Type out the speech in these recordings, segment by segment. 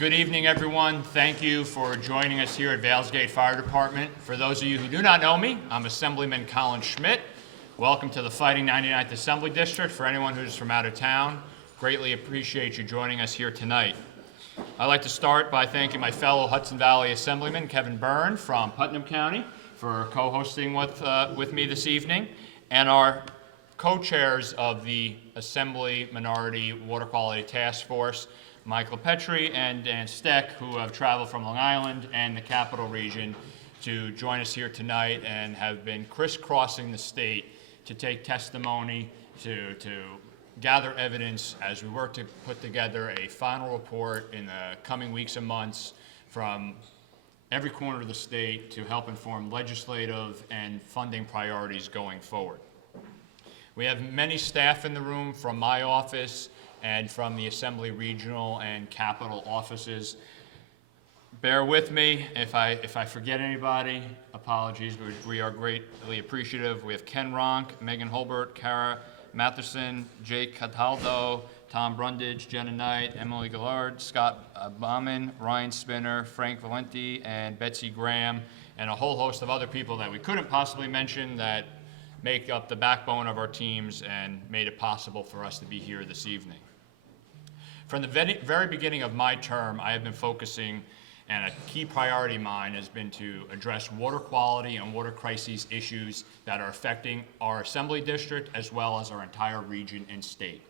Good evening, everyone. Thank you for joining us here at Vails Fire Department. For those of you who do not know me, I'm Assemblyman Colin Schmidt. Welcome to the Fighting 99th Assembly District. For anyone who's from out of town, greatly appreciate you joining us here tonight. I'd like to start by thanking my fellow Hudson Valley Assemblyman Kevin Byrne from Putnam County for co-hosting with me this evening, and our co-chairs of the Assembly Minority Water Quality Task Force, Michael Petrie and Dan Steck, who have traveled from Long Island and the Capital Region to join us here tonight and have been crisscrossing the state to take testimony, to gather evidence as we work to put together a final report in the coming weeks and months from every corner of the state to help inform legislative and funding priorities going forward. We have many staff in the room from my office and from the Assembly Regional and Capital offices. Bear with me if I forget anybody, apologies. We are greatly appreciative. We have Ken Ronk, Megan Holbert, Kara Matheson, Jake Cataldo, Tom Brundage, Jenna Knight, Emily Gillard, Scott Bauman, Ryan Spinner, Frank Valenti, and Betsy Graham, and a whole host of other people that we couldn't possibly mention that make up the backbone of our teams and made it possible for us to be here this evening. From the very beginning of my term, I have been focusing, and a key priority of mine has been to address water quality and water crises issues that are affecting our Assembly District as well as our entire region and state.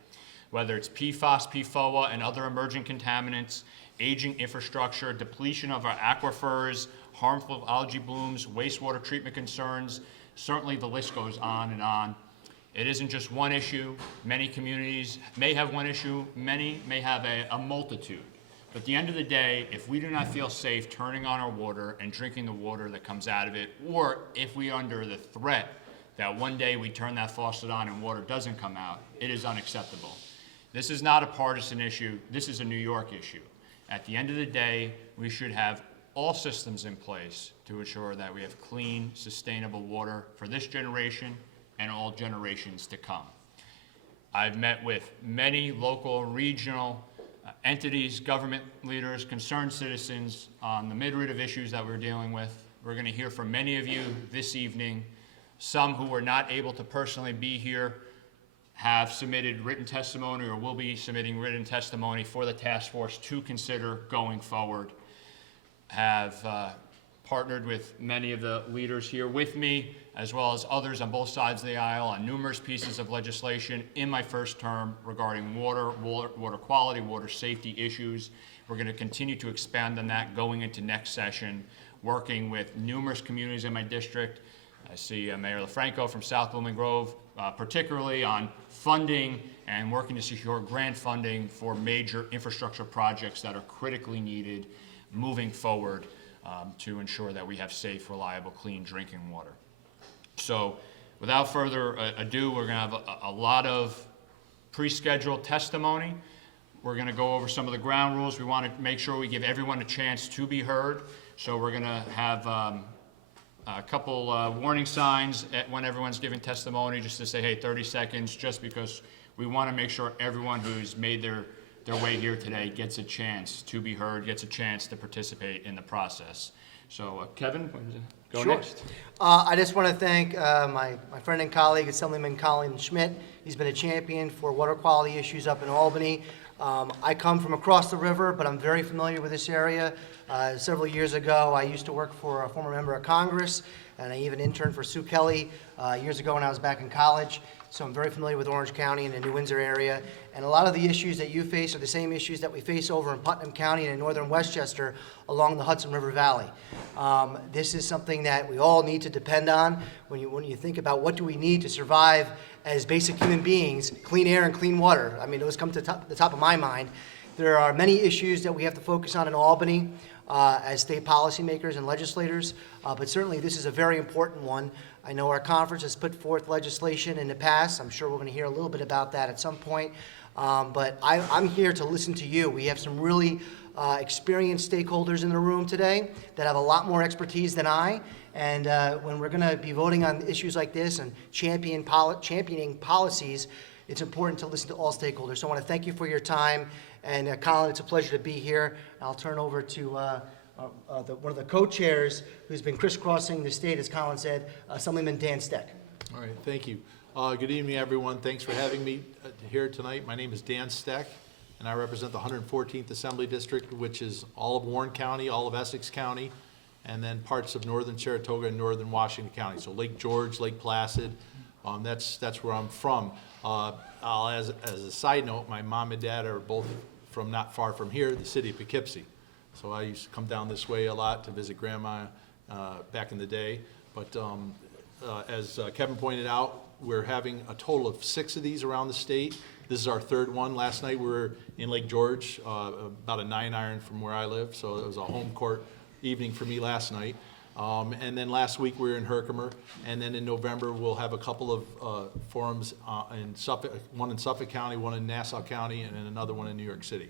Whether it's PFAS, PFOA, and other emerging contaminants, aging infrastructure, depletion of our aquifers, harmful algae blooms, wastewater treatment concerns, certainly the list goes on and on. It isn't just one issue. Many communities may have one issue, many may have a multitude. But at the end of the day, if we do not feel safe turning on our water and drinking the water that comes out of it, or if we are under the threat that one day we turn that faucet on and water doesn't come out, it is unacceptable. This is not a partisan issue, this is a New York issue. At the end of the day, we should have all systems in place to ensure that we have clean, sustainable water for this generation and all generations to come. I've met with many local and regional entities, government leaders, concerned citizens on the myriad of issues that we're dealing with. We're going to hear from many of you this evening. Some who were not able to personally be here have submitted written testimony or will be submitting written testimony for the task force to consider going forward. Have partnered with many of the leaders here with me, as well as others on both sides of the aisle on numerous pieces of legislation in my first term regarding water quality, water safety issues. We're going to continue to expand on that going into next session, working with numerous communities in my district. I see Mayor LaFranco from South Blooming Grove, particularly on funding and working to secure grant funding for major infrastructure projects that are critically needed moving forward to ensure that we have safe, reliable, clean drinking water. So without further ado, we're going to have a lot of pre-scheduled testimony. We're going to go over some of the ground rules. We want to make sure we give everyone a chance to be heard. So we're going to have a couple warning signs when everyone's giving testimony, just to say, hey, 30 seconds, just because we want to make sure everyone who's made their way here today gets a chance to be heard, gets a chance to participate in the process. So Kevin, go next. I just want to thank my friend and colleague, Assemblyman Colin Schmidt. He's been a champion for water quality issues up in Albany. I come from across the river, but I'm very familiar with this area. Several years ago, I used to work for a former member of Congress, and I even interned for Sue Kelly years ago when I was back in college. So I'm very familiar with Orange County and the New Windsor area. And a lot of the issues that you face are the same issues that we face over in Putnam County and in northern Westchester along the Hudson River Valley. This is something that we all need to depend on when you think about what do we need to survive as basic human beings, clean air and clean water. I mean, those come to the top of my mind. There are many issues that we have to focus on in Albany as state policymakers and legislators, but certainly this is a very important one. I know our conference has put forth legislation in the past. I'm sure we're going to hear a little bit about that at some point. But I'm here to listen to you. We have some really experienced stakeholders in the room today that have a lot more expertise than I. And when we're going to be voting on issues like this and championing policies, it's important to listen to all stakeholders. So I want to thank you for your time And Colin, it's a pleasure to be here. I'll turn over to one of the co-chairs who's been crisscrossing the state, as Colin said, Assemblyman Dan Steck. All right, thank you. Good evening, everyone. Thanks for having me here tonight. My name is Dan Steck, and I represent the 114th Assembly District, which is all of Warren County, all of Essex County, and then parts of northern Saratoga and northern Washington County. So Lake George, Lake Placid, that's where I'm from. As a side note, my mom and dad are both from not far from here, the city of Poughkeepsie. So I used to come down this way a lot to visit Grandma back in the day. But as Kevin pointed out, we're having a total of 6 of these around the state. This is our 3rd one. Last night we were in Lake George, about a 9-iron from where I live, so it was a home court evening for me last night. And then last week we were in Herkimer, and then in November we'll have a couple of forums in Suffolk, one in Suffolk County, one in Nassau County, and then another one in New York City.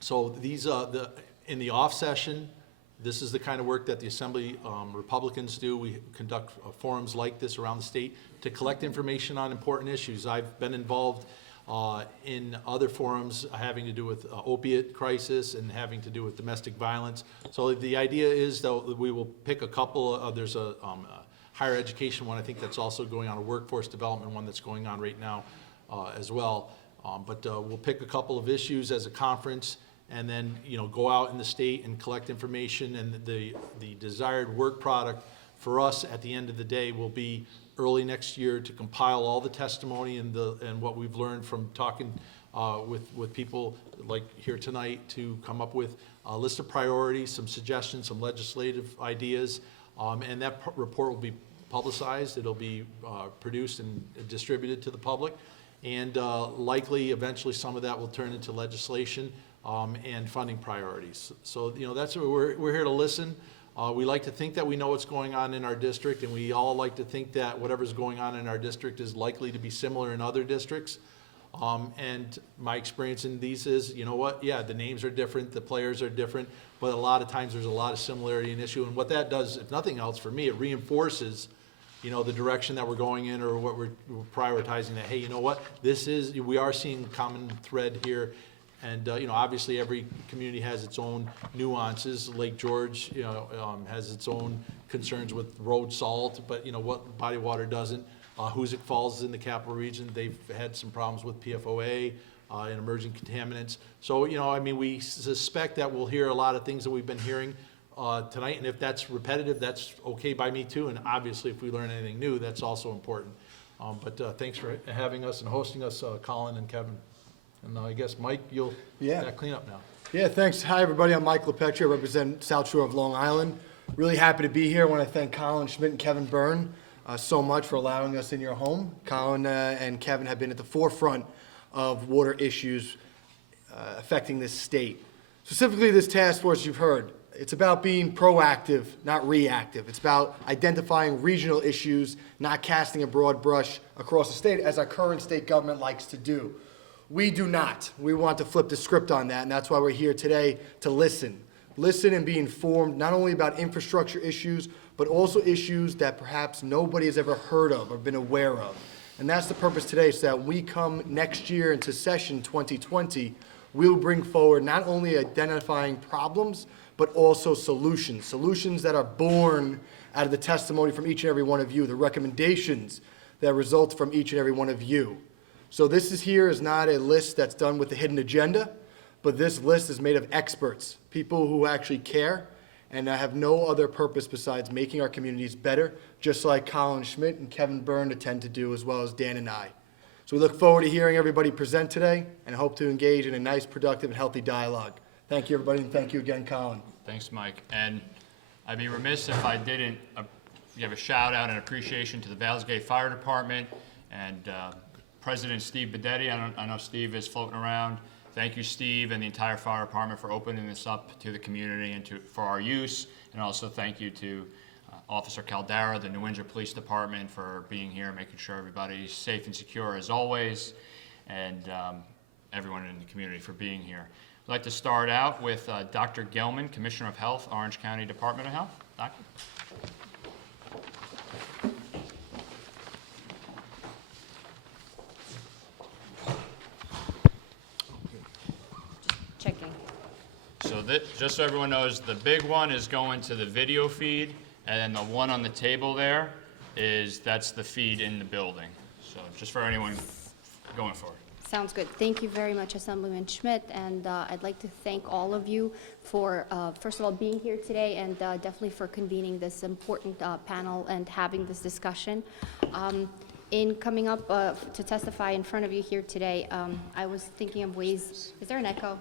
So these in the off session, this is the kind of work that the Assembly Republicans do. We conduct forums like this around the state to collect information on important issues. I've been involved in other forums having to do with opiate crisis and having to do with domestic violence. So the idea is that we will pick a couple. There's a higher education one, I think, that's also going on, a workforce development one that's going on right now as well. But we'll pick a couple of issues as a conference, and then go out in the state and collect information. And the desired work product for us at the end of the day will be early next year to compile all the testimony and what we've learned from talking with people like here tonight, to come up with a list of priorities, some suggestions, some legislative ideas, and that report will be publicized. It'll be produced and distributed to the public, and likely eventually some of that will turn into legislation and funding priorities. So that's what we're here to listen. We like to think that we know what's going on in our district, and we all like to think that whatever's going on in our district is likely to be similar in other districts. And my experience in these is, yeah, the names are different, the players are different, but a lot of times there's a lot of similarity in issue. And what that does, if nothing else for me, it reinforces, the direction that we're going in, or what we're prioritizing, that, hey, we are seeing a common thread here. And, obviously every community has its own nuances. Lake George, has its own concerns with road salt, but, what body water doesn't. Hoosick Falls is in the capital region. They've had some problems with PFOA and emerging contaminants. So, we suspect that we'll hear a lot of things that we've been hearing tonight. And if that's repetitive, that's okay by me too. And obviously if we learn anything new, that's also important. But thanks for having us and hosting us, Colin and Kevin. And I guess, Mike, you'll clean up now. Yeah, thanks. Hi, everybody. I'm Mike LePetri. I represent South Shore of Long Island. Really happy to be here. I want to thank Colin Schmidt and Kevin Byrne so much for allowing us in your home. Colin and Kevin have been at the forefront of water issues affecting this state. Specifically, this task force, you've heard, it's about being proactive, not reactive. It's about identifying regional issues, not casting a broad brush across the state, as our current state government likes to do. We do not. We want to flip the script on that, and that's why we're here today to listen. Listen and be informed not only about infrastructure issues, but also issues that perhaps nobody has ever heard of or been aware of. And that's the purpose today, so that we come next year into session 2020, we'll bring forward not only identifying problems, but also solutions. Solutions that are born out of the testimony from each and every one of you, the recommendations that result from each and every one of you. So this is not a list that's done with a hidden agenda, but this list is made of experts, people who actually care and have no other purpose besides making our communities better, just like Colin Schmidt and Kevin Byrne intend to do, as well as Dan and I. So we look forward to hearing everybody present today and hope to engage in a nice, productive, and healthy dialogue. Thank you, everybody, and thank you again, Colin. Thanks, Mike. And I'd be remiss if I didn't give a shout out and appreciation to the Vails Gate Fire Department and President Steve Bedetti. I know Steve is floating around. Thank you, Steve, and the entire fire department for opening this up to the community and for our use. And also thank you to Officer Caldera, the New Windsor Police Department, for being here, making sure everybody's safe and secure as always, and everyone in the community for being here. I'd like to start out with Dr. Gelman, Commissioner of Health, Orange County Department of Health. Doctor. So that, just so everyone knows, the big one is going to the video feed, and then the one on the table there that's the feed in the building. So just for anyone going forward. Sounds good. Thank you very much, Assemblyman Schmidt, and I'd like to thank all of you for, first of all, being here today, and definitely for convening this important panel and having this discussion. In coming up to testify in front of you here today, I was thinking of ways. Is there an echo?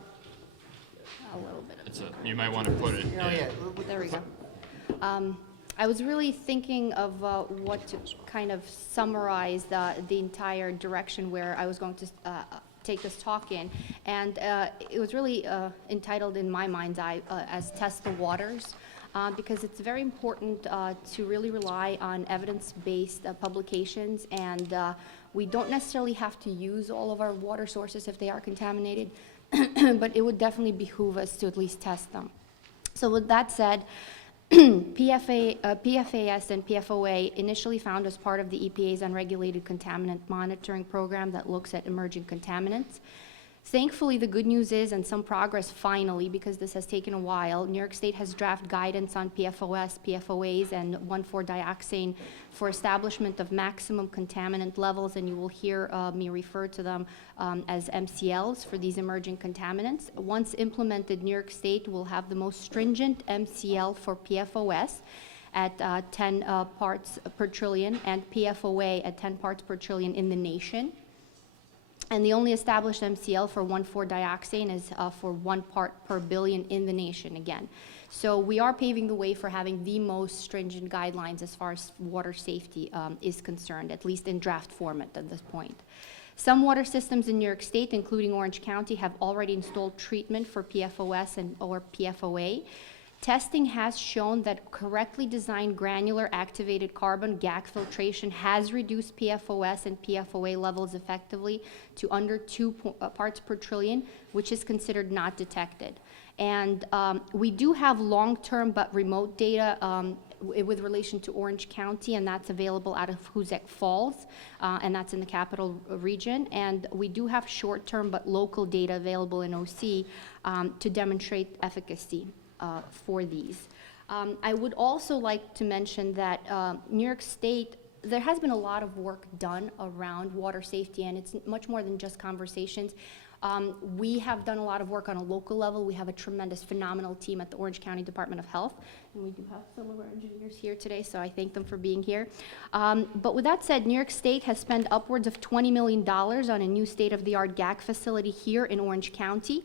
A little bit. You might want to put it. Oh, yeah. There we go. I was really thinking of what to kind of summarize the entire direction where I was going to take this talk in. And it was really entitled in my mind's eye as Test the Waters, because it's very important to really rely on evidence-based publications, and we don't necessarily have to use all of our water sources if they are contaminated, but it would definitely behoove us to at least test them. So with that said, PFAS and PFOA initially found as part of the EPA's unregulated contaminant monitoring program that looks at emerging contaminants. Thankfully, the good news is, and some progress finally, because this has taken a while, New York State has draft guidance on PFOS, PFOAs, and 1,4-dioxane for establishment of maximum contaminant levels, and you will hear me refer to them as MCLs for these emerging contaminants. Once implemented, New York State will have the most stringent MCL for PFOS at 10 parts per trillion, and PFOA at 10 parts per trillion in the nation. And the only established MCL for 1,4-dioxane is for 1 part per billion in the nation again. So we are paving the way for having the most stringent guidelines as far as water safety is concerned, at least in draft format at this point. Some water systems in New York State, including Orange County, have already installed treatment for PFOS or PFOA. Testing has shown that correctly designed granular activated carbon GAC filtration has reduced PFOS and PFOA levels effectively to under 2 parts per trillion, which is considered not detected. And we do have long-term but remote data with relation to Orange County, and that's available out of Hoosick Falls, and that's in the capital region. And we do have short-term but local data available in OC to demonstrate efficacy for these. I would also like to mention that New York State, there has been a lot of work done around water safety, and it's much more than just conversations. We have done a lot of work on a local level. We have a tremendous, phenomenal team at the Orange County Department of Health, and we do have some of our engineers here today, so I thank them for being here. But with that said, New York State has spent upwards of $20 million on a new state-of-the-art GAC facility here in Orange County.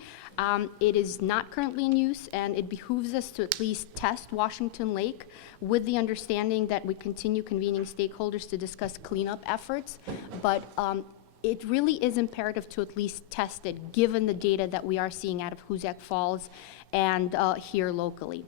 It is not currently in use, and it behooves us to at least test Washington Lake with the understanding that we continue convening stakeholders to discuss cleanup efforts. But it really is imperative to at least test it, given the data that we are seeing out of Hoosick Falls and here locally.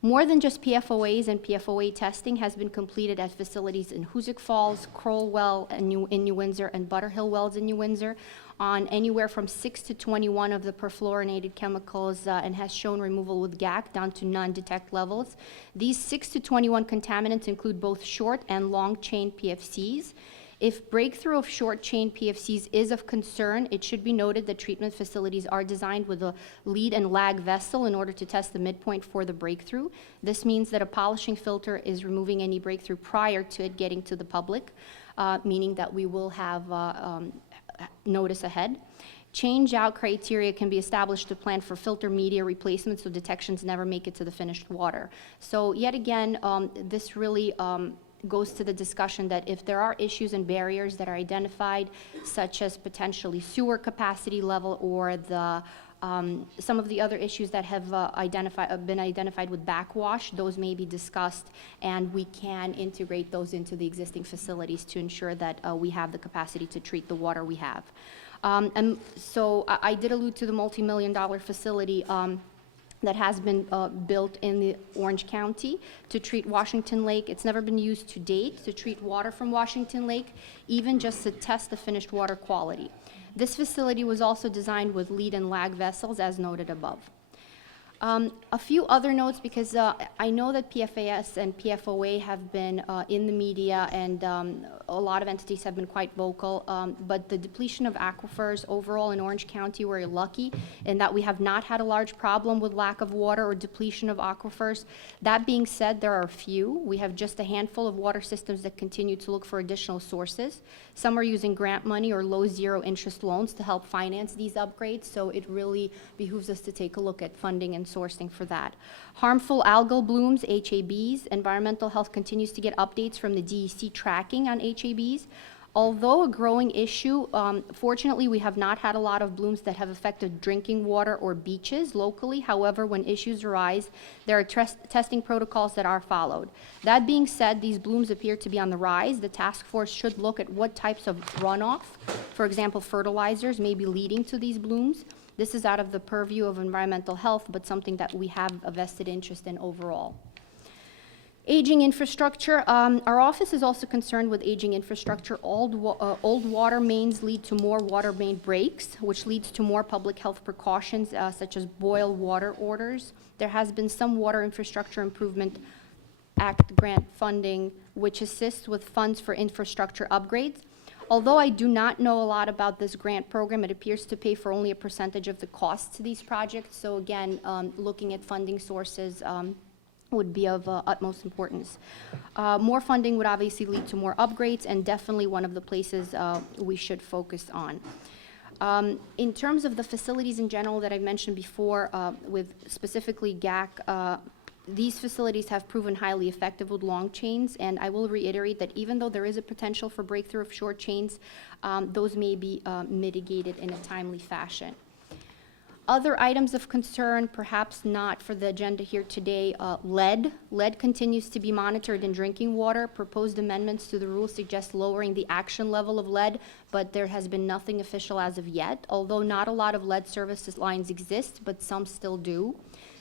More than just PFOAs and PFOA testing has been completed at facilities in Hoosick Falls, Crowell Well in New Windsor, and Butterhill Wells in New Windsor on anywhere from 6 to 21 of the perfluorinated chemicals and has shown removal with GAC down to non-detect levels. These 6 to 21 contaminants include both short and long-chain PFCs. If breakthrough of short-chain PFCs is of concern, it should be noted that treatment facilities are designed with a lead and lag vessel in order to test the midpoint for the breakthrough. This means that a polishing filter is removing any breakthrough prior to it getting to the public, meaning that we will have notice ahead. Change-out criteria can be established to plan for filter media replacement so detections never make it to the finished water. So yet again, this really goes to the discussion that if there are issues and barriers that are identified, such as potentially sewer capacity level or the some of the other issues that have been identified with backwash, those may be discussed, and we can integrate those into the existing facilities to ensure that we have the capacity to treat the water we have. And so I did allude to the multi-million-dollar facility that has been built in the Orange County to treat Washington Lake. It's never been used to date to treat water from Washington Lake, even just to test the finished water quality. This facility was also designed with lead and lag vessels, as noted above. A few other notes, because I know that PFAS and PFOA have been in the media, and a lot of entities have been quite vocal, but the depletion of aquifers overall in Orange County, we're lucky in that we have not had a large problem with lack of water or depletion of aquifers. That being said, there are a few. We have just a handful of water systems that continue to look for additional sources. Some are using grant money or low zero interest loans to help finance these upgrades, so it really behooves us to take a look at funding and sourcing for that. Harmful algal blooms, HABs. Environmental health continues to get updates from the DEC tracking on HABs. Although a growing issue, fortunately we have not had a lot of blooms that have affected drinking water or beaches locally. However, when issues arise, there are testing protocols that are followed. That being said, these blooms appear to be on the rise. The task force should look at what types of runoff, for example fertilizers, may be leading to these blooms. This is out of the purview of environmental health, but something that we have a vested interest in overall. Aging infrastructure. Our office is also concerned with aging infrastructure. Old water mains lead to more water main breaks, which leads to more public health precautions, such as boil water orders. There has been some Water Infrastructure Improvement Act grant funding, which assists with funds for infrastructure upgrades. Although I do not know a lot about this grant program, it appears to pay for only a percentage of the costs to these projects. So again, looking at funding sources would be of utmost importance. More funding would obviously lead to more upgrades, and definitely one of the places we should focus on. In terms of the facilities in general that I mentioned before, with specifically GAC, these facilities have proven highly effective with long chains, and I will reiterate that even though there is a potential for breakthrough of short chains, those may be mitigated in a timely fashion. Other items of concern, perhaps not for the agenda here today, lead. Lead continues to be monitored in drinking water. Proposed amendments to the rules suggest lowering the action level of lead, but there has been nothing official as of yet, although not a lot of lead services lines exist, but some still do.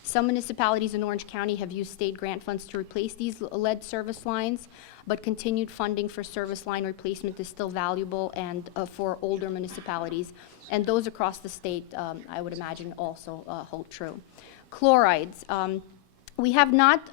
Some municipalities in Orange County have used state grant funds to replace these lead service lines, but continued funding for service line replacement is still valuable and for older municipalities. And those across the state, I would imagine, also hold true. Chlorides. We have not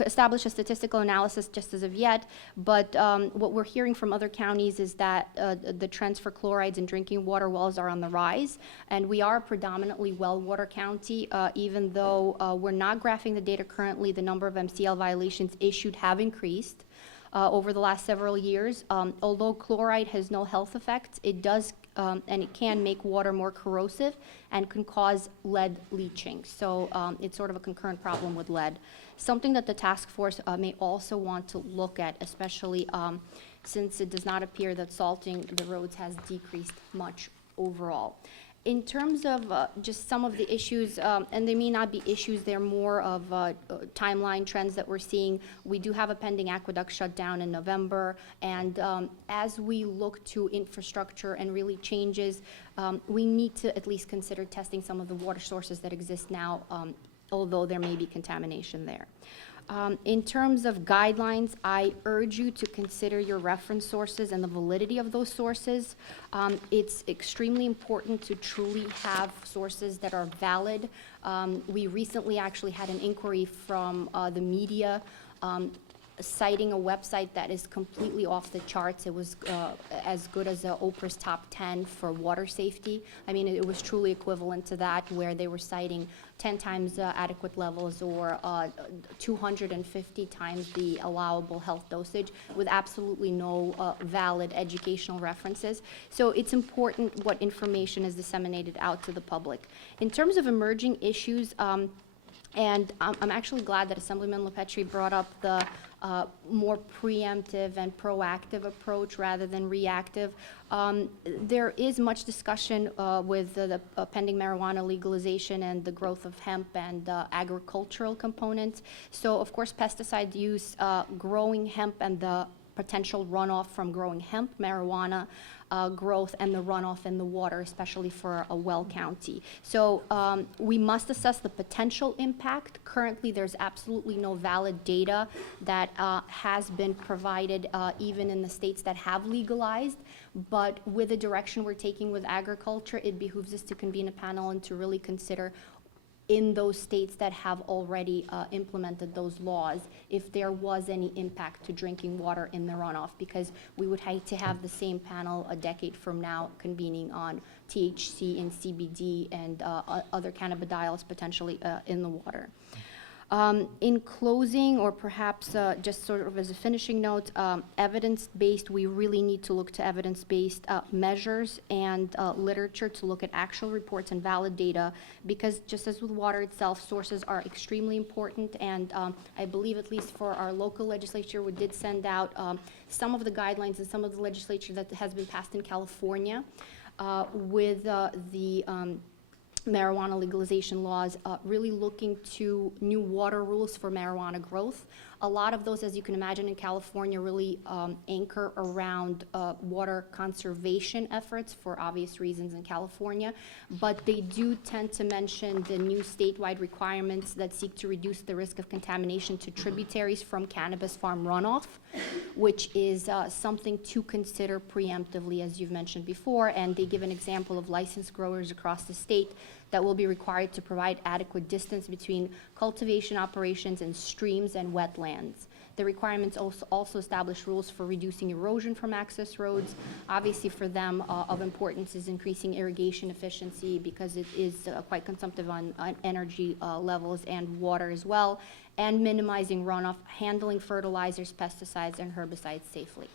established a statistical analysis just as of yet, but what we're hearing from other counties is that the trends for chlorides in drinking water wells are on the rise, and we are a predominantly well water county. Even though we're not graphing the data currently, the number of MCL violations issued have increased over the last several years. Although chloride has no health effects, it does and it can make water more corrosive and can cause lead leaching. So it's sort of a concurrent problem with lead. Something that the task force may also want to look at, especially since it does not appear that salting the roads has decreased much overall. In terms of just some of the issues, and they may not be issues, they're more of timeline trends that we're seeing. We do have a pending aqueduct shutdown in November, and as we look to infrastructure and really changes, we need to at least consider testing some of the water sources that exist now, although there may be contamination there. In terms of guidelines, I urge you to consider your reference sources and the validity of those sources. It's extremely important to truly have sources that are valid. We recently actually had an inquiry from the media citing a website that is completely off the charts. It was as good as Oprah's top 10 for water safety. I mean, it was truly equivalent to that, where they were citing 10 times adequate levels or 250 times the allowable health dosage with absolutely no valid educational references. So it's important what information is disseminated out to the public. In terms of emerging issues, and I'm actually glad that Assemblyman LePetri brought up the more preemptive and proactive approach rather than reactive. There is much discussion with the pending marijuana legalization and the growth of hemp and agricultural components. So, of course, pesticide use, growing hemp and the potential runoff from growing hemp, marijuana, growth, and the runoff in the water, especially for a well county. So we must assess the potential impact. Currently, there's absolutely no valid data that has been provided even in the states that have legalized. But with the direction we're taking with agriculture, it behooves us to convene a panel and to really consider in those states that have already implemented those laws, if there was any impact to drinking water in the runoff, because we would hate to have the same panel a decade from now convening on THC and CBD and other cannabidiols potentially in the water. In closing, or perhaps just sort of as a finishing note, evidence-based, we really need to look to evidence-based measures and literature to look at actual reports and valid data, because just as with water itself, sources are extremely important, and I believe, at least for our local legislature, we did send out some of the guidelines and some of the legislature that has been passed in California with the marijuana legalization laws, really looking to new water rules for marijuana growth. A lot of those, as you can imagine, in California really anchor around water conservation efforts for obvious reasons in California, but they do tend to mention the new statewide requirements that seek to reduce the risk of contamination to tributaries from cannabis farm runoff, which is something to consider preemptively, as you've mentioned before, and they give an example of licensed growers across the state that will be required to provide adequate distance between cultivation operations and streams and wetlands. The requirements also establish rules for reducing erosion from access roads. Obviously, for them, of importance is increasing irrigation efficiency, because it is quite consumptive on energy levels and water as well, and minimizing runoff, handling fertilizers, pesticides, and herbicides safely.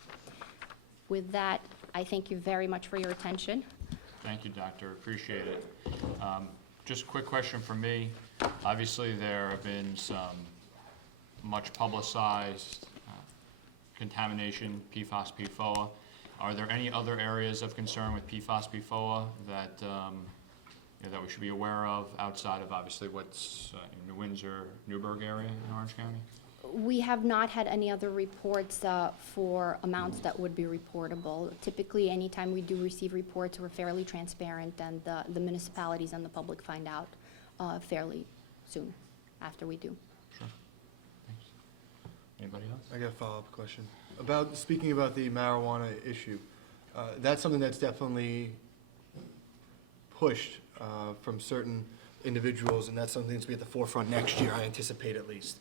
With that, I thank you very much for your attention. Thank you, Doctor. Appreciate it. Just a quick question from me. Obviously, there have been some much publicized contamination, PFAS, PFOA. Are there any other areas of concern with PFAS, PFOA that that we should be aware of outside of obviously what's in the Windsor, Newburgh area in Orange County? We have not had any other reports for amounts that would be reportable. Typically, anytime we do receive reports, we're fairly transparent, and the municipalities and the public find out fairly soon after we do. Sure. Thanks. Anybody else? I got a follow-up question. Speaking about the marijuana issue, that's something that's definitely pushed from certain individuals, and that's something that's going to be at the forefront next year, I anticipate at least.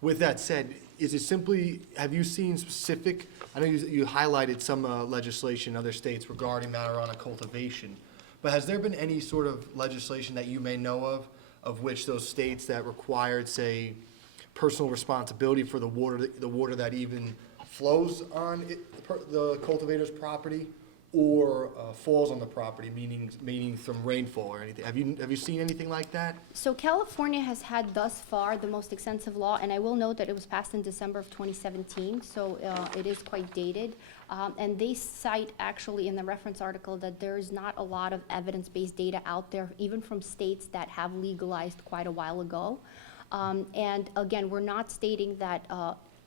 With that said, is it simply, have you seen specific, I know you highlighted some legislation in other states regarding marijuana cultivation, but has there been any sort of legislation that you may know of which those states that required, say, personal responsibility for the water that even flows on the cultivator's property, or falls on the property, meaning from rainfall or anything? Have you seen anything like that? So California has had thus far the most extensive law, and I will note that it was passed in December of 2017, so it is quite dated. And they cite actually in the reference article that there is not a lot of evidence-based data out there, even from states that have legalized quite a while ago. And again, we're not stating that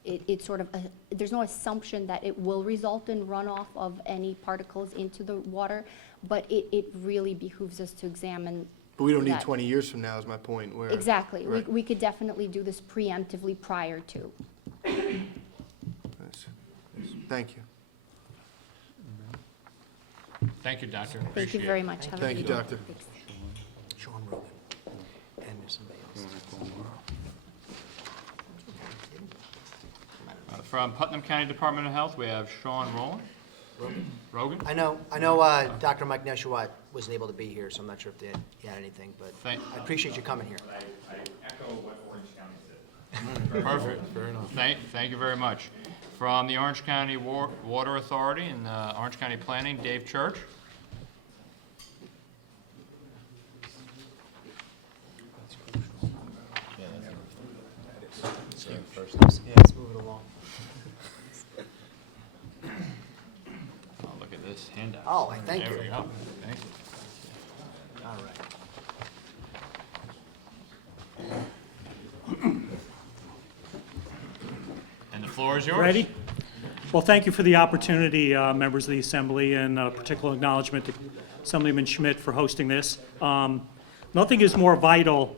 it's sort of, there's no assumption that it will result in runoff of any particles into the water, but it really behooves us to examine. But we don't need that. 20 years from now is my point. Where Exactly. Right. We could definitely do this preemptively prior to. Yes. Thank you. Thank you, Doctor. Thank Appreciate you very it. much. Have a Thank you, good day. Doctor. Thanks. Sean Rogan. And there's somebody else. From Putnam County Department of Health, we have Sean Rogan. I know Dr. Mike Neshawat wasn't able to be here, so I'm not sure if he had anything, but Thank- I appreciate you coming here. I echo what Orange County said. Perfect. Fair enough. Thank you very much. From the Orange County Water Authority and Orange County Planning, Dave Church. Yeah, let's move it along. Oh, look at this handout. Oh, thank you. There we go. Thank you. All right. And the floor is yours. Ready? Well, thank you for the opportunity, members of the Assembly, and particular acknowledgement to Assemblyman Schmidt for hosting this. Nothing is more vital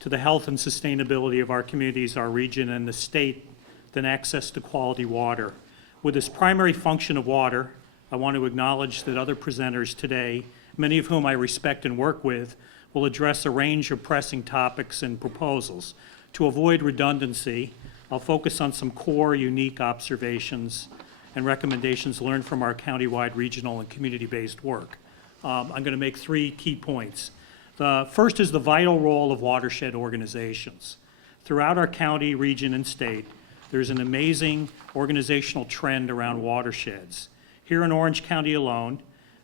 to the health and sustainability of our communities, our region, and the state than access to quality water. With this primary function of water, I want to acknowledge that other presenters today, many of whom I respect and work with, will address a range of pressing topics and proposals. To avoid redundancy, I'll focus on some core, unique observations and recommendations learned from our countywide, regional, and community-based work. I'm going to make 3 key points. The first is the vital role of watershed organizations. Throughout our county, region, and state, there's an amazing organizational trend around watersheds. Here in Orange County alone,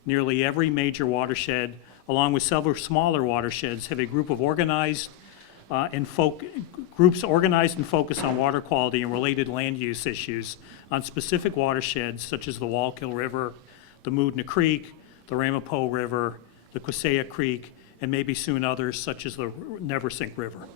nearly every major watershed, along with several smaller watersheds, have a group of groups organized and focused on water quality and related land use issues on specific watersheds such as the Wallkill River, the Moodna Creek, the Ramapo River, the Quisea Creek, and maybe soon others such as the Neversink River.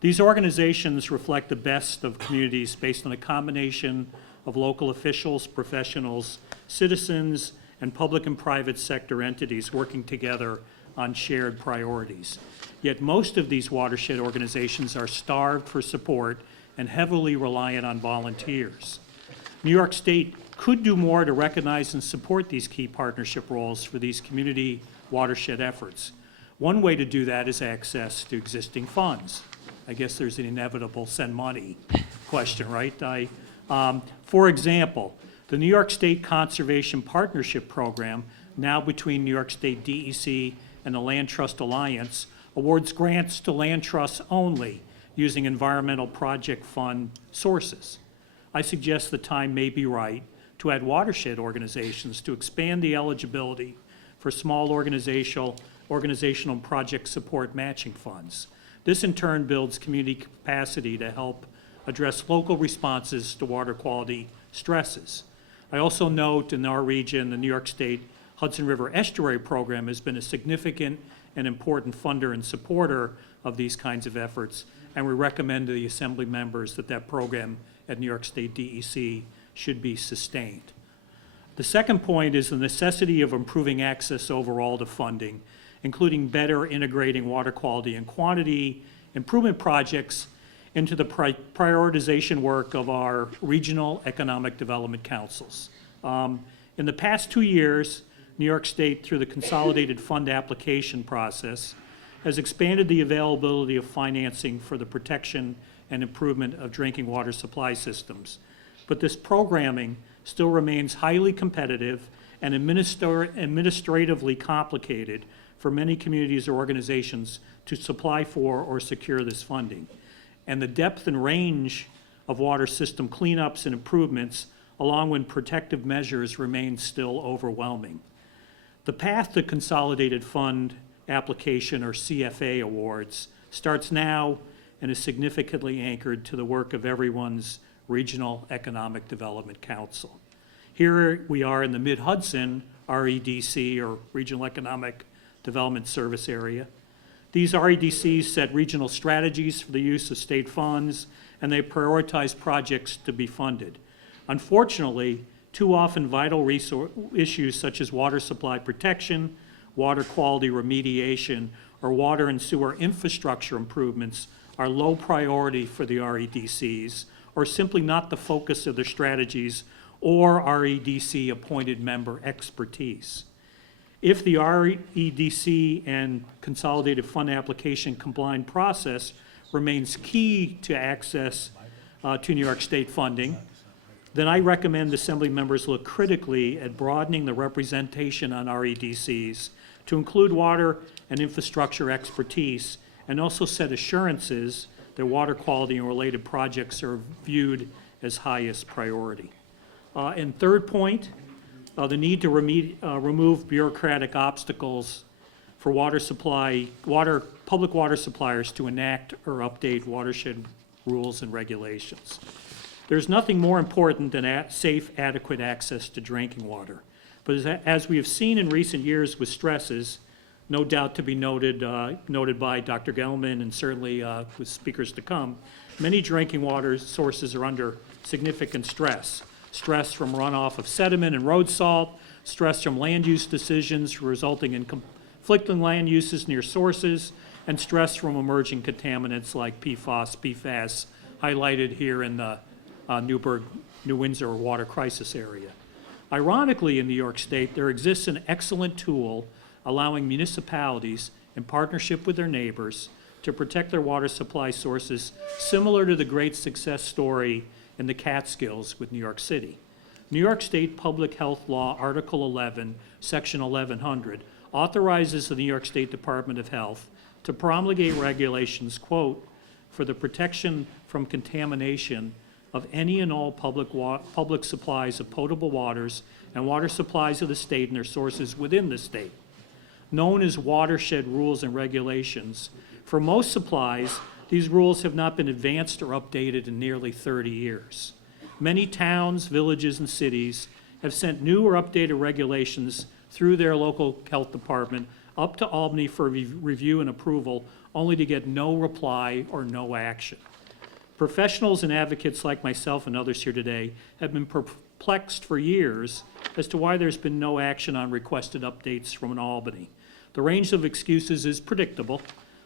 These organizations reflect the best of communities based on a combination of local officials, professionals, citizens, and public and private sector entities working together on shared priorities. Yet most of these watershed organizations are starved for support and heavily reliant on volunteers. New York State could do more to recognize and support these key partnership roles for these community watershed efforts. One way to do that is access to existing funds. I guess there's an inevitable send money question, right? For example, the New York State Conservation Partnership Program, now between New York State DEC and the Land Trust Alliance, awards grants to land trusts only using environmental project fund sources. I suggest the time may be right to add watershed organizations to expand the eligibility for small organizational and project support matching funds. This in turn builds community capacity to help address local responses to water quality stresses. I also note in our region, the New York State Hudson River Estuary Program has been a significant and important funder and supporter of these kinds of efforts, and we recommend to the Assembly members that that program at New York State DEC should be sustained. The second point is the necessity of improving access overall to funding, including better integrating water quality and quantity improvement projects into the prioritization work of our regional economic development councils. In the past 2 years, New York State, through the consolidated fund application process, has expanded the availability of financing for the protection and improvement of drinking water supply systems. But this programming still remains highly competitive and administratively complicated for many communities or organizations to supply for or secure this funding. And the depth and range of water system cleanups and improvements, along with protective measures, remain still overwhelming. The path to Consolidated Fund Application, or CFA awards, starts now and is significantly anchored to the work of everyone's Regional Economic Development Council. Here we are in the Mid-Hudson REDC, or Regional Economic Development Service Area. These REDCs set regional strategies for the use of state funds, and they prioritize projects to be funded. Unfortunately, too often vital issues such as water supply protection, water quality remediation, or water and sewer infrastructure improvements are low priority for the REDCs, or simply not the focus of their strategies or REDC appointed member expertise. If the REDC and Consolidated Fund Application combined process remains key to access to New York State funding, then I recommend Assembly members look critically at broadening the representation on REDCs to include water and infrastructure expertise, and also set assurances that water quality and related projects are viewed as highest priority. And third point, the need to remove bureaucratic obstacles for public water suppliers to enact or update watershed rules and regulations. There's nothing more important than safe, adequate access to drinking water. But as we have seen in recent years with stresses, no doubt to be noted by Dr. Gelman and certainly with speakers to come, many drinking water sources are under significant stress. Stress from runoff of sediment and road salt, stress from land use decisions resulting in conflicting land uses near sources, and stress from emerging contaminants like PFAS, PFAS, highlighted here in the Newburgh, New Windsor water crisis area. Ironically, in New York State, there exists an excellent tool allowing municipalities, in partnership with their neighbors, to protect their water supply sources, similar to the great success story in the Catskills with New York City. New York State Public Health Law, Article 11, Section 1100, authorizes the New York State Department of Health to promulgate regulations, quote, for the protection from contamination of any and all public supplies of potable waters and water supplies of the state and their sources within the state, known as watershed rules and regulations. For most supplies, these rules have not been advanced or updated in nearly 30 years. Many towns, villages, and cities have sent new or updated regulations through their local health department up to Albany for review and approval, only to get no reply or no action. Professionals and advocates like myself and others here today have been perplexed for years as to why there's been no action on requested updates from Albany. The range of excuses is predictable: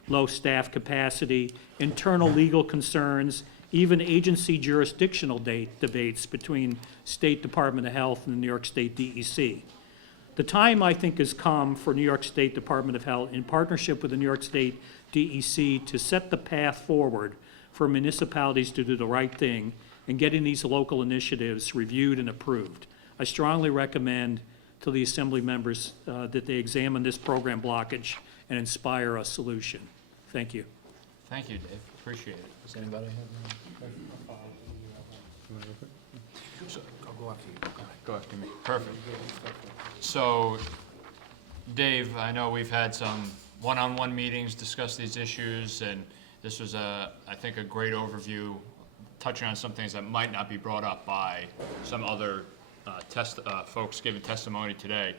low staff capacity, internal legal concerns, even agency jurisdictional debates between State Department of Health and the New York State DEC. The time, I think, has come for New York State Department of Health, in partnership with the New York State DEC, to set the path forward for municipalities to do the right thing in getting these local initiatives reviewed and approved. I strongly recommend to the Assembly members that they examine this program blockage and inspire a solution. Thank you. Thank you, Dave. Appreciate it. Does anybody have Go after me. Perfect. So, Dave, I know we've had some one-on-one meetings, discuss these issues, and this was I think a great overview, touching on some things that might not be brought up by some other folks giving testimony today.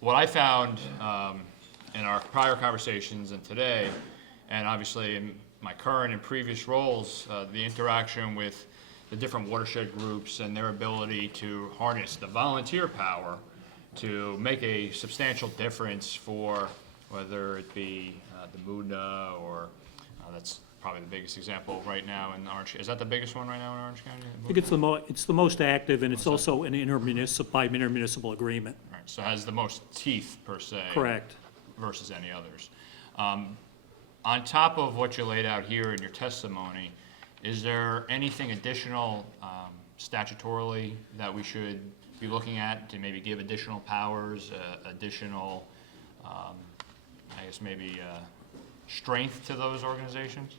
What I found in our prior conversations and today, and obviously in my current and previous roles, the interaction with the different watershed groups and their ability to harness the volunteer power to make a substantial difference for whether it be the Mudna or that's probably the biggest example right now in Orange. Is that the biggest one right now in Orange County? I think it's the most active, and it's also an intermunicipal agreement. Right, so it has the most teeth per se. Correct. Versus any others. On top of what you laid out here in your testimony, is there anything additional statutorily that we should be looking at to maybe give additional powers, additional, I guess maybe strength to those organizations?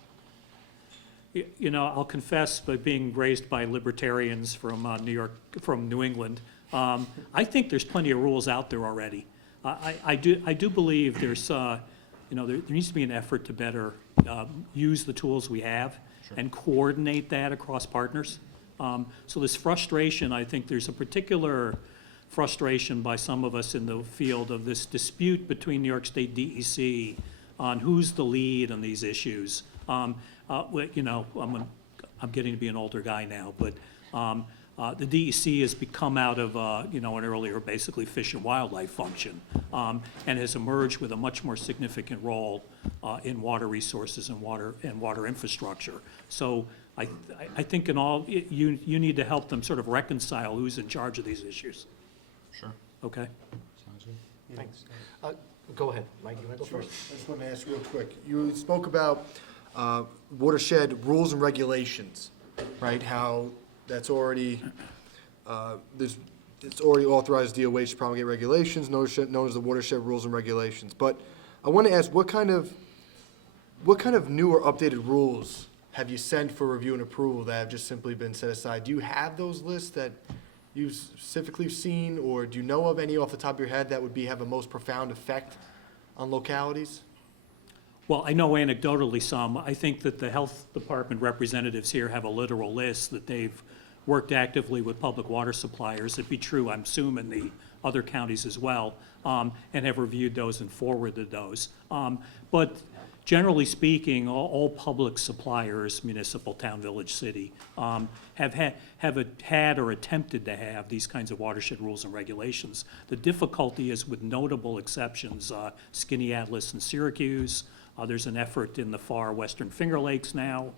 You know, I'll confess, but being raised by libertarians from New England, I think there's plenty of rules out there already. I do believe there's, there needs to be an effort to better use the tools we have and coordinate that across partners. So this frustration, I think there's a particular frustration by some of us in the field of this dispute between New York State DEC on who's the lead on these issues. I'm getting to be an older guy now, but the DEC has become out of, an earlier basically fish and wildlife function, and has emerged with a much more significant role in water resources and water infrastructure. So I think you need to help them sort of reconcile who's in charge of these issues. Sure. Okay? Sounds good. Thanks. Go ahead, Mike, you want to go Sure. first? I just want to ask real quick. You spoke about watershed rules and regulations, right? How that's already, it's already authorized DOH to promulgate regulations, known as the watershed rules and regulations. But I want to ask, what kind of new or updated rules have you sent for review and approval that have just simply been set aside? Do you have those lists that you've specifically seen, or do you know of any off the top of your head that would have a most profound effect on localities? Well, I know anecdotally some. I think that the health department representatives here have a literal list that they've worked actively with public water suppliers. It'd be true, I'm assuming, the other counties as well, and have reviewed those and forwarded those. But generally speaking, all public suppliers, municipal, town, village, city, have had or attempted to have these kinds of watershed rules and regulations. The difficulty is with notable exceptions, Skinny Atlas and Syracuse. There's an effort in the far western Finger Lakes now.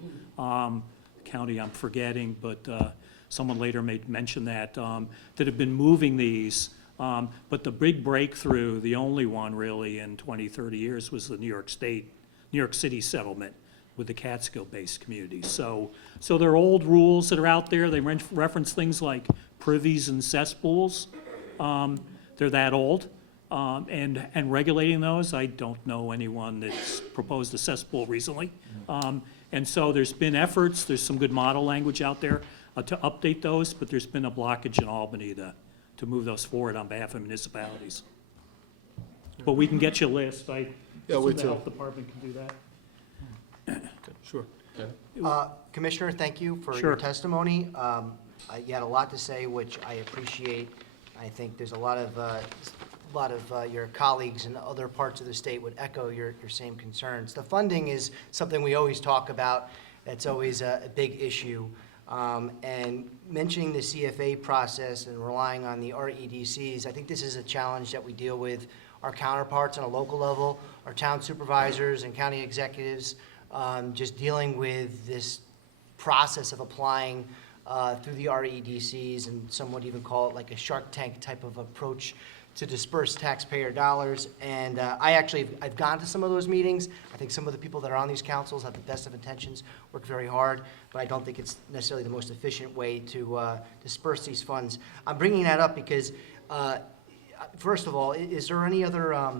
County I'm forgetting, but someone later may mention that have been moving these But the big breakthrough, the only one really in 20, 30 years, was the New York City settlement with the Catskill-based communities. So there are old rules that are out there. They reference things like privies and cesspools. They're that old. And regulating those, I don't know anyone that's proposed a cesspool recently. And so there's been efforts, there's some good model language out there to update those, but there's been a blockage in Albany to move those forward on behalf of municipalities. But we can get you a list. I Yeah, we assume the too. health department can do that. Sure. Commissioner, thank you for Sure. your testimony. You had a lot to say, which I appreciate. I think there's a lot of your colleagues in other parts of the state would echo your same concerns. The funding is something we always talk about. It's always a big issue. And mentioning the CFA process and relying on the REDCs, I think this is a challenge that we deal with our counterparts on a local level, our town supervisors and county executives, just dealing with this process of applying through the REDCs, and some would even call it like a Shark Tank type of approach to disperse taxpayer dollars. And I've gone to some of those meetings. I think some of the people that are on these councils have the best of intentions, work very hard, but I don't think it's necessarily the most efficient way to disperse these funds. I'm bringing that up because, first of all, is there any other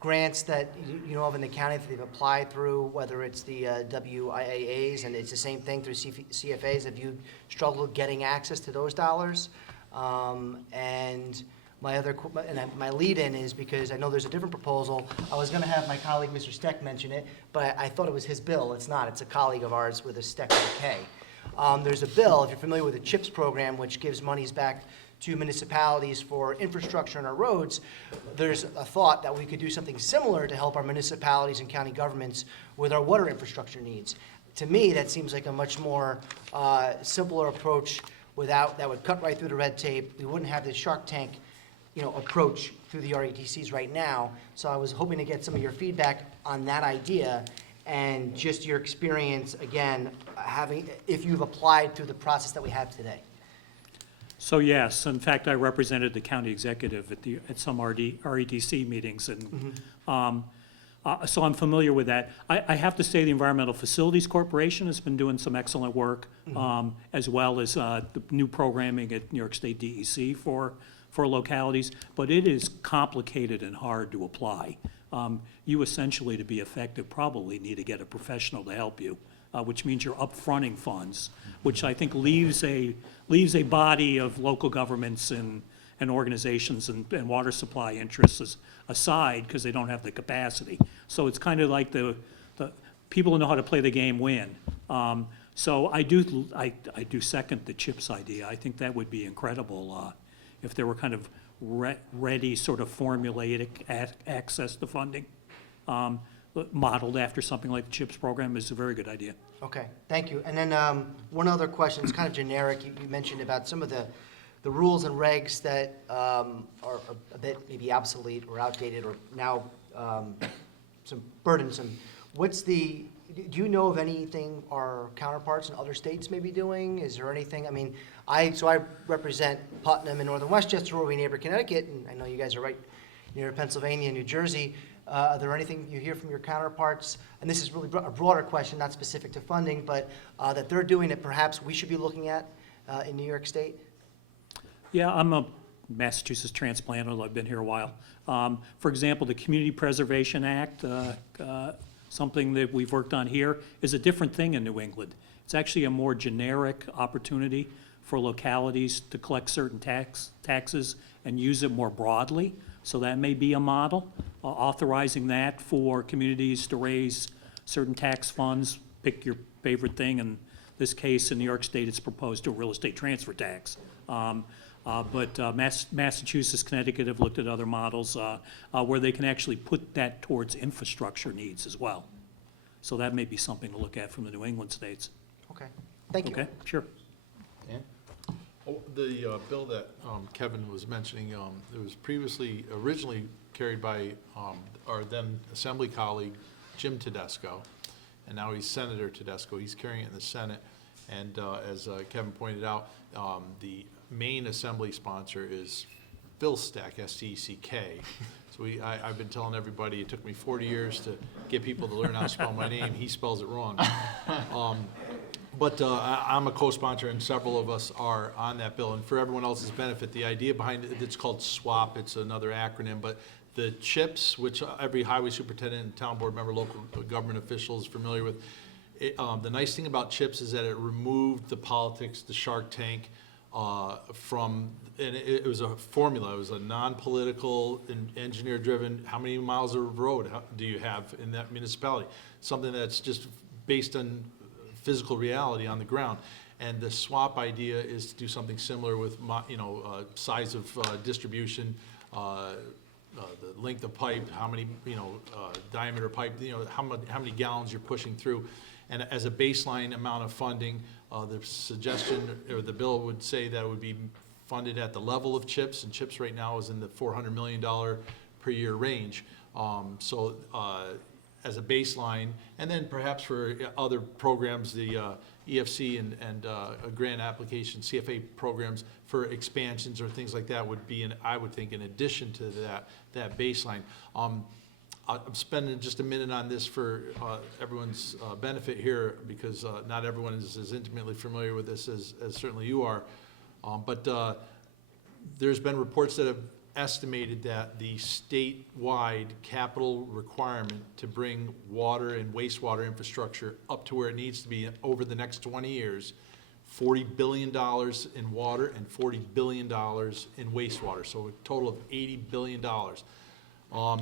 grants that you know of in the county that they've applied through, whether it's the WIAAs, and it's the same thing through CFAs? Have you struggled getting access to those dollars? And my lead-in is because I know there's a different proposal. I was going to have my colleague, Mr. Steck, mention it, but I thought it was his bill. It's not. It's a colleague of ours with a Steck with a K. There's a bill, if you're familiar with the CHIPS program, which gives monies back to municipalities for infrastructure on our roads. There's a thought that we could do something similar to help our municipalities and county governments with our water infrastructure needs. To me, that seems like a much more simpler approach that would cut right through the red tape. We wouldn't have this Shark Tank approach through the REDCs right now. So I was hoping to get some of your feedback on that idea and just your experience, again, if you've applied through the process that we have today. So yes, in fact, I represented the county executive at some REDC meetings, and so I'm familiar with that. I have to say the Environmental Facilities Corporation has been doing some excellent work, as well as the new programming at New York State DEC for localities, but it is complicated and hard to apply. You essentially, to be effective, probably need to get a professional to help you, which means you're upfronting funds, which I think leaves a body of local governments and organizations and water supply interests aside because they don't have the capacity. So it's kind of like the people who know how to play the game win. So I do second the CHIPS idea. I think that would be incredible if there were kind of ready sort of formulaic access to funding. Modeled after something like the CHIPS program is a very good idea. Okay, thank you. And then one other question, it's kind of generic. You mentioned about some of the rules and regs that are a bit maybe obsolete or outdated or now some burdensome. Do you know of anything our counterparts in other states may be doing? Is there anything, I mean, I represent Putnam and Northern Westchester, where we neighbor Connecticut, and I know you guys are right near Pennsylvania and New Jersey. Are there anything you hear from your counterparts, and this is really a broader question, not specific to funding, but that they're doing that perhaps we should be looking at in New York State? Yeah, I'm a Massachusetts transplant, although I've been here a while. For example, the Community Preservation Act, something that we've worked on here, is a different thing in New England. It's actually a more generic opportunity for localities to collect certain taxes and use it more broadly. So that may be a model, authorizing that for communities to raise certain tax funds, pick your favorite thing. In this case, in New York State, it's proposed to a real estate transfer tax. But Massachusetts, Connecticut have looked at other models where they can actually put that towards infrastructure needs as well. So that may be something to look at from the New England states. Okay, thank you. Okay, sure. The bill that Kevin was mentioning, it was originally carried by our then Assembly colleague, Jim Tedesco, and now he's Senator Tedesco. He's carrying it in the Senate, and as Kevin pointed out, the main Assembly sponsor is Phil Steck, S-T-E-C-K. So I've been telling everybody, it took me 40 years to get people to learn how to spell my name. He spells it wrong. But I'm a co-sponsor, and several of us are on that bill. And for everyone else's benefit, the idea behind it, it's called SWAP. It's another acronym. But the CHIPS, which every highway superintendent and town board member, local government official is familiar with, the nice thing about CHIPS is that it removed the politics, the Shark Tank, from, and it was a formula. It was a non-political and engineer-driven. How many miles of road do you have in that municipality? Something that's just based on physical reality on the ground. And the SWAP idea is to do something similar with, size of distribution, the length of pipe, how many, diameter pipe, how many gallons you're pushing through. And as a baseline amount of funding, the suggestion, or the bill would say that it would be funded at the level of CHIPS, and CHIPS right now is in the $400 million per year range. As a baseline, and then perhaps for other programs, the EFC and grant application, CFA programs for expansions or things like that would be, I would think, in addition to that baseline. I'm spending just a minute on this for everyone's benefit here, because not everyone is as intimately familiar with this as certainly you are. But there's been reports that have estimated that the statewide capital requirement to bring water and wastewater infrastructure up to where it needs to be over the next 20 years, $40 billion in water and $40 billion in wastewater, so a total of $80 billion.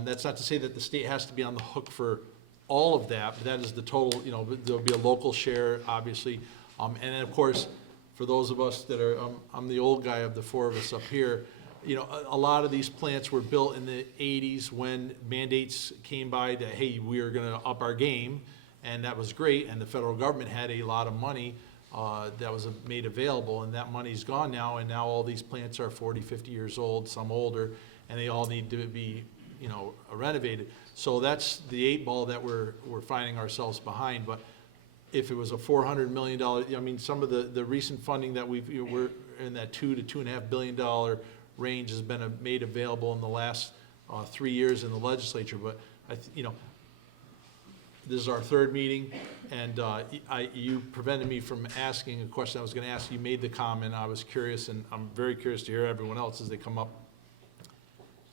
That's not to say that the state has to be on the hook for all of that, but that is the total. There'll be a local share, obviously. And then, of course, for those of us that are, I'm the old guy of the four of us up here, a lot of these plants were built in the 80s when mandates came by that, hey, we are going to up our game, and that was great, and the federal government had a lot of money that was made available, and that money's gone now, and now all these plants are 40, 50 years old, some older, and they all need to be, renovated. So that's the 8 ball that we're finding ourselves behind. But if it was a $400 million, some of the recent funding that we're in that $2 to $2.5 billion range has been made available in the last 3 years in the legislature. But this is our third meeting, and you prevented me from asking a question I was going to ask. You made the comment. I was curious, and I'm very curious to hear everyone else as they come up,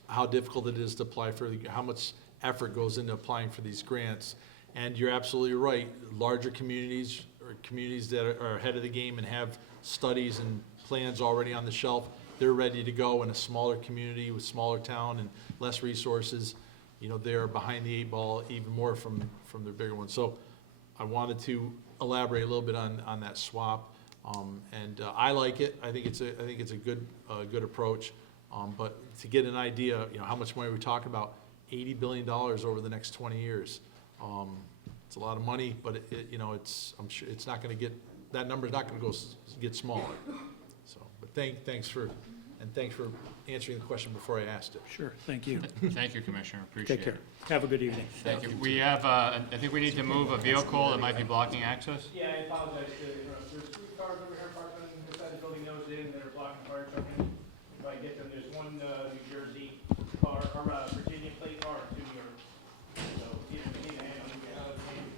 how difficult it is to apply for, how much effort goes into applying for these grants. And you're absolutely right. Larger communities, or communities that are ahead of the game and have studies and plans already on the shelf, they're ready to go. In a smaller community with smaller town and less resources, they're behind the 8 ball even more from their bigger ones. So I wanted to elaborate a little bit on that swap, and I like it. I think it's a good approach. But to get an idea, how much money we're talking about, $80 billion over the next 20 years. It's a lot of money, but I'm sure it's not going to get, that number's not going to get smaller. So, but thanks for answering the question before I asked it. Sure, thank you. Thank you, Commissioner, appreciate Take it. care. Have a good evening. Thank you. We have, I think we need to move a vehicle that might be blocking access. Yeah, I apologize. There's 2 cars over here parked on the side of the building nose in that are blocking fire truck in. If I get them, there's one New Jersey car, or Virginia plate car, and 2 New York. So either we need a hand, we can have a hand.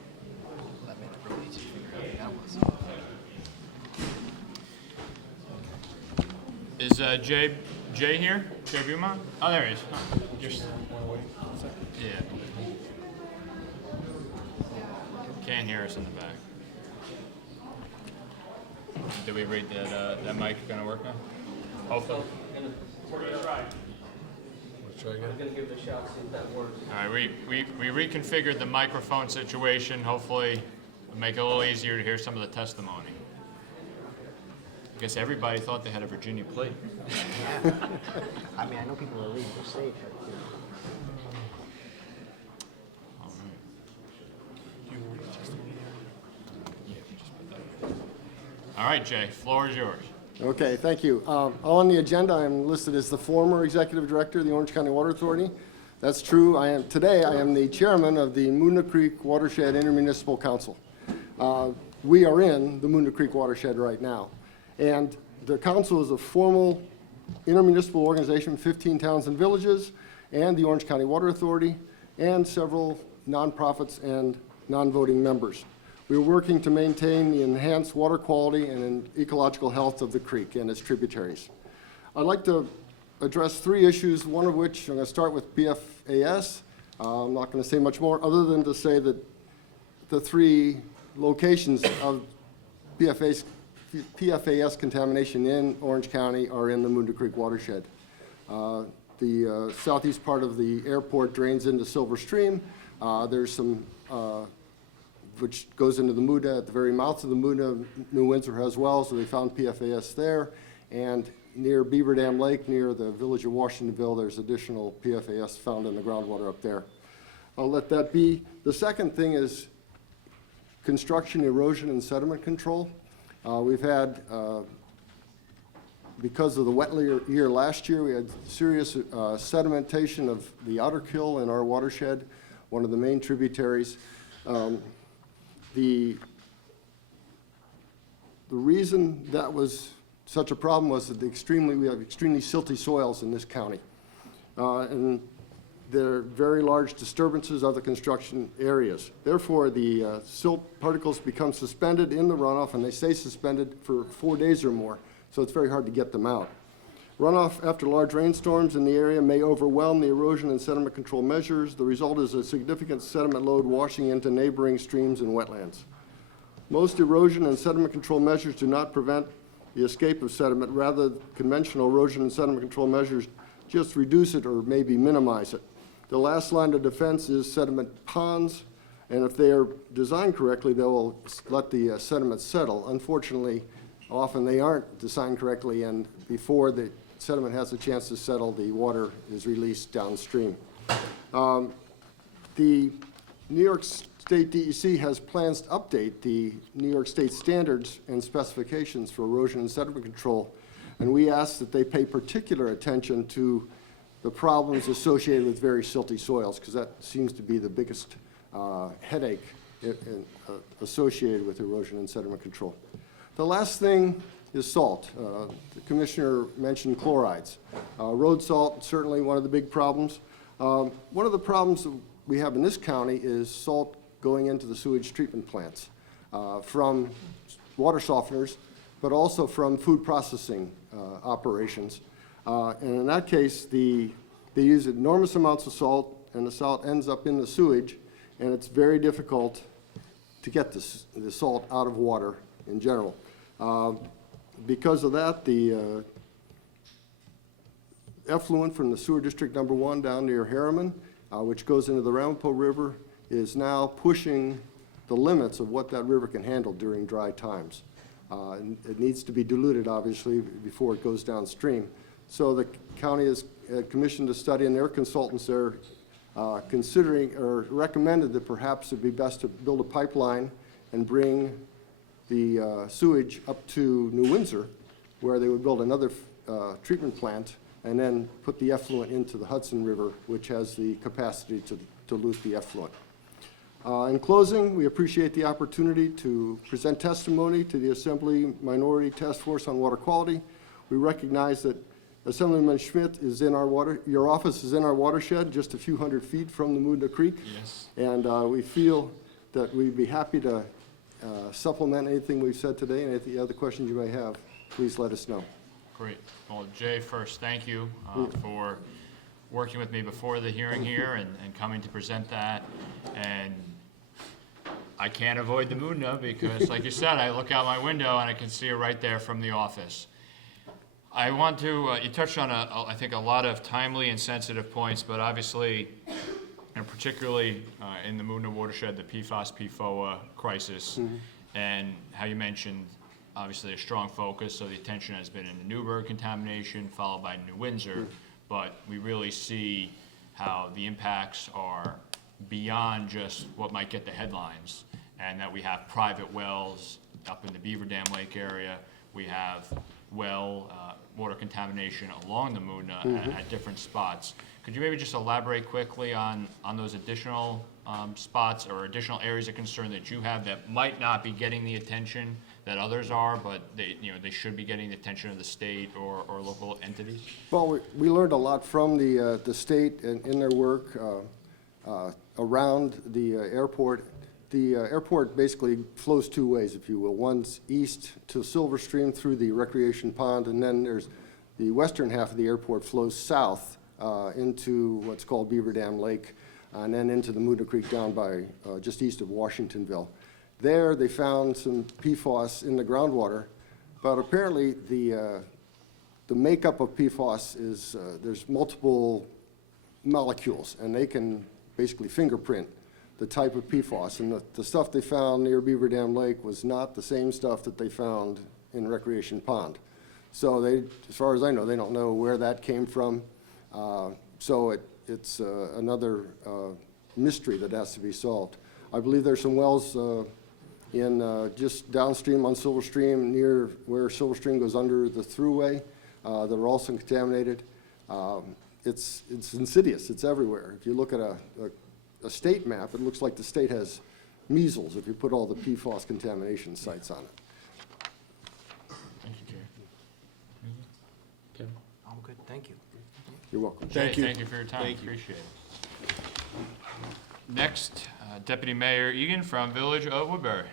Is Jay here? Jay Beaumont? Oh, there he is. Oh, just, yeah. Can't hear us in the back. Did we read that mic gonna work now? Hopefully. We're gonna try. Try again. I'm gonna give it a shot, see if that works. All right, we reconfigured the microphone situation. Hopefully, it'll make it a little easier to hear some of the testimony. I guess everybody thought they had a Virginia plate. I mean, I know people are leaving the state. All right. All right, Jay, floor is yours. Okay, thank you. On the agenda, I'm listed as the former executive director of the Orange County Water Authority. That's true. Today, I am the chairman of the Moona Creek Watershed Intermunicipal Council. We are in the Moona Creek Watershed right now. And the council is a formal intermunicipal organization, 15 towns and villages, and the Orange County Water Authority, and several nonprofits and non-voting members. We are working to maintain the enhanced water quality and ecological health of the creek and its tributaries. I'd like to address 3 issues, one of which I'm going to start with PFAS. I'm not going to say much more other than to say that the 3 locations of PFAS contamination in Orange County are in the Moonda Creek watershed. The southeast part of the airport drains into Silver Stream. There's some, which goes into the Moonda at the very mouth of the Moonda. New Windsor as well, so they found PFAS there. And near Beaver Dam Lake, near the village of Washingtonville, there's additional PFAS found in the groundwater up there. I'll let that be. The second thing is construction, erosion, and sediment control. We've had, because of the wet year last year, we had serious sedimentation of the Otterkill in our watershed, one of the main tributaries. The reason that was such a problem was that we have extremely silty soils in this county. And there are very large disturbances of the construction areas. Therefore, the silt particles become suspended in the runoff, and they stay suspended for 4 days or more, so it's very hard to get them out. Runoff after large rainstorms in the area may overwhelm the erosion and sediment control measures. The result is a significant sediment load washing into neighboring streams and wetlands. Most erosion and sediment control measures do not prevent the escape of sediment. Rather, conventional erosion and sediment control measures just reduce it or maybe minimize it. The last line of defense is sediment ponds, and if they are designed correctly, they will let the sediment settle. Unfortunately, often they aren't designed correctly, and before the sediment has a chance to settle, the water is released downstream. The New York State DEC has plans to update the New York State standards and specifications for erosion and sediment control, and we ask that they pay particular attention to the problems associated with very silty soils, because that seems to be the biggest headache associated with erosion and sediment control. The last thing is salt. The commissioner mentioned chlorides. Road salt, certainly one of the big problems. One of the problems that we have in this county is salt going into the sewage treatment plants from water softeners, but also from food processing operations. And in that case, they use enormous amounts of salt, and the salt ends up in the sewage, and it's very difficult to get the salt out of water in general. Because of that, the effluent from the sewer district number 1 down near Harriman, which goes into the Ramapo River, is now pushing the limits of what that river can handle during dry times. It needs to be diluted, obviously, before it goes downstream. So the county has commissioned a study, and their consultants are considering or recommended that perhaps it'd be best to build a pipeline and bring the sewage up to New Windsor, where they would build another treatment plant and then put the effluent into the Hudson River, which has the capacity to dilute the effluent. In closing, we appreciate the opportunity to present testimony to the Assembly Minority Task Force on Water Quality. We recognize that Assemblyman Schmidt is in your office is in our watershed, just a few hundred feet from the Moonda Creek. Yes. And we feel that we'd be happy to supplement anything we've said today, and any other questions you may have, please let us know. Great. Well, Jay, first, thank you for working with me before the hearing here and coming to present that. And I can't avoid the Moonda because, like you said, I look out my window and I can see it right there from the office. I want to, you touched on, I think, a lot of timely and sensitive points, but obviously, and particularly in the Moonda watershed, the PFAS-PFOA crisis, and how you mentioned, obviously, a strong focus, so the attention has been in the Newburgh contamination, followed by New Windsor, but we really see how the impacts are beyond just what might get the headlines, and that we have private wells up in the Beaver Dam Lake area. We have well water contamination along the Moona at different spots. Could you maybe just elaborate quickly on those additional spots or additional areas of concern that you have that might not be getting the attention that others are, but they should be getting the attention of the state or local entities? Well, we learned a lot from the state in their work around the airport. The airport basically flows two ways, if you will. One's east to Silver Stream through the recreation pond, and then there's the western half of the airport flows south into what's called Beaver Dam Lake, and then into the Moona Creek down by just east of Washingtonville. There, they found some PFAS in the groundwater, but apparently the makeup of PFAS is there's multiple molecules, and they can basically fingerprint the type of PFAS. And the stuff they found near Beaver Dam Lake was not the same stuff that they found in Recreation Pond. So they, as far as I know, they don't know where that came from. So it's another mystery that has to be solved. I believe there's some wells in just downstream on Silver Stream, near where Silver Stream goes under the thruway, that are also contaminated. It's insidious. It's everywhere. If you look at a state map, it looks like the state has measles if you put all the PFAS contamination sites on it. Thank you, Jay. I'm good, thank you. You're welcome. Jay, thank you for your time. Appreciate it. Next, Deputy Mayor Egan from Village of Woodbury.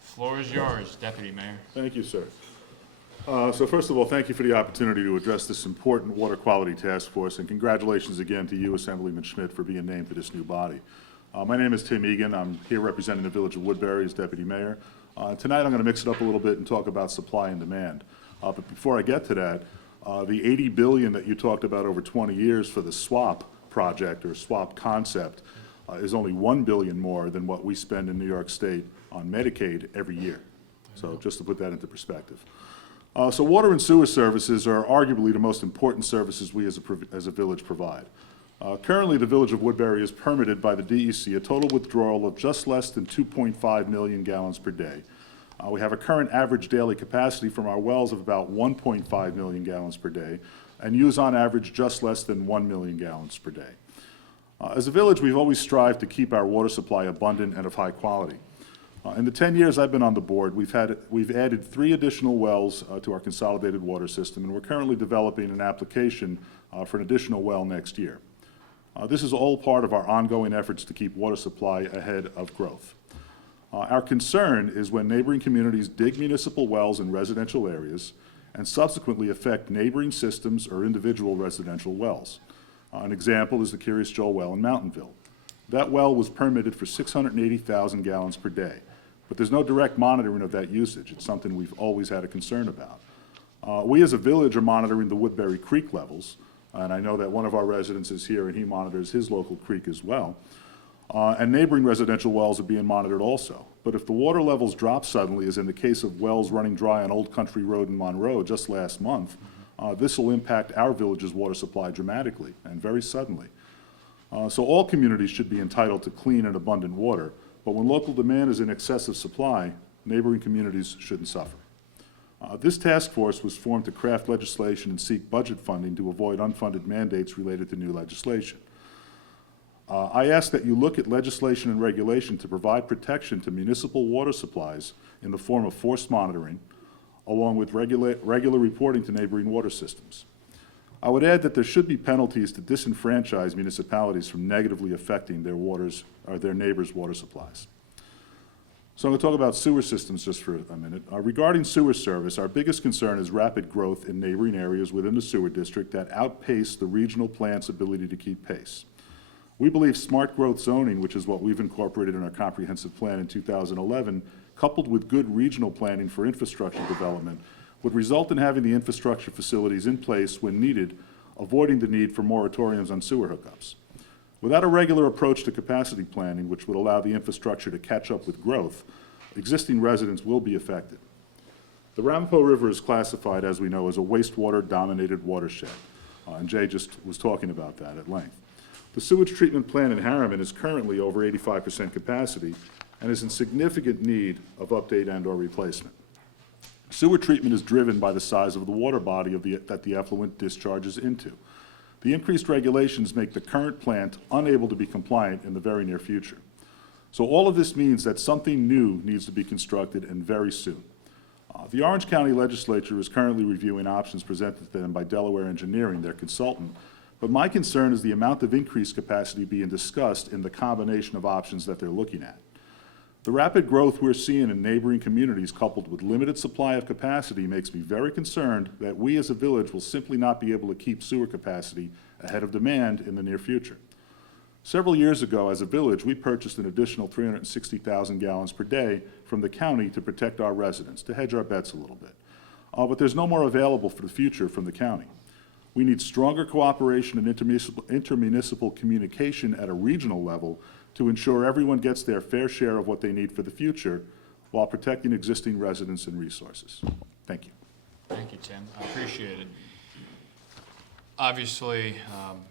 Floor is yours, Deputy Mayor. Thank you, sir. So first of all, thank you for the opportunity to address this important water quality task force, and congratulations again to you, Assemblyman Schmidt, for being named to this new body. My name is Tim Egan. I'm here representing the Village of Woodbury as Deputy Mayor. Tonight I'm going to mix it up a little bit and talk about supply and demand. But before I get to that, the $80 billion that you talked about over 20 years for the SWAP project or SWAP concept is only $1 billion more than what we spend in New York State on Medicaid every year. So just to put that into perspective. So water and sewer services are arguably the most important services we as a village provide. Currently, the Village of Woodbury is permitted by the DEC a total withdrawal of just less than 2.5 million gallons per day. We have a current average daily capacity from our wells of about 1.5 million gallons per day and use on average just less than 1 million gallons per day. As a village, we've always strived to keep our water supply abundant and of high quality. In the 10 years I've been on the board, we've added 3 additional wells to our consolidated water system, and we're currently developing an application for an additional well next year. This is all part of our ongoing efforts to keep water supply ahead of growth. Our concern is when neighboring communities dig municipal wells in residential areas and subsequently affect neighboring systems or individual residential wells. An example is the Curious Joe well in Mountainville. That well was permitted for 680,000 gallons per day, but there's no direct monitoring of that usage. It's something we've always had a concern about. We as a village are monitoring the Woodbury Creek levels, and I know that one of our residents is here and he monitors his local creek as well. And neighboring residential wells are being monitored also. But if the water levels drop suddenly, as in the case of wells running dry on Old Country Road in Monroe just last month, this will impact our village's water supply dramatically and very suddenly. So all communities should be entitled to clean and abundant water, but when local demand is in excess of supply, neighboring communities shouldn't suffer. This task force was formed to craft legislation and seek budget funding to avoid unfunded mandates related to new legislation. I ask that you look at legislation and regulation to provide protection to municipal water supplies in the form of forced monitoring, along with regular reporting to neighboring water systems. I would add that there should be penalties to disenfranchise municipalities from negatively affecting their neighbors' water supplies. So I'm going to talk about sewer systems just for a minute. Regarding sewer service, our biggest concern is rapid growth in neighboring areas within the sewer district that outpace the regional plant's ability to keep pace. We believe smart growth zoning, which is what we've incorporated in our comprehensive plan in 2011, coupled with good regional planning for infrastructure development, would result in having the infrastructure facilities in place when needed, avoiding the need for moratoriums on sewer hookups. Without a regular approach to capacity planning, which would allow the infrastructure to catch up with growth, existing residents will be affected. The Ramapo River is classified, as we know, as a wastewater-dominated watershed, and Jay just was talking about that at length. The sewage treatment plant in Harriman is currently over 85% capacity, and is in significant need of update and/or replacement. Sewer treatment is driven by the size of the water body that the effluent discharges into. The increased regulations make the current plant unable to be compliant in the very near future. So all of this means that something new needs to be constructed, and very soon. The Orange County Legislature is currently reviewing options presented to them by Delaware Engineering, their consultant, but my concern is the amount of increased capacity being discussed in the combination of options that they're looking at. The rapid growth we're seeing in neighboring communities, coupled with limited supply of capacity, makes me very concerned that we as a village will simply not be able to keep sewer capacity ahead of demand in the near future. Several years ago, as a village, we purchased an additional 360,000 gallons per day from the county to protect our residents, to hedge our bets a little bit. But there's no more available for the future from the county. We need stronger cooperation and intermunicipal communication at a regional level to ensure everyone gets their fair share of what they need for the future while protecting existing residents and resources. Thank you. Thank you, Tim. I appreciate it. Obviously,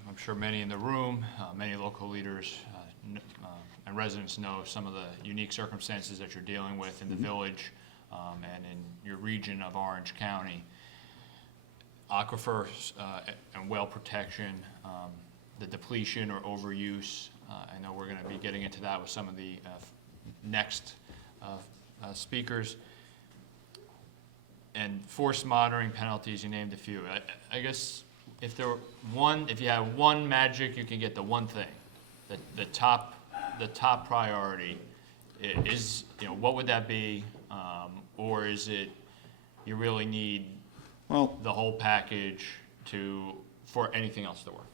I'm sure many in the room, many local leaders and residents know some of the unique circumstances that you're dealing with in the village and in your region of Orange County. Aquifers and well protection, the depletion or overuse. I know we're going to be getting into that with some of the next speakers. And forced monitoring penalties, you named a few. I guess if you have one magic, you can get the one thing, the top priority is, what would that be? Or is it you really need the whole package for anything else to work?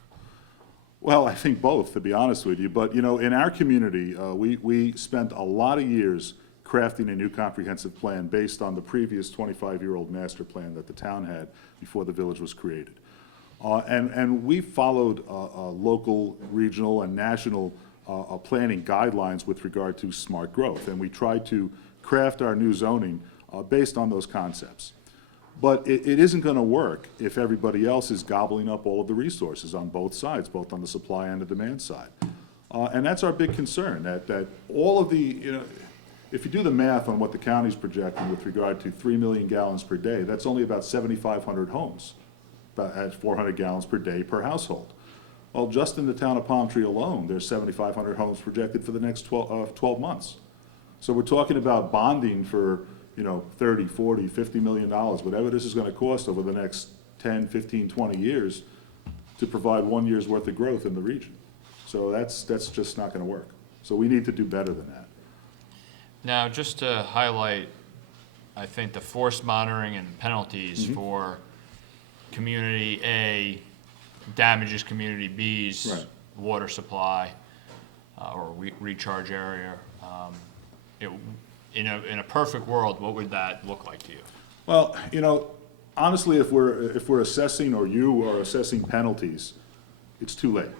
Well, I think both, to be honest with you. But, in our community, we spent a lot of years crafting a new comprehensive plan based on the previous 25-year-old master plan that the town had before the village was created. And we followed local, regional, and national planning guidelines with regard to smart growth. And we tried to craft our new zoning based on those concepts. But it isn't going to work if everybody else is gobbling up all of the resources on both sides, both on the supply and the demand side. And that's our big concern, that all of the, if you do the math on what the county's projecting with regard to 3 million gallons per day, that's only about 7,500 homes at 400 gallons per day per household. Well, just in the town of Palm Tree alone, there's 7,500 homes projected for the next 12 months. So we're talking about bonding for 30, 40, $50 million, whatever this is going to cost over the next 10, 15, 20 years to provide 1 year's worth of growth in the region. So that's just not going to work. So we need to do better than that. Now, just to highlight, I think the forced monitoring and penalties for Community A damages Community B's water supply or recharge area. In a perfect world, what would that look like to you? Well, honestly, if we're assessing, or you are assessing penalties, it's too late.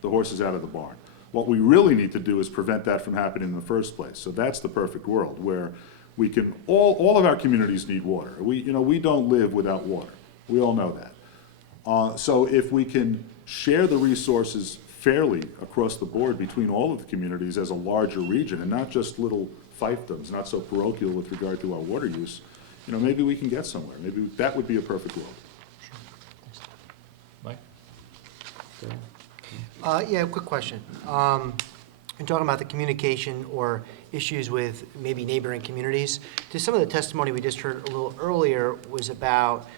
The horse is out of the barn. What we really need to do is prevent that from happening in the first place. So that's the perfect world where we can, all of our communities need water. We don't live without water. We all know that. So if we can share the resources fairly across the board between all of the communities as a larger region, and not just little fiefdoms, not so parochial with regard to our water use, maybe we can get somewhere. Maybe that would be a perfect world. Mike? Yeah, quick question. In talking about the communication or issues with maybe neighboring communities, just some of the testimony we just heard a little earlier was about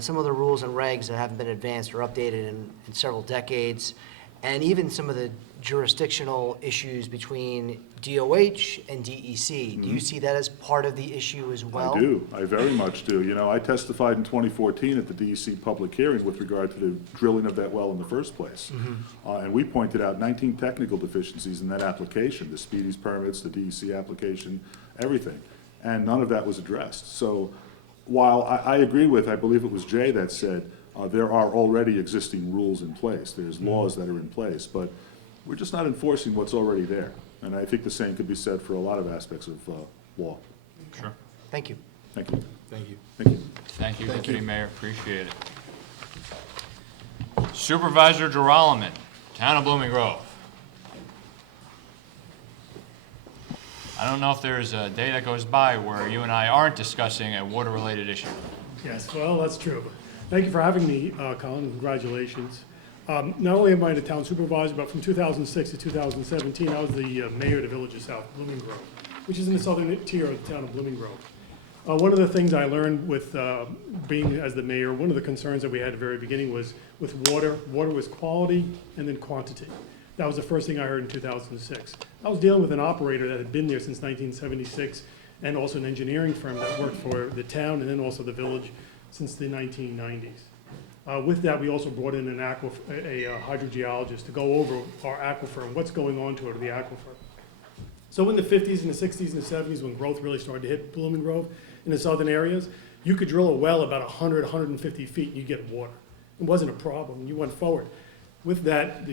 some of the rules and regs that haven't been advanced or updated in several decades, and even some of the jurisdictional issues between DOH and DEC. Do you see that as part of the issue as well? I do. I very much do. I testified in 2014 at the DEC public hearing with regard to the drilling of that well in the first place. And we pointed out 19 technical deficiencies in that application, the Speedies permits, the DEC application, everything. And none of that was addressed. So while I agree with, I believe it was Jay that said, there are already existing rules in place. There's laws that are in place, but we're just not enforcing what's already there. And I think the same could be said for a lot of aspects of law. Sure. Thank you. Thank you. Thank you. Thank you. Thank you, Deputy Mayor. Appreciate it. Supervisor Geralman, Town of Blooming Grove. I don't know if there's a day that goes by where you and I aren't discussing a water-related issue. Yes, well, that's true. Thank you for having me, Colin. Congratulations. Not only am I the town supervisor, but from 2006 to 2017, I was the mayor of the village of South Blooming Grove, which is in the southern tier of the town of Blooming Grove. One of the things I learned with being as the mayor, one of the concerns that we had at the very beginning was with water. Water was quality and then quantity. That was the first thing I heard in 2006. I was dealing with an operator that had been there since 1976 and also an engineering firm that worked for the town and then also the village since the 1990s. With that, we also brought in a hydrogeologist to go over our aquifer and what's going on to it, the aquifer. So in the 50s and the 60s and the 70s, when growth really started to hit Blooming Grove in the southern areas, you could drill a well about 100, 150 feet and you get water. It wasn't a problem. You went forward. With that,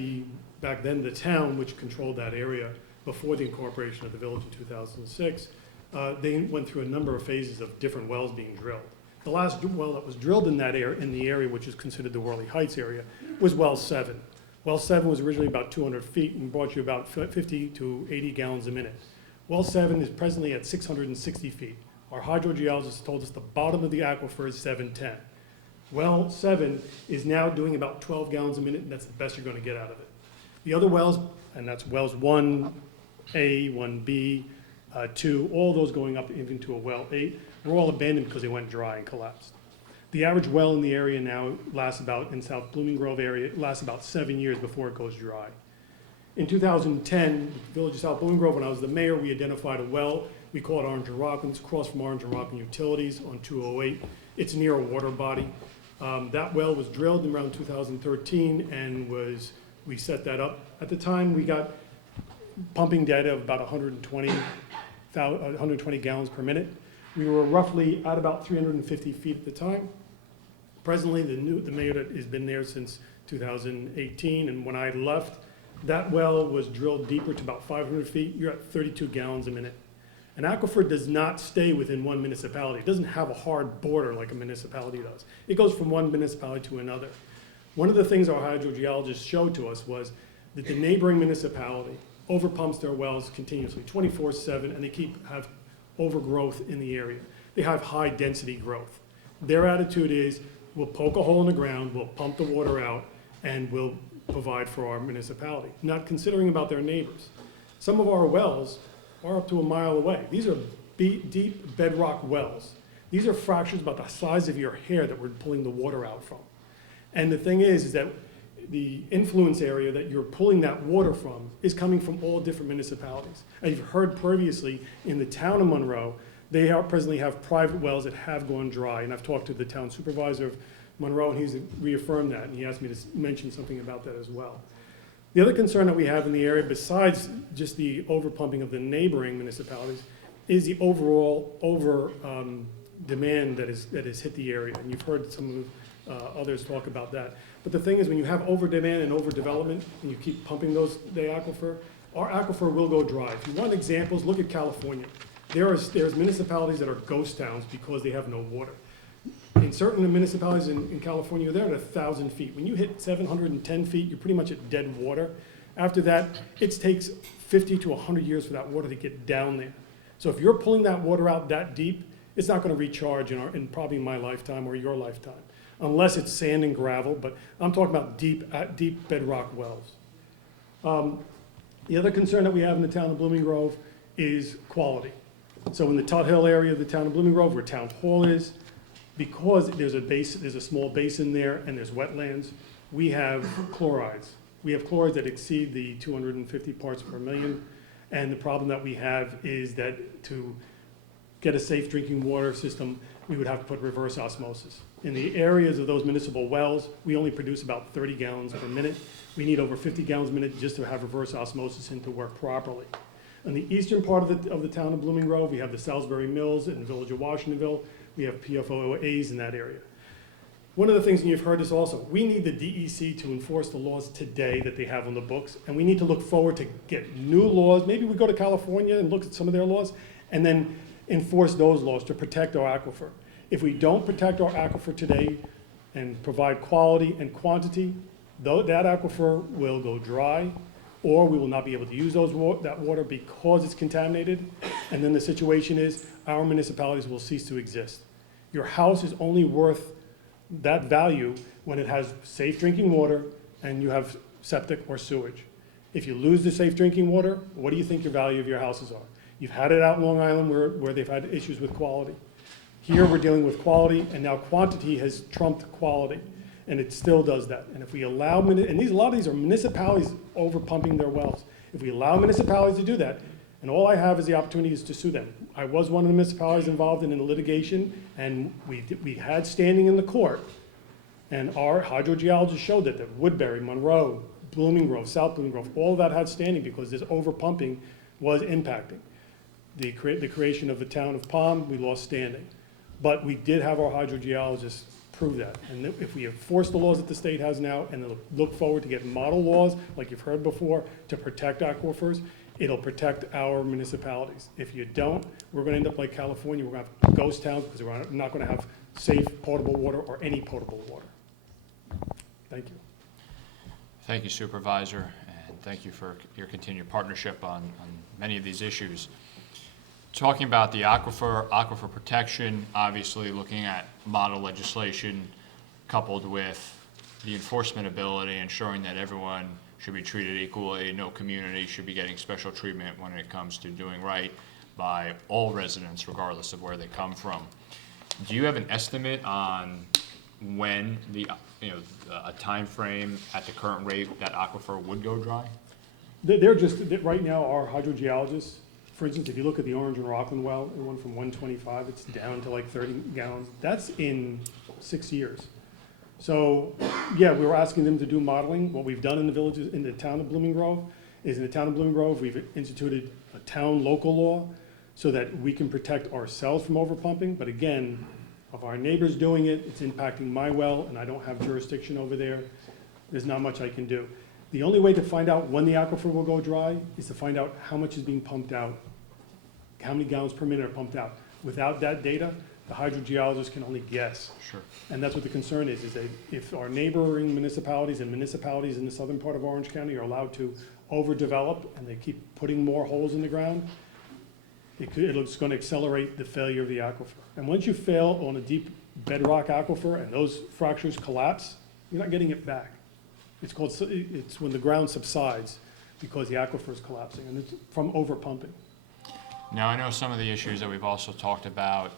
back then, the town, which controlled that area before the incorporation of the village in 2006, they went through a number of phases of different wells being drilled. The last well that was drilled in that area, in the area which is considered the Worley Heights area, was well 7. Well 7 was originally about 200 feet and brought you about 50 to 80 gallons a minute. Well 7 is presently at 660 feet. Our hydrogeologist told us the bottom of the aquifer is 710. Well 7 is now doing about 12 gallons a minute, and that's the best you're going to get out of it. The other wells, and that's wells 1A, 1B, 2, all those going up even to a well 8, were all abandoned because they went dry and collapsed. The average well in the area now lasts about, in South Blooming Grove area, it lasts about 7 years before it goes dry. In 2010, the village of South Blooming Grove, when I was the mayor, we identified a well. We call it Orange and Rock, and it's across from Orange and Rock and Utilities on 208. It's near a water body. That well was drilled in around 2013 and we set that up. At the time, we got pumping data of about 120 gallons per minute. We were roughly at about 350 feet at the time. Presently, the mayor that has been there since 2018, and when I left, that well was drilled deeper to about 500 feet. You're at 32 gallons a minute. An aquifer does not stay within one municipality. It doesn't have a hard border like a municipality does. It goes from one municipality to another. One of the things our hydrogeologist showed to us was that the neighboring municipality overpumps their wells continuously, 24/7, and they have overgrowth in the area. They have high density growth. Their attitude is, we'll poke a hole in the ground, we'll pump the water out, and we'll provide for our municipality, not considering about their neighbors. Some of our wells are up to a mile away. These are deep bedrock wells. These are fractures about the size of your hair that we're pulling the water out from. And the thing is that the influence area that you're pulling that water from is coming from all different municipalities. And you've heard previously in the town of Monroe, they presently have private wells that have gone dry. And I've talked to the town supervisor of Monroe, and he's reaffirmed that, and he asked me to mention something about that as well. The other concern that we have in the area, besides just the overpumping of the neighboring municipalities, is the overall demand that has hit the area. And you've heard some others talk about that. But the thing is, when you have over-demand and over-development, and you keep pumping the aquifer, our aquifer will go dry. If you want examples, look at California. There's municipalities that are ghost towns because they have no water. In certain municipalities in California, they're at 1,000 feet. When you hit 710 feet, you're pretty much at dead water. After that, it takes 50 to 100 years for that water to get down there. So if you're pulling that water out that deep, it's not going to recharge in probably my lifetime or your lifetime, unless it's sand and gravel, but I'm talking about deep bedrock wells. The other concern that we have in the town of Blooming Grove is quality. So in the Tut Hill area of the town of Blooming Grove, where town hall is, because there's a small basin there and there's wetlands, we have chlorides. We have chlorides that exceed the 250 parts per million. And the problem that we have is that to get a safe drinking water system, we would have to put reverse osmosis. In the areas of those municipal wells, we only produce about 30 gallons per minute. We need over 50 gallons a minute just to have reverse osmosis and to work properly. In the eastern part of the town of Blooming Grove, we have the Salisbury Mills in the village of Washingtonville. We have PFOAs in that area. One of the things, and you've heard this also, we need the DEC to enforce the laws today that they have on the books, and we need to look forward to get new laws. Maybe we go to California and look at some of their laws, and then enforce those laws to protect our aquifer. If we don't protect our aquifer today and provide quality and quantity, that aquifer will go dry. or we will not be able to use that water because it's contaminated. And then the situation is, our municipalities will cease to exist. Your house is only worth that value when it has safe drinking water and you have septic or sewage. If you lose the safe drinking water, what do you think your value of your houses are? You've had it out in Long Island where they've had issues with quality. Here, we're dealing with quality, and now quantity has trumped quality, and it still does that. And if we allow, and a lot of these are municipalities over pumping their wells. If we allow municipalities to do that, and all I have is the opportunity is to sue them. I was one of the municipalities involved in a litigation, and we had standing in the court, and our hydrogeologists showed that Woodbury, Monroe, Blooming Grove, South Blooming Grove, all of that had standing because this over pumping was impacting. The creation of the town of Palm, we lost standing. But we did have our hydrogeologists prove that. And if we enforce the laws that the state has now and look forward to get model laws, like you've heard before, to protect aquifers, it'll protect our municipalities. If you don't, we're gonna end up like California, we're gonna have ghost towns because we're not gonna have safe potable water or any potable water. Thank you. Thank you, Supervisor, and thank you for your continued partnership on many of these issues. Talking about the aquifer protection, obviously looking at model legislation coupled with the enforcement ability, ensuring that everyone should be treated equally, no community should be getting special treatment when it comes to doing right by all residents, regardless of where they come from. Do you have an estimate on when a time frame at the current rate that aquifer would go dry? Right now, our hydrogeologists, for instance, if you look at the Orange and Rockland well, it went from 125, it's down to like 30 gallons. That's in 6 years. So, yeah, we were asking them to do modeling. What we've done in the villages, in the town of Blooming Grove, is in the town of Blooming Grove, we've instituted a town local law so that we can protect ourselves from overpumping. But again, if our neighbor's doing it, it's impacting my well, and I don't have jurisdiction over there, there's not much I can do. The only way to find out when the aquifer will go dry is to find out how much is being pumped out, how many gallons per minute are pumped out. Without that data, the hydrogeologist can only guess. Sure. And that's what the concern is that if our neighboring municipalities and municipalities in the southern part of Orange County are allowed to overdevelop and they keep putting more holes in the ground, it's going to accelerate the failure of the aquifer. And once you fail on a deep bedrock aquifer and those fractures collapse, you're not getting it back. It's when the ground subsides because the aquifer is collapsing, and it's from overpumping. Now, I know some of the issues that we've also talked about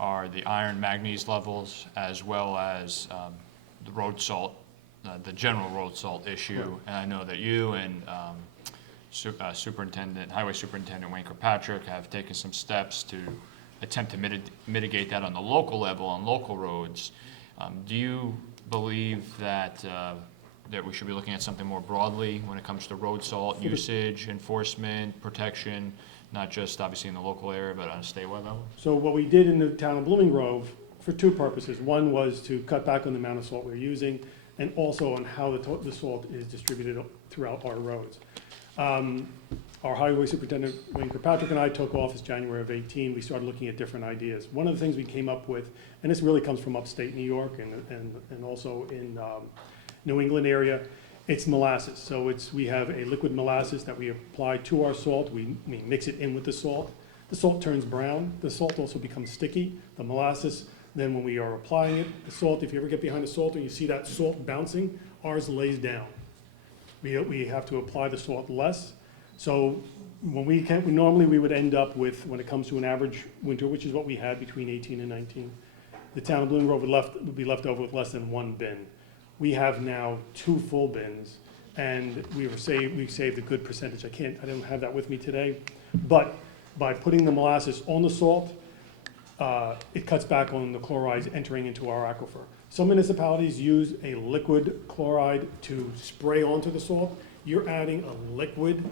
are the iron manganese levels, as well as the road salt, the general road salt issue. Right. And I know that you and Highway Superintendent Wayne Kirkpatrick have taken some steps to attempt to mitigate that on the local level, on local roads. Do you believe that we should be looking at something more broadly when it comes to road salt usage, enforcement, protection, not just obviously in the local area, but on a statewide level? So what we did in the town of Blooming Grove, for two purposes. One was to cut back on the amount of salt we're using, and also on how the salt is distributed throughout our roads. Our Highway Superintendent, Wayne Kirkpatrick, and I took office January of 18. We started looking at different ideas. One of the things we came up with, and this really comes from upstate New York and also in New England area, it's molasses. So we have a liquid molasses that we apply to our salt. We mix it in with the salt. The salt turns brown. The salt also becomes sticky. The molasses, then when we are applying it, the salt, if you ever get behind a salt and you see that salt bouncing, ours lays down. We have to apply the salt less. So when normally we would end up with, when it comes to an average winter, which is what we had between 18 and 19, the town of Blooming Grove would be left over with less than one bin. We have now 2 full bins, and we saved a good percentage. I don't have that with me today, but by putting the molasses on the salt, it cuts back on the chlorides entering into our aquifer. Some municipalities use a liquid chloride to spray onto the salt. You're adding a liquid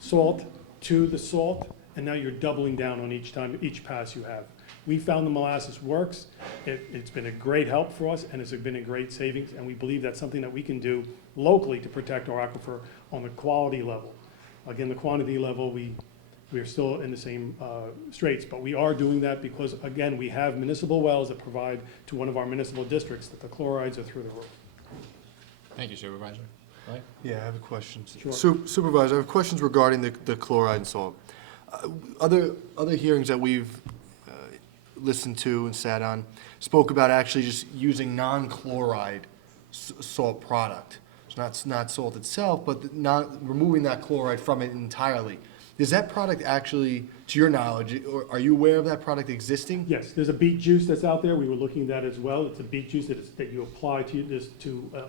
salt to the salt, and now you're doubling down on each pass you have. We found the molasses works. It's been a great help for us, and it's been a great savings, and we believe that's something that we can do locally to protect our aquifer on the quality level. Again, the quantity level, we are still in the same straits, but we are doing that because, again, we have municipal wells that provide to one of our municipal districts that the chlorides are through the roof. Thank you, Supervisor. Yeah, I have a question. Sure. Supervisor, I have questions regarding the chloride and salt. Other hearings that we've listened to and sat on spoke about actually just using non-chloride salt product. It's not salt itself, but not removing that chloride from it entirely. Is that product actually, to your knowledge, or are you aware of that product existing? Yes, there's a beet juice that's out there. We were looking at that as well. It's a beet juice that you apply to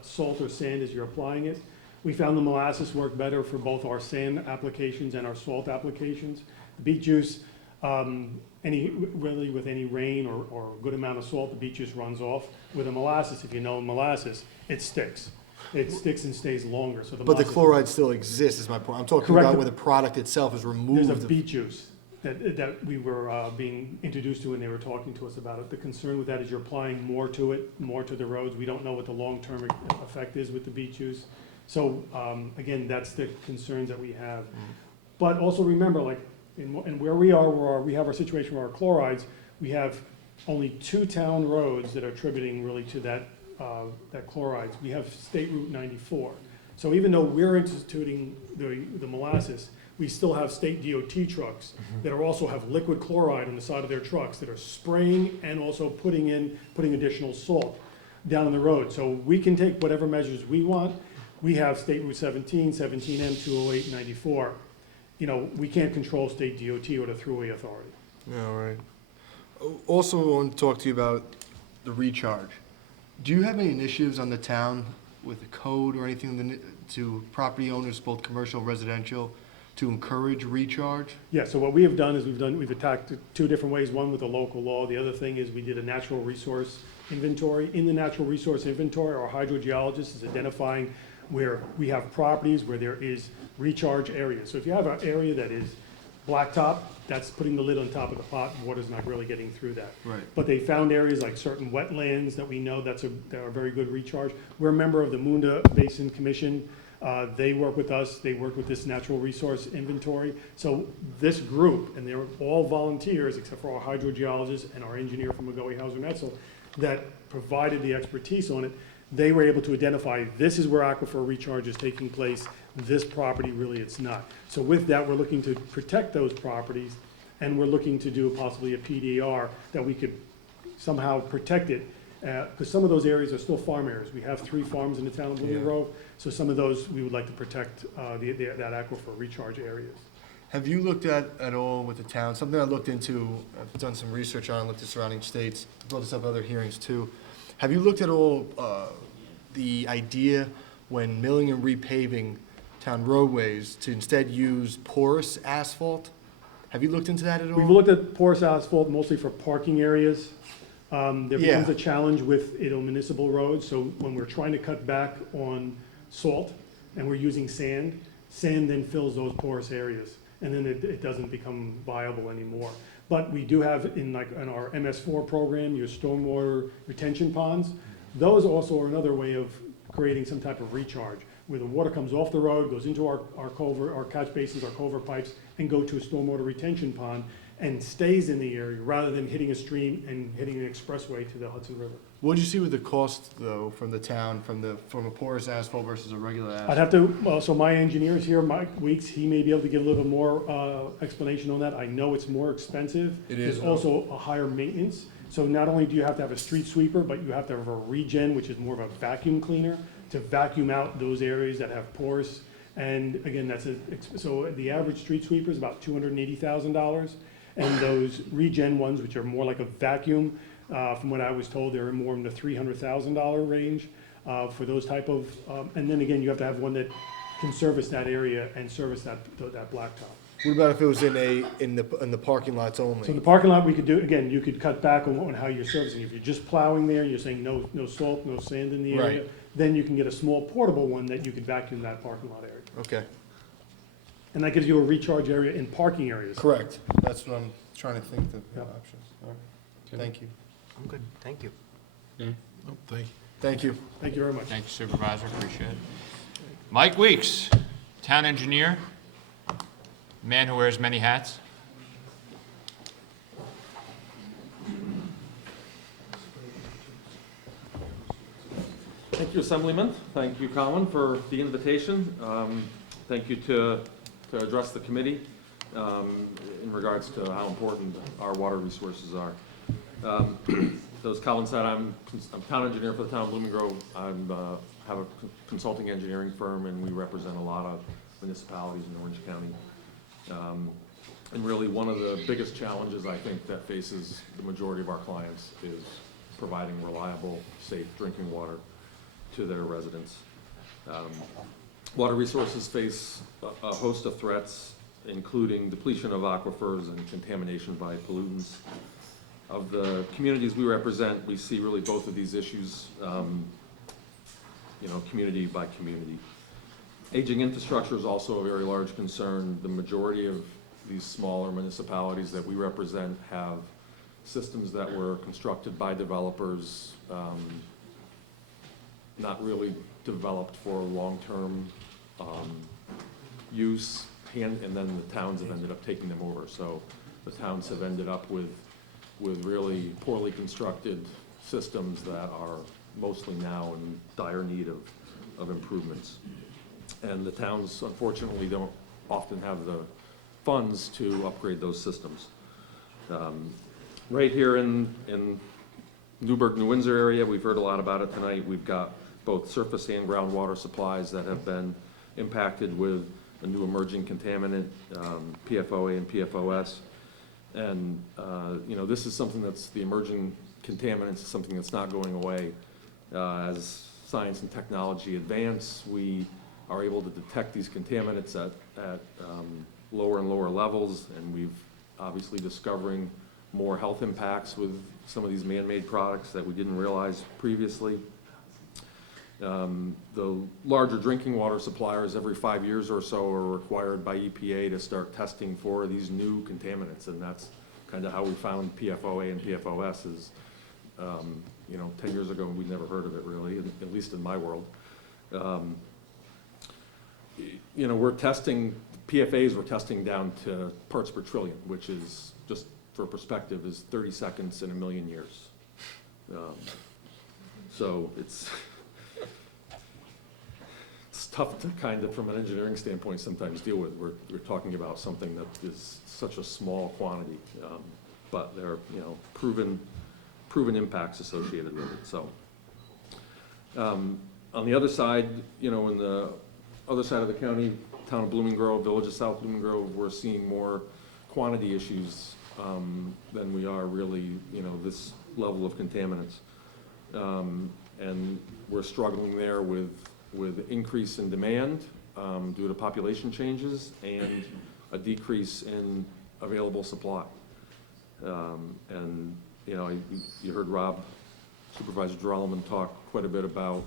salt or sand as you're applying it. We found the molasses work better for both our sand applications and our salt applications. The beet juice, really with any rain or a good amount of salt, the beet juice runs off. With the molasses, if you know molasses, it sticks. It sticks and stays longer, so the But the molasses- chloride still exists, is my point. I'm talking Correct. about where the product itself is removed. There's a beet juice that we were being introduced to when they were talking to us about it. The concern with that is you're applying more to it, more to the roads. We don't know what the long-term effect is with the beet juice. So, again, that's the concerns that we have. But also remember, like, in where we are, we have our situation where our chlorides, we have only 2 town roads that are attributing really to that chlorides. We have State Route 94. So even though we're instituting the molasses, we still have state DOT trucks that are also have liquid chloride on the side of their trucks that are spraying and also putting additional salt down on the road. So we can take whatever measures we want. We have State Route 17, 17M, 208, 94. You know, we can't control state DOT or the Thruway Authority. All right. Also, I want to talk to you about the recharge. Do you have any initiatives on the town with the code or anything to property owners, both commercial and residential, to encourage recharge? Yeah, so what we have done is we've attacked 2 different ways. One with the local law. The other thing is we did a natural resource inventory. In the natural resource inventory, our hydrogeologist is identifying where we have properties where there is recharge areas. So if you have an area that is blacktop, that's putting the lid on top of the pot, water's not really getting through that. Right. But they found areas like certain wetlands that we know that are very good recharge. We're a member of the Munda Basin Commission. They work with us, they work with this natural resource inventory. So this group, and they're all volunteers except for our hydrogeologist and our engineer from McGoey Hauser Netzel, that provided the expertise on it. They were able to identify this is where aquifer recharge is taking place, this property really it's not. So with that, we're looking to protect those properties, and we're looking to do possibly a PDR that we could somehow protect it, because some of those areas are still farm areas. We have 3 farms in the town of Blooming Grove, so some of those we would like to protect that aquifer recharge areas. Have you looked at all with the town, something I looked into, I've done some research on, looked at surrounding states, brought this up at other hearings too. Have you looked at all the idea when milling and repaving town roadways to instead use porous asphalt? Have you looked into that at all? We've looked at porous asphalt mostly for parking areas. There becomes Yeah. a challenge with, municipal roads, so when we're trying to cut back on salt and we're using sand then fills those porous areas, and then it doesn't become viable anymore. But we do have in our MS4 program, your stormwater retention ponds. Those also are another way of creating some type of recharge, where the water comes off the road, goes into our culvert, our catch basins, our culvert pipes, and go to a stormwater retention pond and stays in the area rather than hitting a stream and hitting an expressway to the Hudson River. What did you see with the cost though from the town, from a porous asphalt versus a regular asphalt? I'd have to, so my engineer is here, Mike Weeks, he may be able to give a little bit more explanation on that. I know it's more expensive. It is, There's also a higher maintenance. So not only do you have to have a street sweeper, but you have to have a regen, which is more of a vacuum cleaner, to vacuum out those areas that have pores. And again, so the average street sweeper is about $280,000. And those regen ones, which are more like a vacuum, from what I was told, they're more in the $300,000 range for those type of, and then again, you have to have one that can service that area and service that blacktop. What about if it was in the parking lots only? So the parking lot, we could do, again, you could cut back on how you're servicing. If you're just plowing there, you're saying no salt, no sand in the area, Right. then you can get a small portable one that you could vacuum that parking lot area. Okay, And that gives you a recharge area in parking areas. correct. That's what I'm trying to think of the Yep. options. All right. Thank you. I'm good, thank you. Oh, thank you. Thank you. Thank you very much. Thank you, Supervisor, appreciate it. Mike Weeks, Town Engineer, man who wears many hats. Thank you, Assemblyman. Thank you, Colin, for the invitation. Thank you to address the committee in regards to how important our water resources are. So as Colin said, I'm town engineer for the town of Blooming Grove. I have a consulting engineering firm, and we represent a lot of municipalities in Orange County. And really, one of the biggest challenges I think that faces the majority of our clients is providing reliable, safe drinking water to their residents. Water resources face a host of threats, including depletion of aquifers and contamination by pollutants. Of the communities we represent, we see really both of these issues, community by community. Aging infrastructure is also a very large concern. The majority of these smaller municipalities that we represent have systems that were constructed by developers, not really developed for long-term use, and then the towns have ended up taking them over. So the towns have ended up with really poorly constructed systems that are mostly now in dire need of improvements. And the towns, unfortunately, don't often have the funds to upgrade those systems. Right here in Newburgh, New Windsor area, we've heard a lot about it tonight. We've got both surface and groundwater supplies that have been impacted with a new emerging contaminant, PFOA and PFOS. And, this is something the emerging contaminants is something that's not going away. As science and technology advance, we are able to detect these contaminants at lower and lower levels, and we've obviously discovering more health impacts with some of these man-made products that we didn't realize previously. The larger drinking water suppliers every 5 years or so are required by EPA to start testing for these new contaminants, and that's kind of how we found PFOA and PFOS is, 10 years ago we'd never heard of it really, at least in my world. We're testing, PFAs we're testing down to parts per trillion, which is, just for perspective, is 30 seconds in a million years. So it's tough to kind of, from an engineering standpoint, sometimes deal with. We're talking about something that is such a small quantity, but there are, proven impacts associated with it. So on the other side, in the other side of the county, town of Blooming Grove, village of South Blooming Grove, we're seeing more quantity issues than we are really, this level of contaminants. And we're struggling there with increase in demand due to population changes and a decrease in available supply. And, you heard Supervisor Drelleman talk quite a bit about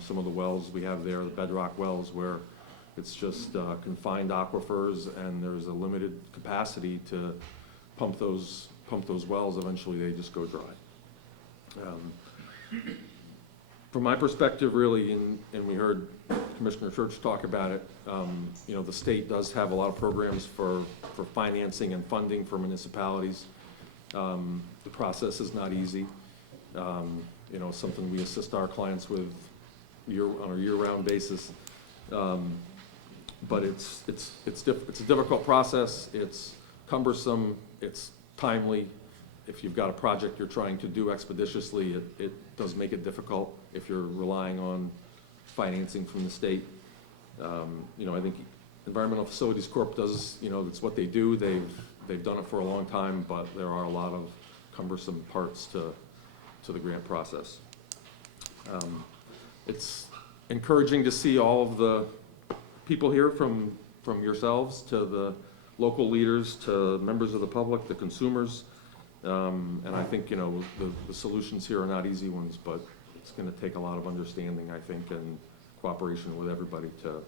some of the wells we have there, the bedrock wells, where it's just confined aquifers and there's a limited capacity to pump those wells. Eventually they just go dry. From my perspective, really, and we heard Commissioner Church talk about it, the state does have a lot of programs for financing and funding for municipalities. The process is not easy. Something we assist our clients with on a year-round basis. But it's a difficult process. It's cumbersome. It's timely. If you've got a project you're trying to do expeditiously, it does make it difficult if you're relying on financing from the state. I think Environmental Facilities Corp does, that's what they do. They've done it for a long time, but there are a lot of cumbersome parts to the grant process. It's encouraging to see all of the people here, from yourselves to the local leaders to members of the public, the consumers. And I think, the solutions here are not easy ones, but it's going to take a lot of understanding, I think, and cooperation with everybody to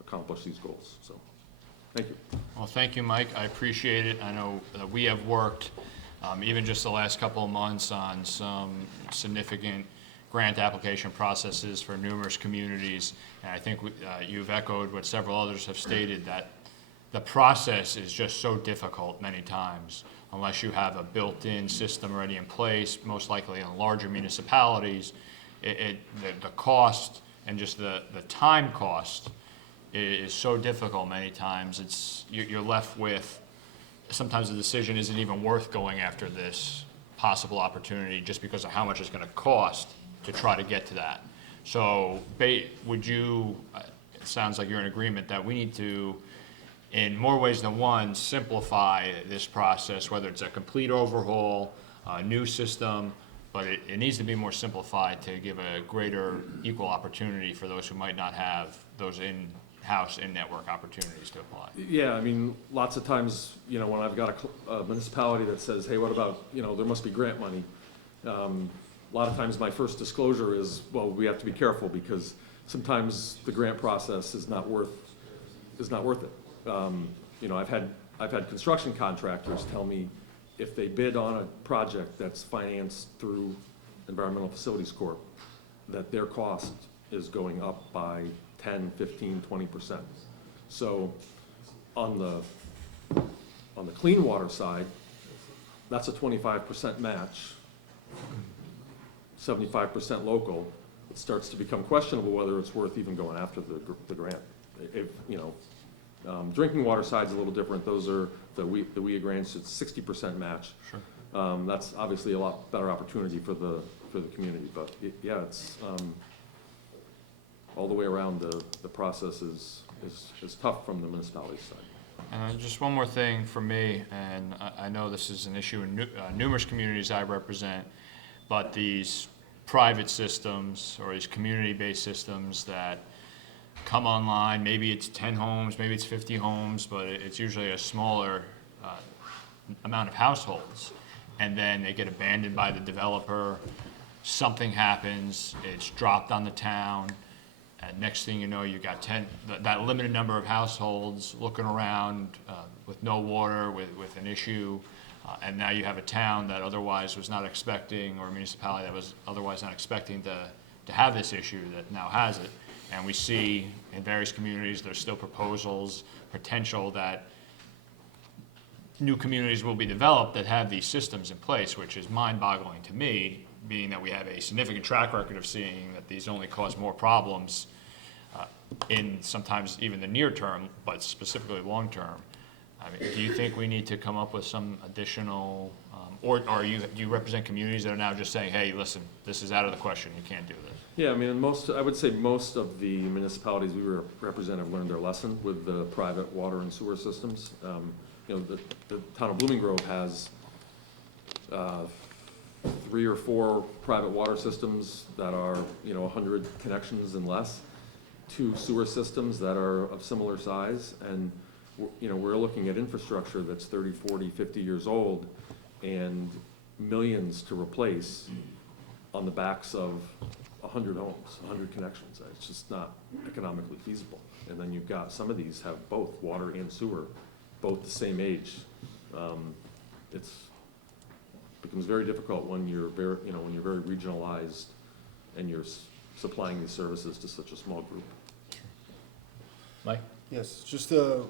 accomplish these goals. So, thank you. Well, thank you, Mike. I appreciate it. I know that we have worked, even just the last couple of months, on some significant grant application processes for numerous communities. And I think you've echoed what several others have stated, that the process is just so difficult many times. Unless you have a built-in system already in place, most likely in larger municipalities, the cost and just the time cost is so difficult many times. You're left with, sometimes the decision isn't even worth going after this possible opportunity just because of how much it's going to cost to try to get to that. So would you, it sounds like you're in agreement that we need to, in more ways than one, simplify this process, whether it's a complete overhaul, a new system, but it needs to be more simplified to give a greater equal opportunity for those who might not have those in-house, in-network opportunities to apply. Yeah, I mean, lots of times, you know, when I've got a municipality that says, hey, what about, you know, there must be grant money. A lot of times my first disclosure is, well, we have to be careful because sometimes the grant process is not worth it. You know, I've had construction contractors tell me if they bid on a project that's financed through Environmental Facilities Corp., that their cost is going up by 10, 15, 20%. So on the clean water side, that's a 25% match, 75% local. It starts to become questionable whether it's worth even going after the grant. If, you know, drinking water side's a little different. Those are the WEA grants. It's 60% match. Sure. That's obviously a lot better opportunity for the community. But yeah, it's all the way around. The process is tough from the municipality side. And just one more thing for me, and I know this is an issue in numerous communities I represent, but these private systems or these community-based systems that come online, maybe it's 10 homes, maybe it's 50 homes, but it's usually a smaller amount of households. And then they get abandoned by the developer, something happens, it's dropped on the town, and next thing you know, you got that limited number of households looking around with no water, with an issue, and now you have a town that otherwise was not expecting, or a municipality that was otherwise not expecting to have this issue that now has it. And we see in various communities, there's still proposals, potential that new communities will be developed that have these systems in place, which is mind-boggling to me, being that we have a significant track record of seeing that these only cause more problems in sometimes even the near term, but specifically long term. I mean, do you think we need to come up with some additional, or do you represent communities that are now just saying, hey, listen, this is out of the question, you can't do this? Yeah, I mean, I would say most of the municipalities we represent have learned their lesson with the private water and sewer systems. You know, the town of Blooming Grove has 3 or 4 private water systems that are, you know, 100 connections and less, 2 sewer systems that are of similar size, and you know, we're looking at infrastructure that's 30, 40, 50 years old, and millions to replace on the backs of 100 homes, 100 connections. It's just not economically feasible. And then you've got, some of these have both water and sewer, both the same age. It becomes very difficult when you're very, you know, when you're very regionalized and you're supplying these services to such a small group. Mike? Yes, just a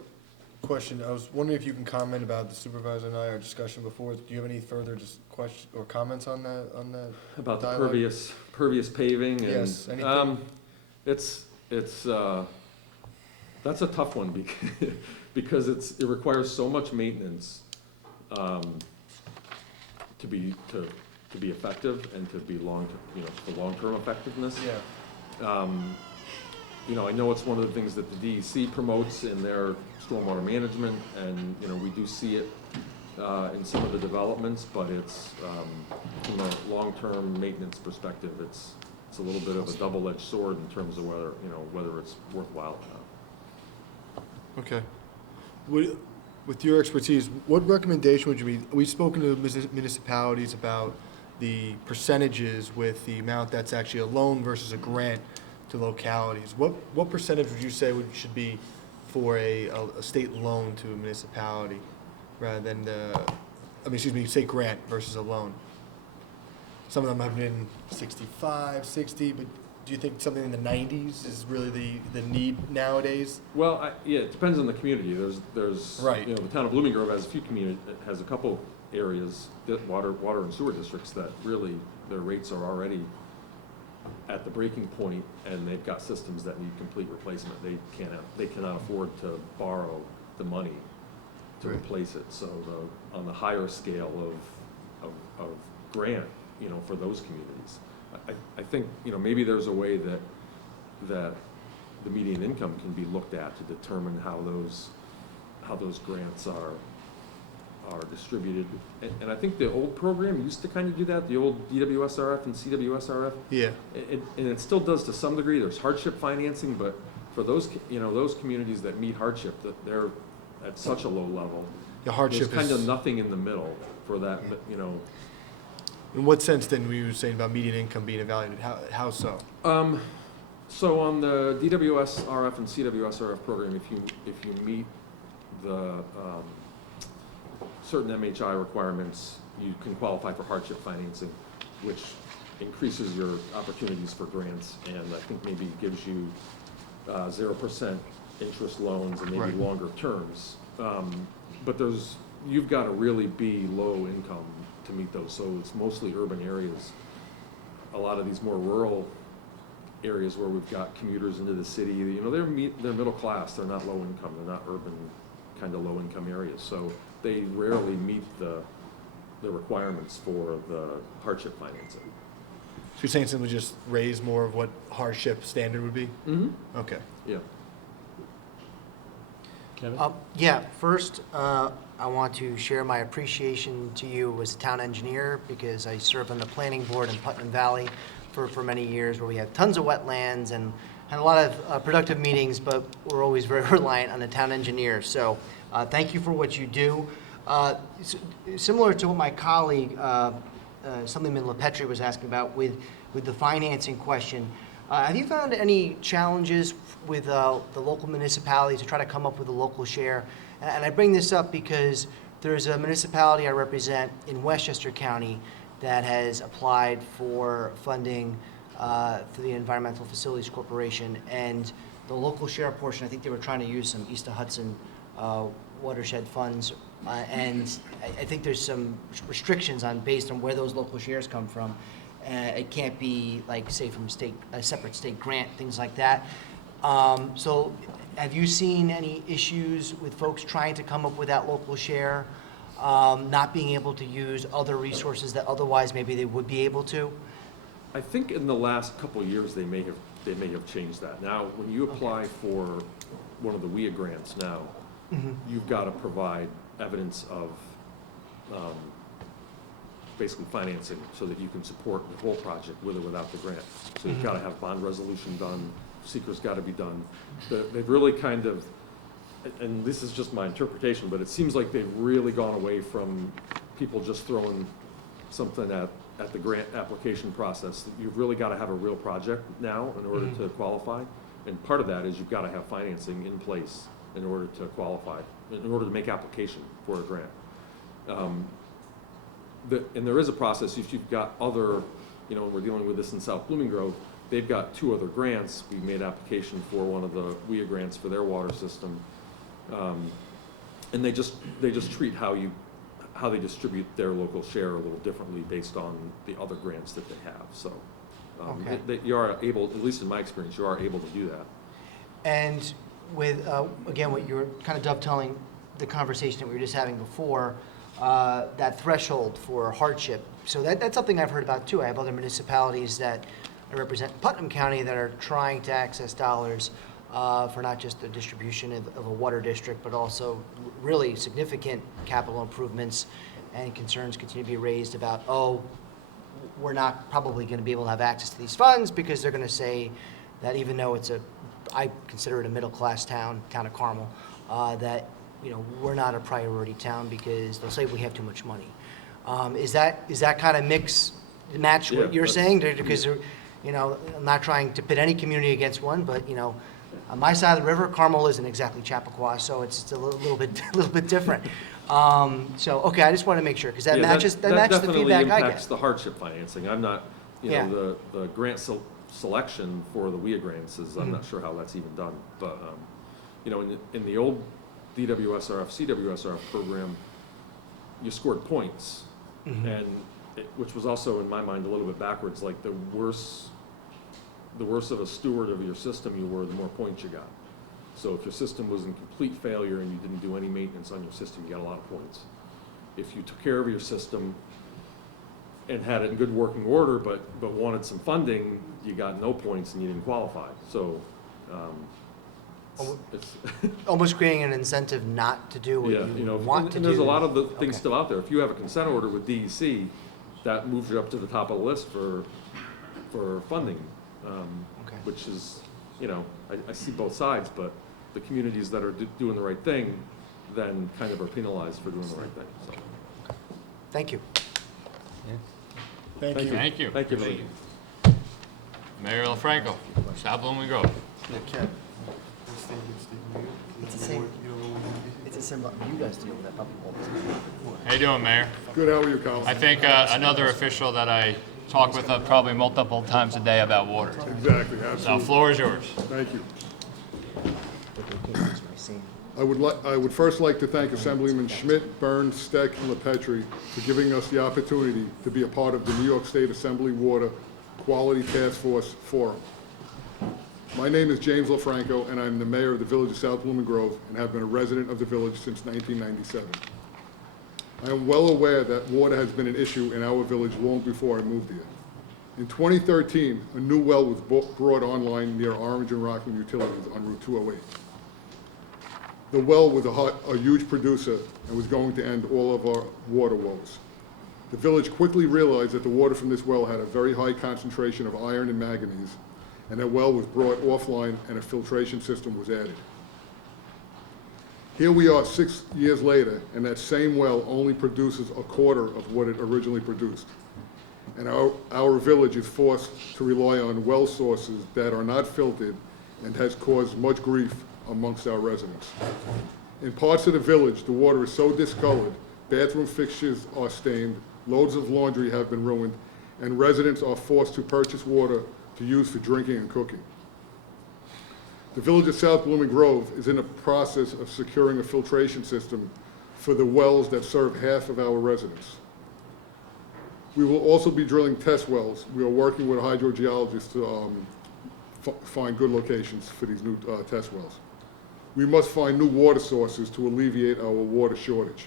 question. I was wondering if you can comment about the supervisor and our discussion before. Do you have any further just questions or comments on that? About the dialogue? pervious paving and, Yes, anything? it's that's a tough one because it requires so much maintenance to be effective and to be for long-term effectiveness. Yeah. You know, I know it's one of the things that the DEC promotes in their stormwater management, and, you know, we do see it in some of the developments, but it's, from a long-term maintenance perspective, it's a little bit of a double-edged sword in terms of whether it's worthwhile or not. Okay. With your expertise, what recommendation would you be, we've spoken to municipalities about the percentages with the amount that's actually a loan versus a grant to localities. What percentage would you say should be for a state loan to a municipality rather than say grant versus a loan? Some of them have been 65, 60, but do you think something in the 90s is really the need nowadays? Well, yeah, it depends on the community. There's Right. You know, the town of Blooming Grove has a couple areas, that water and sewer districts that really, their rates are already at the breaking point and they've got systems that need complete replacement, they cannot afford to borrow the money to replace it. So on the higher scale of grant, you know, for those communities, I think, you know, maybe there's a way that the median income can be looked at to determine how those grants are distributed. And I think the old program used to kind of do that, the old DWSRF and CWSRF. Yeah. And it still does to some degree. There's hardship financing, but for those, you know, those communities that meet hardship, that they're at such a low level. The hardship There's kind of is- nothing in the middle for that, you know. In what sense then were you saying about median income being evaluated? How so? So on the DWSRF and CWSRF program, if you meet the certain MHI requirements, you can qualify for hardship financing, which increases your opportunities for grants, and I think maybe gives you 0% interest loans and maybe Right. longer terms. But you've got to really be low income to meet those, so it's mostly urban areas. A lot of these more rural areas where we've got commuters into the city, you know, they're middle class, they're not low income, they're not urban kind of low income areas, so they rarely meet the requirements for the hardship financing. So you're saying simply just raise more of what hardship standard would be? Mm-hmm. Okay. Yeah. Yeah, first, I want to share my appreciation to you as a town engineer, because I served on the planning board in Putnam Valley for many years, where we have tons of wetlands and had a lot of productive meetings, but we're always very reliant on the town engineer. So thank you for what you do. Similar to what my colleague, Assemblyman LaPetri, was asking about with the financing question, have you found any challenges with the local municipalities to try to come up with a local share? And I bring this up because there's a municipality I represent in Westchester County that has applied for funding through the Environmental Facilities Corporation, and the local share portion, I think they were trying to use some East of Hudson watershed funds, and I think there's some restrictions based on where those local shares come from. It can't be like, say, from a separate state grant, things like that. So have you seen any issues with folks trying to come up with that local share, not being able to use other resources that otherwise maybe they would be able to? I think in the last couple of years, they may have changed that. Now, when you apply for one of the WIA grants now, you've got to provide evidence of basically financing so that you can support the whole project with or without the grant. So you've got to have bond resolution done, secret's got to be done. They've really kind of, and this is just my interpretation, but it seems like they've really gone away from people just throwing something at the grant application process. You've really got to have a real project now in order to qualify. And part of that is you've got to have financing in place in order to qualify, in order to make application for a grant. And there is a process if you've got other, you know, we're dealing with this in South Blooming Grove, they've got 2 other grants. We made application for one of the WIA grants for their water system. And they just treat how they distribute their local share a little differently based on the other grants that they have. So Okay. you are able, at least in my experience, you are able to do that. And with, again, what you're kind of dovetailing the conversation that we were just having before, that threshold for hardship. So that's something I've heard about too. I have other municipalities that I represent in Putnam County that are trying to access dollars for not just the distribution of a water district, but also really significant capital improvements, and concerns continue to be raised about, we're not probably going to be able to have access to these funds because they're going to say that even though I consider it a middle-class town of Carmel, that, you know, we're not a priority town because they'll say we have too much money. Is that kind of match Yeah, what you're that's- saying? Because, you know, I'm not trying to pit any community against one, but, you know, on my side of the river, Carmel isn't exactly Chappaqua, so it's a little bit different. So, okay, I just want to make sure, because that Yeah, matches the feedback I definitely impacts get. the hardship financing. I'm not, you Yeah. know, the grant selection for the WIA grants is, I'm not sure how that's even done. But, you know, in the old DWSRF, CWSRF program, you scored points. And which was also, in my mind, a little bit backwards. Like the worse the worse of a steward of your system you were, the more points you got. So if your system was in complete failure and you didn't do any maintenance on your system, you got a lot of points. If you took care of your system and had it in good working order, but wanted some funding, you got no points and you didn't qualify. So, it's, Almost creating an incentive not to do what yeah, you know, want to and do. there's a lot of the things Okay. still out there. If you have a consent order with DEC, that moves you up to the top of the list for funding, Okay. which is, I see both sides, but the communities that are doing the right thing then kind of are penalized for doing the right thing, so. Thank you. Thank you. Thank you. Thank you, Mayor. Mayor LaFranco, South Blooming Grove. It's the same. It's a symbol. You guys deal with that public policy. How you doing, Mayor? Good, how are you, Colin? I think another official that I talk with probably multiple times a day about water. Exactly, So absolutely. floor is yours. Thank you. I would first like to thank Assemblyman Schmidt, Burns, Steck, and LaPetrie for giving us the opportunity to be a part of the New York State Assembly Water Quality Task Force Forum. My name is James LaFranco, and I'm the mayor of the village of South Blooming Grove and have been a resident of the village since 1997. I am well aware that water has been an issue in our village long before I moved here. In 2013, a new well was brought online near Orange and Rockland Utilities on Route 208. The well was a huge producer and was going to end all of our water woes. The village quickly realized that the water from this well had a very high concentration of iron and manganese, and that well was brought offline and a filtration system was added. Here we are 6 years later, and that same well only produces a quarter of what it originally produced. And our village is forced to rely on well sources that are not filtered and has caused much grief amongst our residents. In parts of the village, the water is so discolored, bathroom fixtures are stained, loads of laundry have been ruined, and residents are forced to purchase water to use for drinking and cooking. The village of South Blooming Grove is in the process of securing a filtration system for the wells that serve half of our residents. We will also be drilling test wells. We are working with hydrogeologists to find good locations for these new test wells. We must find new water sources to alleviate our water shortage.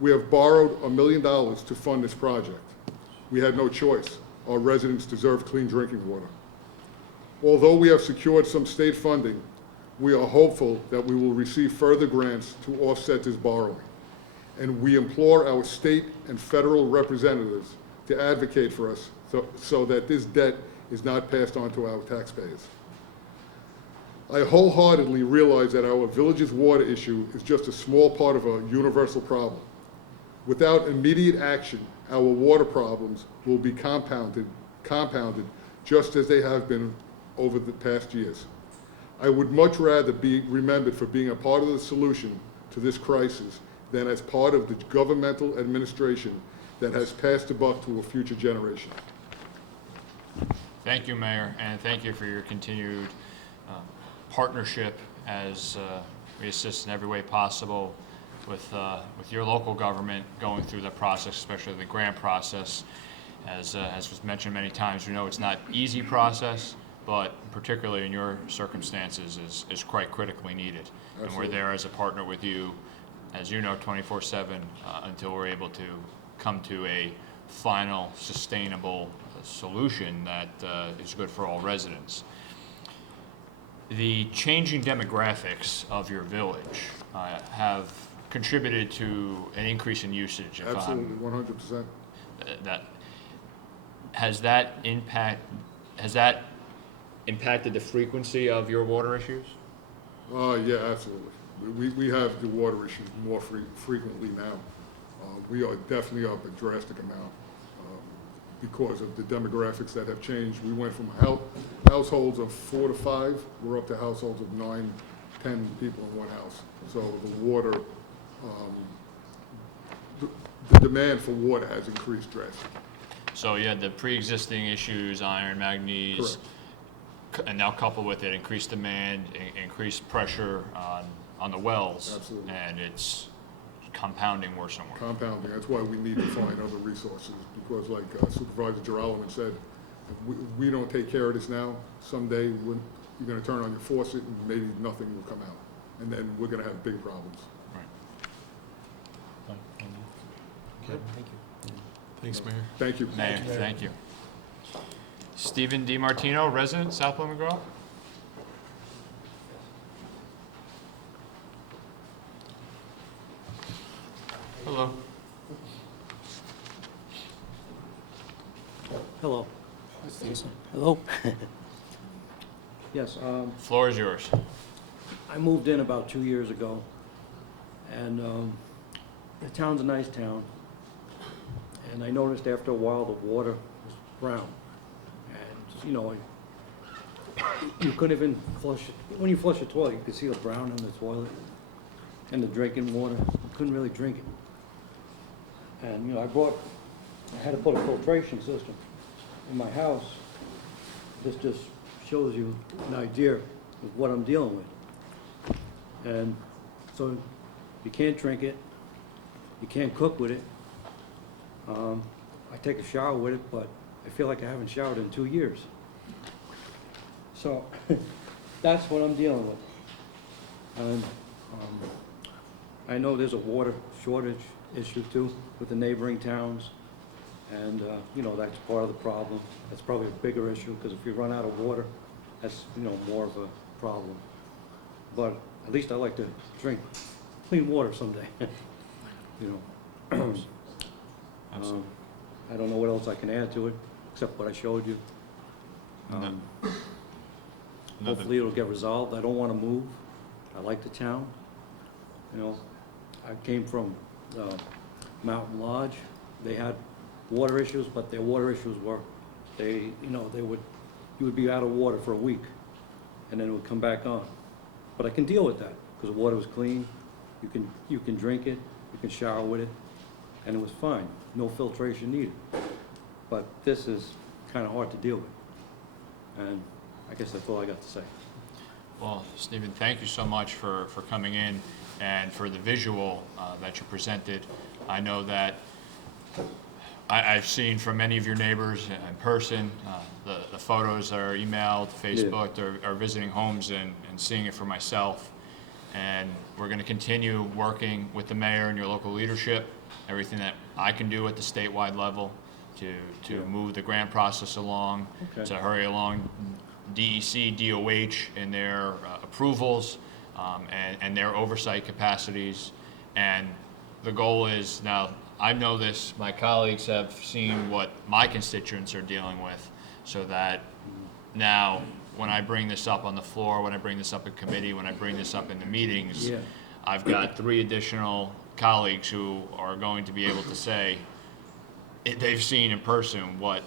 We have borrowed $1 million to fund this project. We had no choice. Our residents deserve clean drinking water. Although we have secured some state funding, we are hopeful that we will receive further grants to offset this borrowing. And we implore our state and federal representatives to advocate for us so that this debt is not passed on to our taxpayers. I wholeheartedly realize that our village's water issue is just a small part of a universal problem. Without immediate action, our water problems will be compounded just as they have been over the past years. I would much rather be remembered for being a part of the solution to this crisis than as part of the governmental administration that has passed the buck to a future generation. Thank you, Mayor, and thank you for your continued partnership as we assist in every way possible with your local government going through the process, especially the grant process. As was mentioned many times, we know it's not an easy process, but particularly in your circumstances is quite critically needed. Absolutely. And we're there as a partner with you, as you know, 24/7 until we're able to come to a final sustainable solution that is good for all residents. The changing demographics of your village have contributed to an increase in usage. If Absolutely, 100%. Has that impacted the frequency of your water issues? Yeah, absolutely. We have the water issues more frequently now. We are definitely up a drastic amount because of the demographics that have changed. We went from households of 4 to 5, we're up to households of 9, 10 people in one house. So the water, the demand for water has increased drastically. So you had the pre-existing issues, iron, manganese, and now coupled with it, increased demand, increased pressure on the wells. Absolutely. And it's compounding worse and worse. Compounding, that's why we need to find other resources, because like Supervisor Geralman said, we don't take care of this now, someday when you're gonna turn on your faucet and maybe nothing will come out. And then we're gonna have big problems. Thanks, Mayor. Thank you. Mayor, thank you. Stephen DiMartino, resident, South Plymouth Grove. Hello. Hello. Hello. Yes, Floor is yours. I moved in about 2 years ago, and the town's a nice town. And I noticed after a while the water was brown. And, you know, you couldn't even flush it. When you flush a toilet, you could see the brown in the toilet and the drinking water. You couldn't really drink it. And, you know, I had to put a filtration system in my house. This just shows you an idea of what I'm dealing with. And so you can't drink it, you can't cook with it. I take a shower with it, but I feel like I haven't showered in 2 years. So that's what I'm dealing with. And I know there's a water shortage issue too with the neighboring towns. And, you know, that's part of the problem. That's probably a bigger issue, because if you run out of water, that's, you know, more of a problem. But at least I like to drink clean water someday, you know. I don't know what else I can add to it, except what I showed you. Hopefully it'll get resolved. I don't want to move. I like the town. You know, I came from Mountain Lodge. They had water issues, but their water issues were, you would be out of water for a week, and then it would come back on. But I can deal with that, because the water was clean. You can drink it, you can shower with it, and it was fine. No filtration needed. But this is kind of hard to deal with. And I guess that's all I got to say. Well, Stephen, thank you so much for coming in and for the visual that you presented. I know that I've seen from many of your neighbors in person, the photos that are emailed, Facebooked, or visiting homes and seeing it for myself. And we're going to continue working with the mayor and your local leadership, everything that I can do at the statewide level to move the grant process along, to hurry along DEC, DOH in their approvals and their oversight capacities. And the goal is, now I know this, my colleagues have seen what my constituents are dealing with, so that now when I bring this up on the floor, when I bring this up in committee, when I bring this up in the meetings, I've got 3 additional colleagues who are going to be able to say they've seen in person what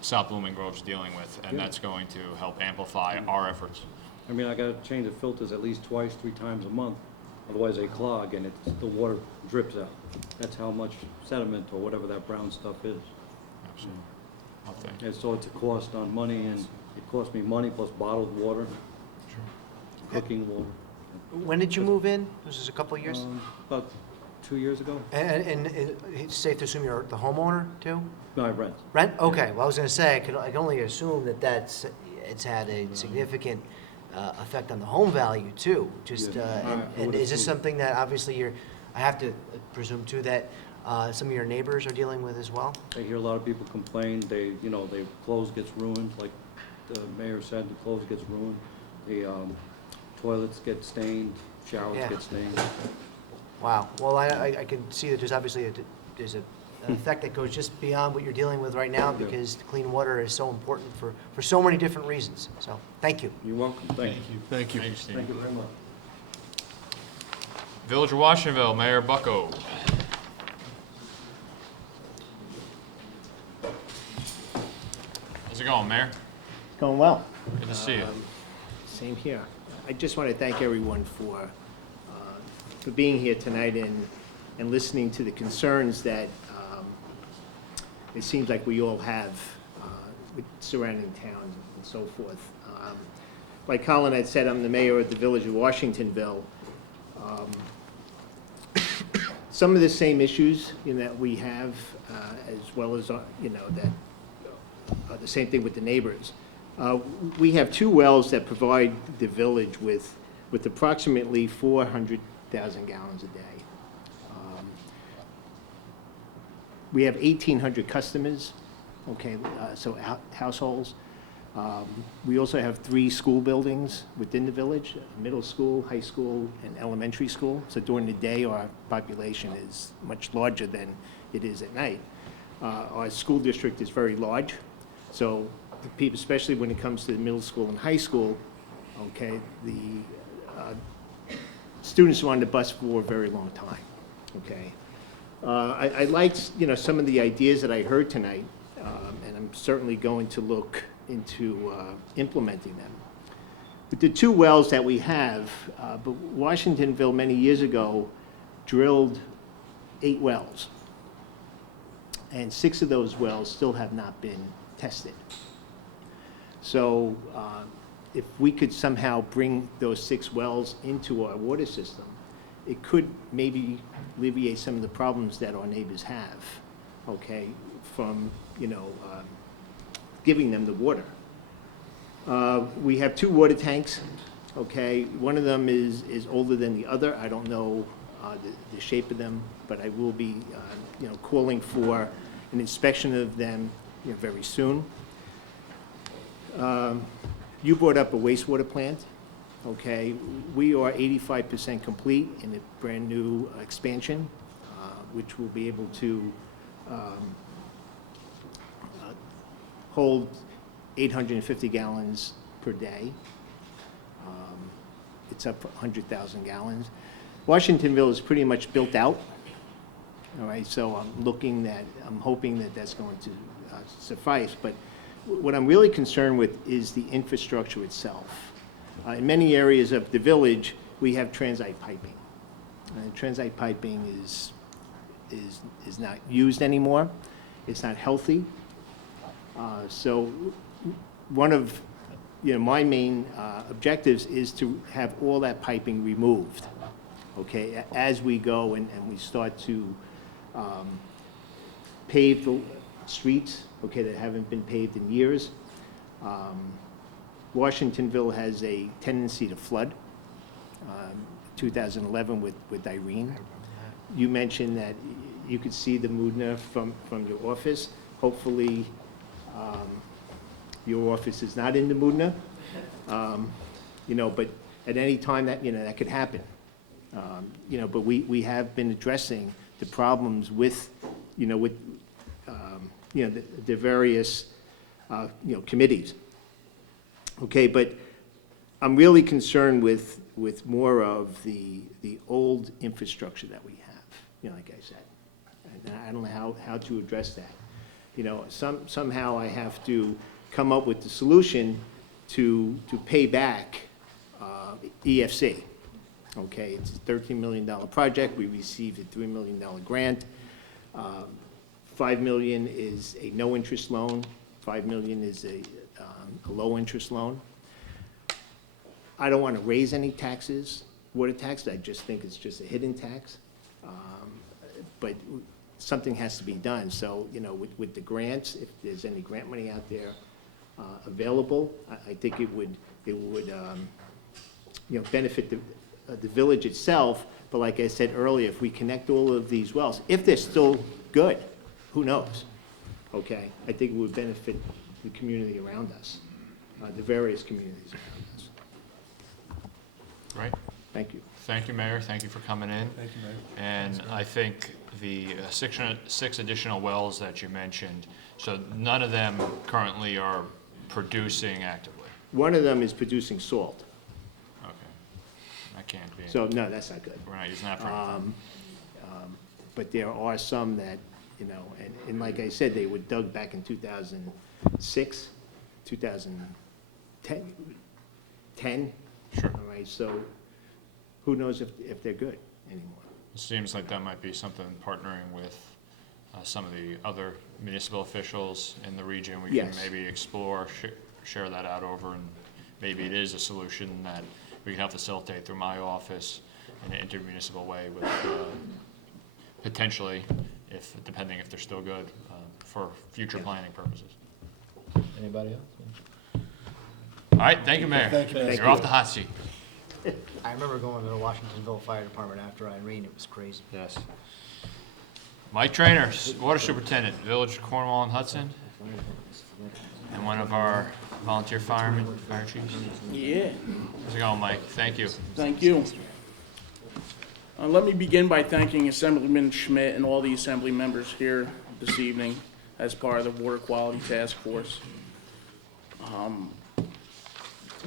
South Blooming Grove's dealing with, and that's going to help amplify our efforts. I mean, I gotta change the filters at least 2, 3 times a month, otherwise they clog and the water drips out. That's how much sediment or whatever that brown stuff is. Absolutely. Well, thank you. And so it's a cost on money, and it costs me money plus bottled water, cooking water. When did you move in? Was this a couple of years? About 2 years ago. And it's safe to assume you're the homeowner too? No, I rent. Rent? Okay, well, I was gonna say, I can only assume that it's had a significant effect on the home value too. Just, and is this something that obviously I have to presume too that some of your neighbors are dealing with as well? I hear a lot of people complain, their clothes gets ruined, like the mayor said, the clothes gets ruined. The toilets get stained, showers get stained. Wow, well, I can see that there's obviously an effect that goes just beyond what you're dealing with right now, because clean water is so important for so many different reasons. So, thank you. You're welcome. Thank you. Thank you. Thank you, Stephen. Thank you very much. Village of Washingtonville, Mayor Bucko. How's it going, Mayor? Going well. Good to see you. Same here. I just want to thank everyone for being here tonight and listening to the concerns that it seems like we all have with surrounding towns and so forth. Like Colin had said, I'm the mayor of the Village of Washingtonville. Some of the same issues that we have, as well as that the same thing with the neighbors. We have 2 wells that provide the village with approximately 400,000 gallons a day. We have 1,800 customers, okay, so households. We also have 3 school buildings within the village, middle school, high school, and elementary school. So during the day, our population is much larger than it is at night. Our school district is very large, so the people, especially when it comes to the middle school and high school, okay, the students are on the bus for a very long time, okay? I liked, some of the ideas that I heard tonight, and I'm certainly going to look into implementing them. But the 2 wells that we have, but Washingtonville many years ago drilled 8 wells, and 6 of those wells still have not been tested. So if we could somehow bring those 6 wells into our water system, it could maybe alleviate some of the problems that our neighbors have, okay, from, giving them the water. We have 2 water tanks, okay? One of them is older than the other. I don't know the shape of them, but I will be, calling for an inspection of them, very soon. You brought up a wastewater plant. Okay, we are 85% complete in a brand-new expansion, which will be able to hold 850 gallons per day. It's up 100,000 gallons. Washingtonville is pretty much built out. All right, so I'm hoping that that's going to suffice. But what I'm really concerned with is the infrastructure itself. In many areas of the village, we have transite piping. Transite piping is not used anymore. It's not healthy. So one of my main objectives is to have all that piping removed, okay, as we go and we start to pave the streets, okay, that haven't been paved in years. Washingtonville has a tendency to flood. 2011 with Irene. You mentioned that you could see the Moodna from your office. Hopefully, your office is not in the Moodna. But at any time that could happen. But we have been addressing the problems with the various committees. Okay, but I'm really concerned with more of the old infrastructure that we have, like I said. And I don't know how to address that. Somehow I have to come up with the solution to pay back EFC. Okay, it's a $13 million project. We received a $3 million grant. $5 million is a no-interest loan. $5 million is a low-interest loan. I don't want to raise any taxes, water taxes. I just think it's just a hidden tax. But something has to be done. So, with the grants, if there's any grant money out there available, I think it would benefit the village itself. But like I said earlier, if we connect all of these wells, if they're still good, who knows? Okay, I think it would benefit the community around us, the various communities around us. Right. Thank you. Thank you, Mayor. Thank you for coming in. Thank you, Mayor. And I think the 6 additional wells that you mentioned, so none of them currently are producing actively. One of them is producing salt. Okay. That can't be. So, no, that's not good. We're not using that for anything. But there are some that, and like I said, they were dug back in 2006, 2010. Sure. All right, so who knows if they're good anymore. It seems like that might be something partnering with some of the other municipal officials in the region. We can Yes. maybe explore, share that out over, and maybe it is a solution that we can help facilitate through my office in an intermunicipal way with potentially, depending if they're still good, for future planning purposes. Anybody else? All right, thank you, Mayor. Thank you, Mayor. You're off the hot seat. I remember going to the Washingtonville Fire Department after Irene, it was crazy. Yes. Mike Trainer, Water Superintendent, Village of Cornwall and Hudson, and one of our volunteer firemen, fire chiefs. Yeah, How's it going, Mike? Thank you. thank you. Let me begin by thanking Assemblyman Schmidt and all the assembly members here this evening as part of the Water Quality Task Force.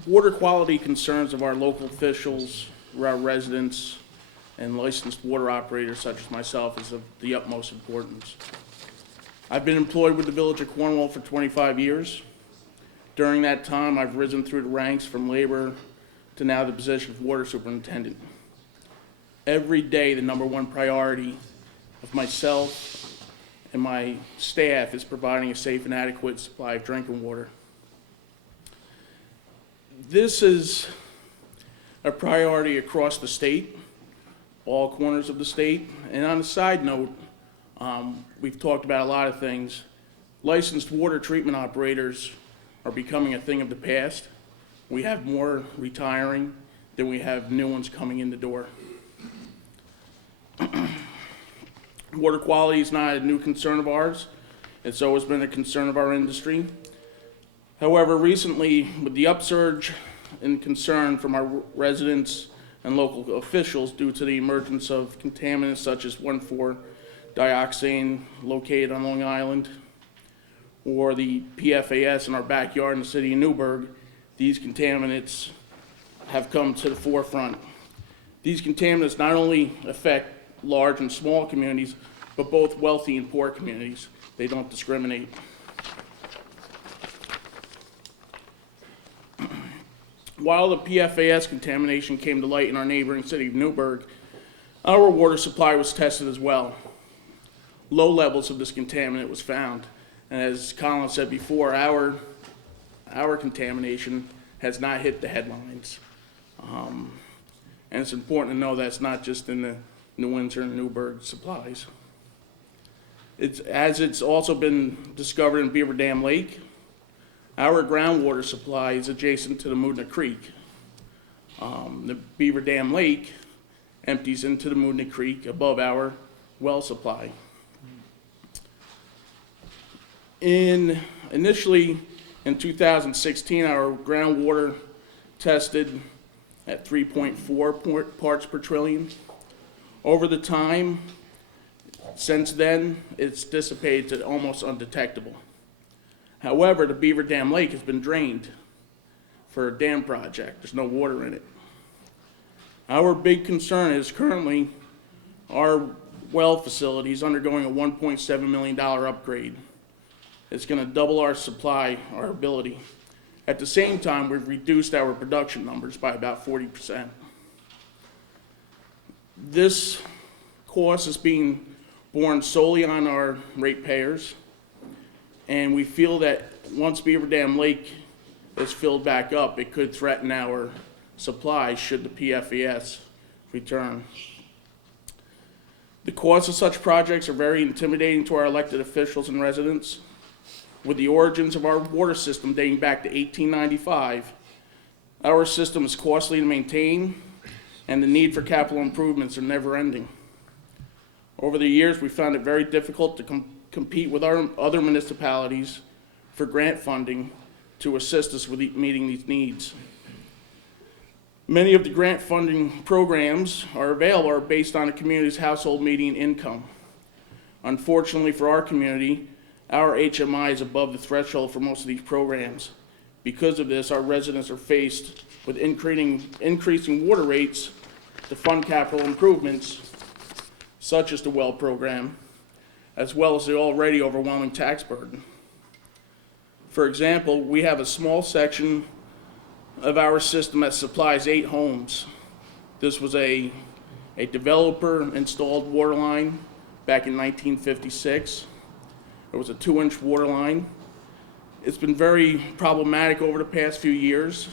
Water quality concerns of our local officials, our residents, and licensed water operators such as myself is of the utmost importance. I've been employed with the Village of Cornwall for 25 years. During that time, I've risen through the ranks from labor to now the position of water superintendent. Every day, the number one priority of myself and my staff is providing a safe and adequate supply of drinking water. This is a priority across the state, all corners of the state. And on a side note, we've talked about a lot of things. Licensed water treatment operators are becoming a thing of the past. We have more retiring than we have new ones coming in the door. Water quality is not a new concern of ours. It's always been a concern of our industry. However, recently, with the upsurge in concern from our residents and local officials due to the emergence of contaminants such as 1,4-dioxane located on Long Island, or the PFAS in our backyard in the city of Newburgh, these contaminants have come to the forefront. These contaminants not only affect large and small communities, but both wealthy and poor communities. They don't discriminate. While the PFAS contamination came to light in our neighboring city of Newburgh, our water supply was tested as well. Low levels of this contaminant was found. And as Colin said before, our contamination has not hit the headlines. And it's important to know that it's not just in the New Windsor and Newburgh supplies. It's also been discovered in Beaver Dam Lake. Our groundwater supply is adjacent to the Moodna Creek. The Beaver Dam Lake empties into the Moodna Creek above our well supply. Initially, in 2016, our groundwater tested at 3.4 parts per trillion. Over the time, since then, it's dissipated to almost undetectable. However, the Beaver Dam Lake has been drained for a dam project. There's no water in it. Our big concern is currently our well facility is undergoing a $1.7 million upgrade. It's going to double our supply, our ability. At the same time, we've reduced our production numbers by about 40%. This cost is being borne solely on our ratepayers, and we feel that once Beaver Dam Lake is filled back up, it could threaten our supply should the PFAS return. The costs of such projects are very intimidating to our elected officials and residents. With the origins of our water system dating back to 1895, our system is costly to maintain, and the need for capital improvements are never ending. Over the years, we found it very difficult to compete with our other municipalities for grant funding to assist us with meeting these needs. Many of the grant funding programs available are based on a community's household median income. Unfortunately for our community, our HMI is above the threshold for most of these programs. Because of this, our residents are faced with increasing water rates to fund capital improvements, such as the well program, as well as the already overwhelming tax burden. For example, we have a small section of our system that supplies 8 homes. This was a developer-installed water line back in 1956. It was a 2-inch water line. It's been very problematic over the past few years.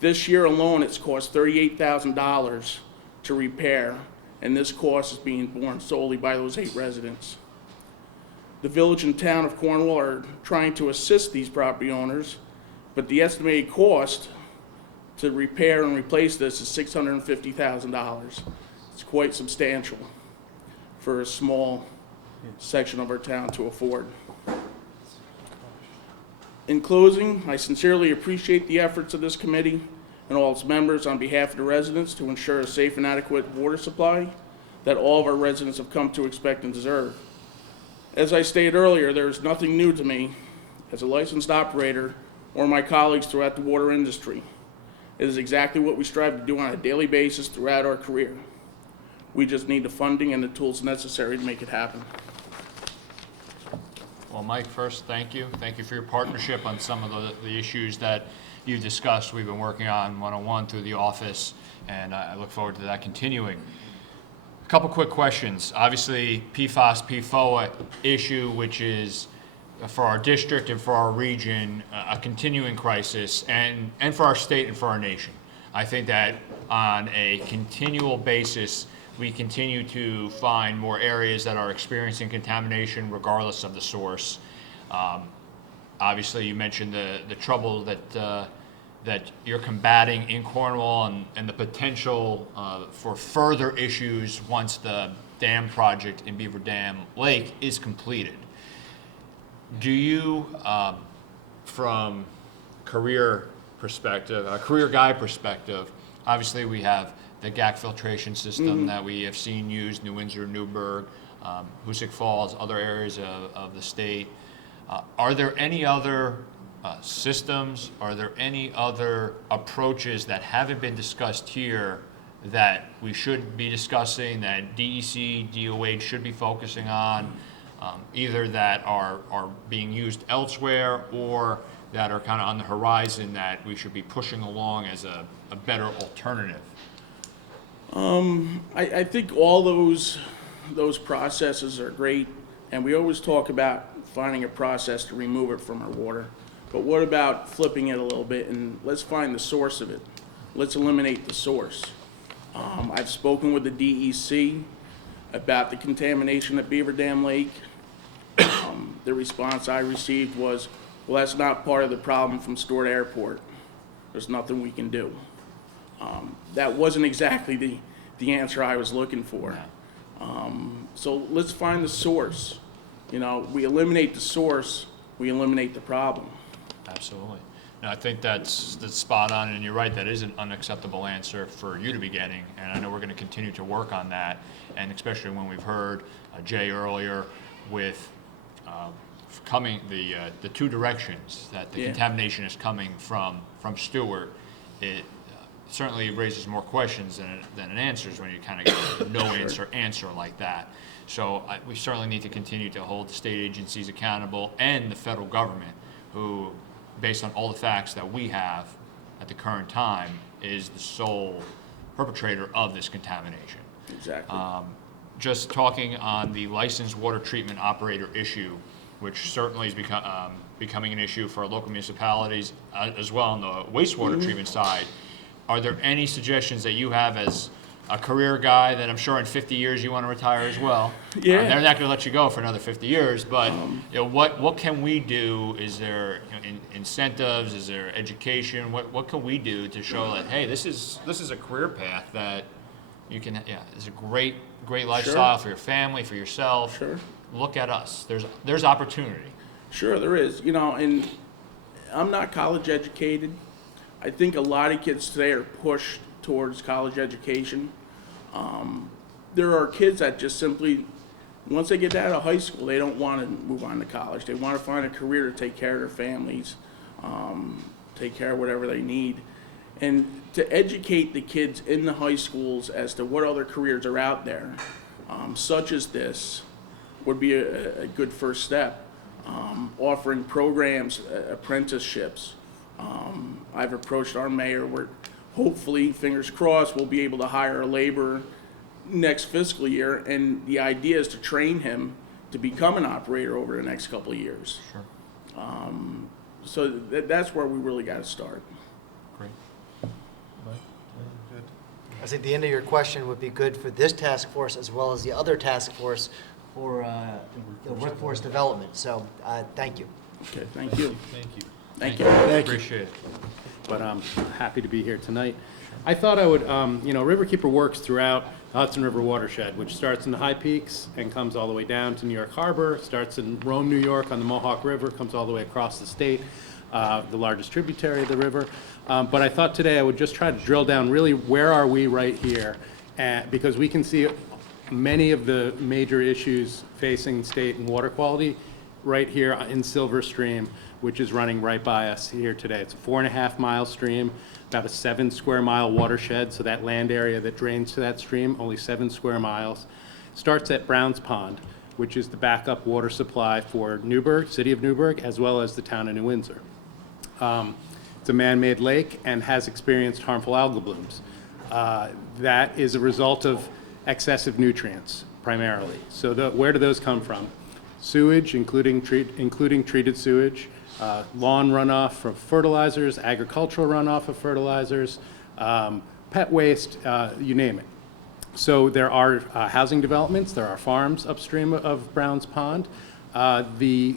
This year alone, it's cost $38,000 to repair, and this cost is being borne solely by those 8 residents. The village and town of Cornwall are trying to assist these property owners, but the estimated cost to repair and replace this is $650,000. It's quite substantial for a small section of our town to afford. In closing, I sincerely appreciate the efforts of this committee and all its members on behalf of the residents to ensure a safe and adequate water supply that all of our residents have come to expect and deserve. As I stated earlier, there is nothing new to me as a licensed operator or my colleagues throughout the water industry. It is exactly what we strive to do on a daily basis throughout our career. We just need the funding and the tools necessary to make it happen. Well, Mike, first, thank you. Thank you for your partnership on some of the issues that you've discussed. We've been working on one-on-one through the office, and I look forward to that continuing. A couple quick questions. Obviously, PFAS, PFOA issue, which is for our district and for our region, a continuing crisis, and for our state and for our nation. I think that on a continual basis, we continue to find more areas that are experiencing contamination regardless of the source. Obviously, you mentioned the trouble that you're combating in Cornwall and the potential for further issues once the dam project in Beaver Dam Lake is completed. Do you, from career perspective, a career guy perspective, obviously we have the GAC filtration system that we have seen used, New Windsor, Newburgh, Hoosick Falls, other areas of the state. Are there any other systems, are there any other approaches that haven't been discussed here that we should be discussing, that DEC, DOH should be focusing on, either that are being used elsewhere or that are kind of on the horizon that we should be pushing along as a better alternative? I think all those processes are great, and we always talk about finding a process to remove it from our water. But what about flipping it a little bit and let's find the source of it? Let's eliminate the source. I've spoken with the DEC about the contamination at Beaver Dam Lake. The response I received was, well, that's not part of the problem from Stewart Airport. There's nothing we can do. That wasn't exactly the answer I was looking for. So let's find the source. You know, we eliminate the source, we eliminate the problem. Absolutely. No, I think that's spot on, and you're right, that is an unacceptable answer for you to be getting, and I know we're going to continue to work on that, and especially when we've heard Jay earlier with coming the two directions that the contamination is coming from Stewart. It certainly raises more questions than it answers when you kind of get a no answer like that. So we certainly need to continue to hold the state agencies accountable and the federal government, who, based on all the facts that we have at the current time, is the sole perpetrator of this contamination. Exactly. Just talking on the licensed water treatment operator issue, which certainly is becoming an issue for local municipalities as well on the wastewater treatment side. Are there any suggestions that you have as a career guy that I'm sure in 50 years you want to retire as well? Yeah. They're not going to let you go for another 50 years, but you know, what can we do? Is there incentives? Is there education? What can we do to show that, hey, this is a career path that you can, it's a great lifestyle for your family, for yourself. Sure. Look at us. There's opportunity. Sure, there is. You know, and I'm not college educated. I think a lot of kids today are pushed towards college education. There are kids that just simply, once they get out of high school, they don't want to move on to college. They want to find a career to take care of their families, take care of whatever they need. And to educate the kids in the high schools as to what other careers are out there, such as this, would be a good first step. Offering programs, apprenticeships. I've approached our mayor where hopefully, fingers crossed, we'll be able to hire a laborer next fiscal year, and the idea is to train him to become an operator over the next couple of years. Sure. So that's where we really got to start. Great. I think the end of your question would be good for this task force as well as the other task force for the workforce development. So thank you. Okay, thank you. Thank you. Thank you. Appreciate it. But I'm happy to be here tonight. I thought I would, Riverkeeper works throughout the Hudson River watershed, which starts in the High Peaks and comes all the way down to New York Harbor, starts in Rome, New York on the Mohawk River, comes all the way across the state, the largest tributary of the river. But I thought today I would just try to drill down really where are we right here, because we can see many of the major issues facing state and water quality right here in Silver Stream, which is running right by us here today. It's a 4.5-mile stream, about a 7 square mile watershed, so that land area that drains to that stream, only 7 square miles. Starts at Browns Pond, which is the backup water supply for Newburgh, city of Newburgh, as well as the town of New Windsor. It's a man-made lake and has experienced harmful algal blooms. That is a result of excessive nutrients, primarily. So where do those come from? Sewage, including treated sewage, lawn runoff from fertilizers, agricultural runoff of fertilizers, pet waste, you name it. So there are housing developments, there are farms upstream of Browns Pond. The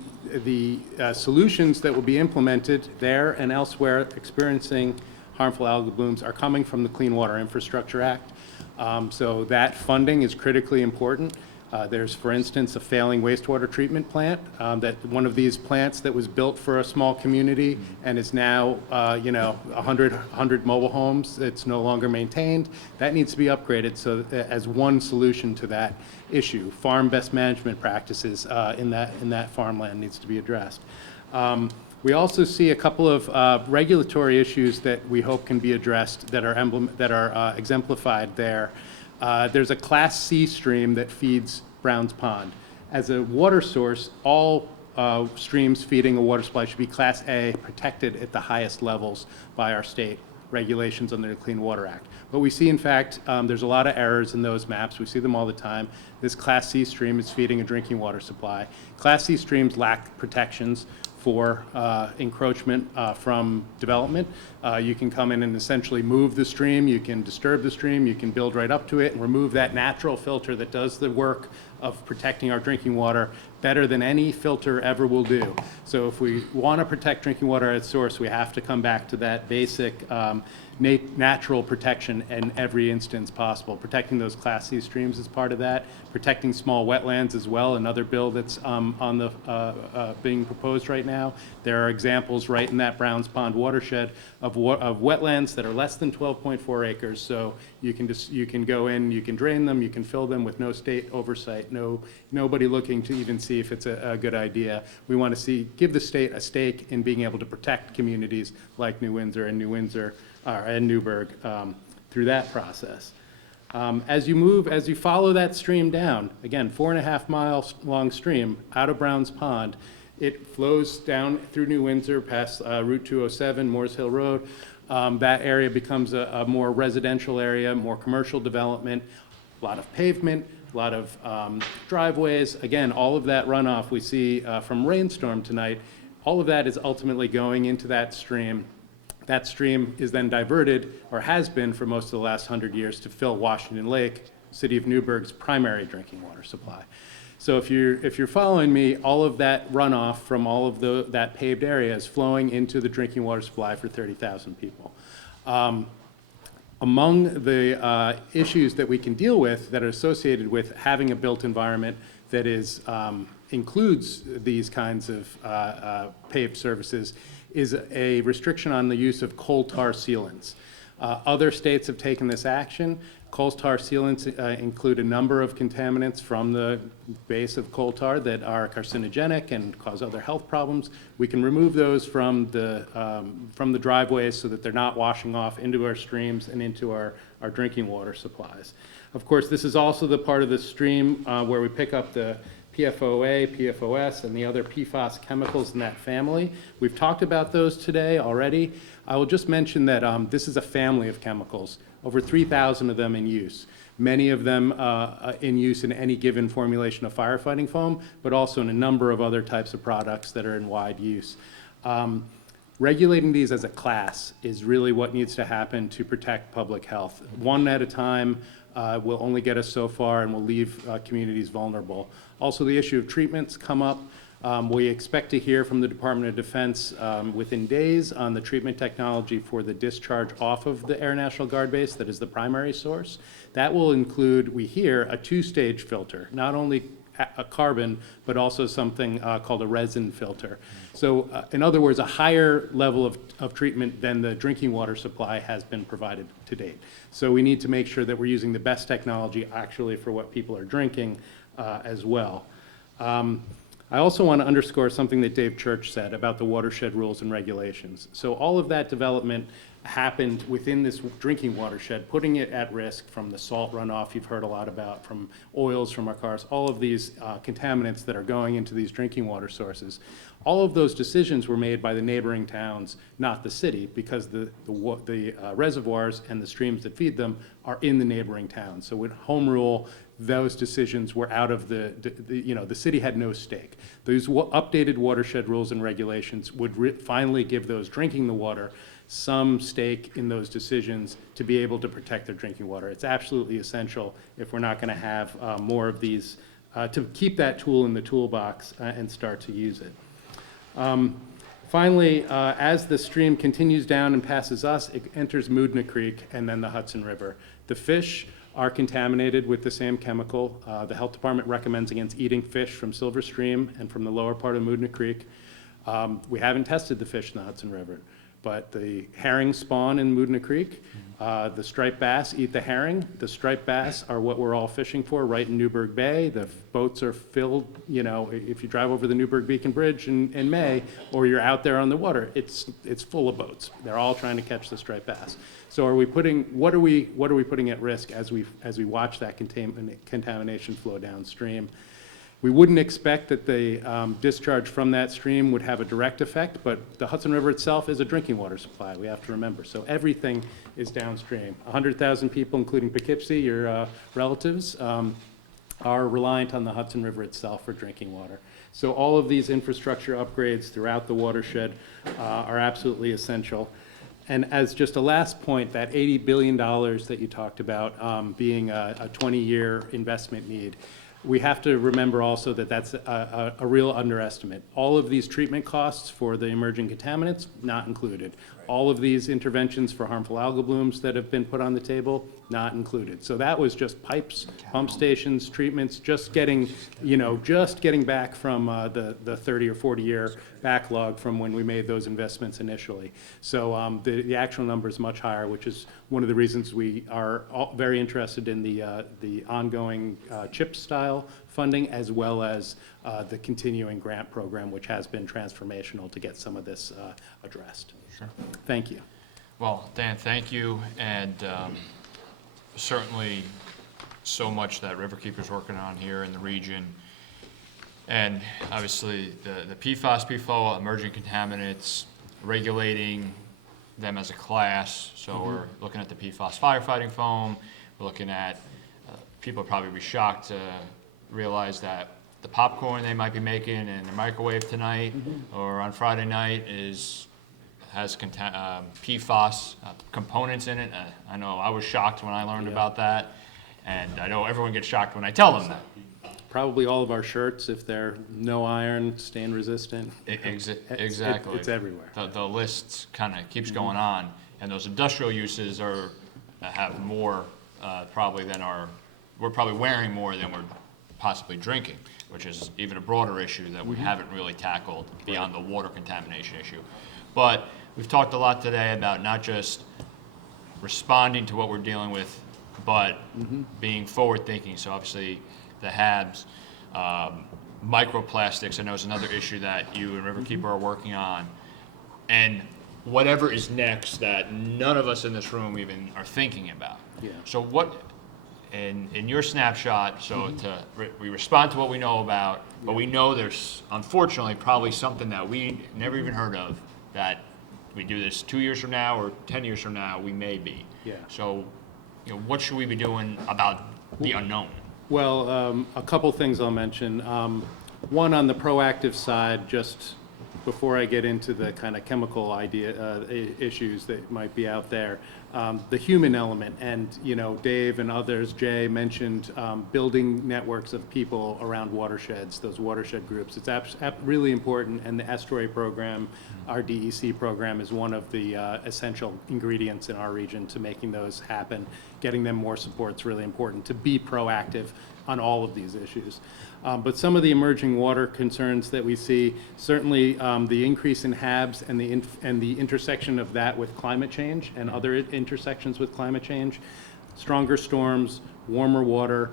solutions that will be implemented there and elsewhere experiencing harmful algal blooms are coming from the Clean Water Infrastructure Act. So that funding is critically important. There's, for instance, a failing wastewater treatment plant, that one of these plants that was built for a small community and is now, 100 mobile homes. It's no longer maintained. That needs to be upgraded so as one solution to that issue. Farm best management practices in that farmland needs to be addressed. We also see a couple of regulatory issues that we hope can be addressed that are exemplified there. There's a Class C stream that feeds Browns Pond. As a water source, all streams feeding a water supply should be Class A, protected at the highest levels by our state regulations under the Clean Water Act. But we see, in fact, there's a lot of errors in those maps. We see them all the time. This Class C stream is feeding a drinking water supply. Class C streams lack protections for encroachment from development. You can come in and essentially move the stream, you can disturb the stream, you can build right up to it and remove that natural filter that does the work of protecting our drinking water better than any filter ever will do. So if we want to protect drinking water at source, we have to come back to that basic natural protection in every instance possible. Protecting those Class C streams is part of that. Protecting small wetlands as well, another bill that's being proposed right now. There are examples right in that Browns Pond watershed of wetlands that are less than 12.4 acres. So you can go in, you can drain them, you can fill them with no state oversight, nobody looking to even see if it's a good idea. We want to give the state a stake in being able to protect communities like New Windsor and Newburgh through that process. As you follow that stream down, again, 4.5 miles long stream out of Browns Pond, it flows down through New Windsor past Route 207, Moores Hill Road. That area becomes a more residential area, more commercial development, a lot of pavement, a lot of driveways. Again, all of that runoff we see from rainstorm tonight, all of that is ultimately going into that stream. That stream is then diverted, or has been for most of the last 100 years, to fill Washington Lake, city of Newburgh's primary drinking water supply. So if you're following me, all of that runoff from all of that paved area is flowing into the drinking water supply for 30,000 people. Among the issues that we can deal with that are associated with having a built environment that includes these kinds of paved surfaces is a restriction on the use of coal tar sealants. Other states have taken this action. Coal tar sealants include a number of contaminants from the base of coal tar that are carcinogenic and cause other health problems. We can remove those from the driveways so that they're not washing off into our streams and into our drinking water supplies. Of course, this is also the part of the stream where we pick up the PFOA, PFOS, and the other PFAS chemicals in that family. We've talked about those today already. I will just mention that this is a family of chemicals, over 3,000 of them in use. Many of them in use in any given formulation of firefighting foam, but also in a number of other types of products that are in wide use. Regulating these as a class is really what needs to happen to protect public health. One at a time, will only get us so far and will leave communities vulnerable. Also, the issue of treatments come up. We expect to hear from the Department of Defense within days on the treatment technology for the discharge off of the Air National Guard base that is the primary source. That will include, we hear, a two-stage filter, not only a carbon, but also something called a resin filter. So in other words, a higher level of treatment than the drinking water supply has been provided to date. So we need to make sure that we're using the best technology actually for what people are drinking as well. I also want to underscore something that Dave Church said about the watershed rules and regulations. So all of that development happened within this drinking watershed, putting it at risk from the salt runoff you've heard a lot about, from oils from our cars, all of these contaminants that are going into these drinking water sources. All of those decisions were made by the neighboring towns, not the city, because the reservoirs and the streams that feed them are in the neighboring towns. So with home rule, those decisions were out of the city had no stake. Those updated watershed rules and regulations would finally give those drinking the water some stake in those decisions to be able to protect their drinking water. It's absolutely essential if we're not going to have more of these, to keep that tool in the toolbox and start to use it. Finally, as the stream continues down and passes us, it enters Moodna Creek and then the Hudson River. The fish are contaminated with the same chemical. The health department recommends against eating fish from Silver Stream and from the lower part of Moodna Creek. We haven't tested the fish in the Hudson River, but the herring spawn in Moodna Creek. The striped bass eat the herring. The striped bass are what we're all fishing for right in Newburgh Bay. The boats are filled, if you drive over the Newburgh Beacon Bridge in May, or you're out there on the water, it's full of boats. They're all trying to catch the striped bass. So what are we putting at risk as we watch that contamination flow downstream? We wouldn't expect that the discharge from that stream would have a direct effect, but the Hudson River itself is a drinking water supply, we have to remember. So everything is downstream. 100,000 people, including Poughkeepsie, your relatives, are reliant on the Hudson River itself for drinking water. So all of these infrastructure upgrades throughout the watershed are absolutely essential. And as just a last point, that $80 billion that you talked about being a 20-year investment need, we have to remember also that that's a real underestimate. All of these treatment costs for the emerging contaminants, not included. All of these interventions for harmful algal blooms that have been put on the table, not included. So that was just pipes, pump stations, treatments, just getting back from the 30 or 40 year backlog from when we made those investments initially. So the actual number is much higher, which is one of the reasons we are very interested in the ongoing CHIP-style funding, as well as the continuing grant program, which has been transformational to get some of this addressed. Sure. Thank you. Well, Dan, thank you, and certainly so much that Riverkeeper's working on here in the region. And obviously, the PFAS, PFOA, emerging contaminants, regulating them as a class. So we're looking at the PFAS firefighting foam. We're looking at, people would probably be shocked to realize that the popcorn they might be making in the microwave tonight or on Friday night has PFAS components in it. I know I was shocked when I learned about that, and I know everyone gets shocked when I tell them that. Probably all of our shirts, if they're no iron, stain resistant. Exactly. It's everywhere. The list kind of keeps going on, and those industrial uses have more probably than we're probably wearing more than we're possibly drinking, which is even a broader issue that we haven't really tackled beyond the water contamination issue. But we've talked a lot today about not just responding to what we're dealing with, but being forward-thinking. So obviously, the HABs, microplastics, I know is another issue that you and Riverkeeper are working on, and whatever is next that none of us in this room even are thinking about. Yeah. So what, in your snapshot, so we respond to what we know about, but we know there's unfortunately probably something that we never even heard of that we do this 2 years from now or 10 years from now, we may be. Yeah. So, what should we be doing about the unknown? Well, a couple things I'll mention. One, on the proactive side, just before I get into the kind of chemical issues that might be out there, the human element. And, Dave and others, Jay mentioned building networks of people around watersheds, those watershed groups. It's really important, and the estuary program, our DEC program, is one of the essential ingredients in our region to making those happen. Getting them more support is really important to be proactive on all of these issues. But some of the emerging water concerns that we see, certainly the increase in HABs and the intersection of that with climate change and other intersections with climate change, stronger storms, warmer water,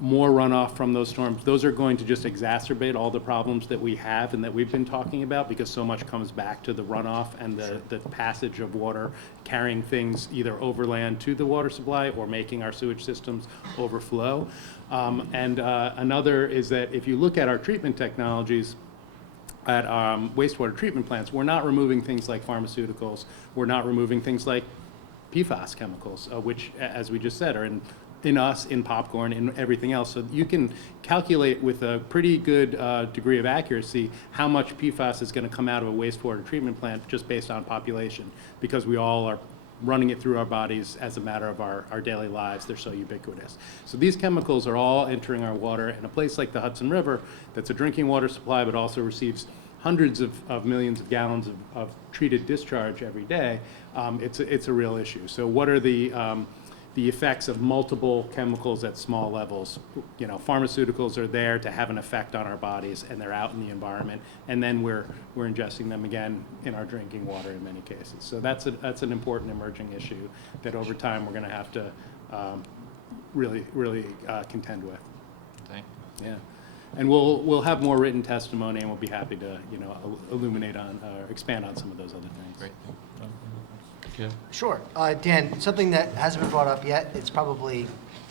more runoff from those storms. Those are going to just exacerbate all the problems that we have and that we've been talking about, because so much comes back to the runoff and the passage of water, carrying things either overland to the water supply or making our sewage systems overflow. Another is that if you look at our treatment technologies at wastewater treatment plants, we're not removing things like pharmaceuticals. We're not removing things like PFAS chemicals, which, as we just said, are in us, in popcorn, in everything else. So you can calculate with a pretty good degree of accuracy how much PFAS is going to come out of a wastewater treatment plant just based on population, because we all are running it through our bodies as a matter of our daily lives. They're so ubiquitous. So these chemicals are all entering our water, and a place like the Hudson River, that's a drinking water supply but also receives hundreds of millions of gallons of treated discharge every day, it's a real issue. So what are the effects of multiple chemicals at small levels? Pharmaceuticals are there to have an effect on our bodies, and they're out in the environment, and then we're ingesting them again in our drinking water in many cases. So that's an important emerging issue that over time we're going to have to really contend with. Thank you. Yeah. And we'll have more written testimony, and we'll be happy to illuminate on expand on some of those other things. Great. Sure. Dan, something that hasn't been brought up yet, it's probably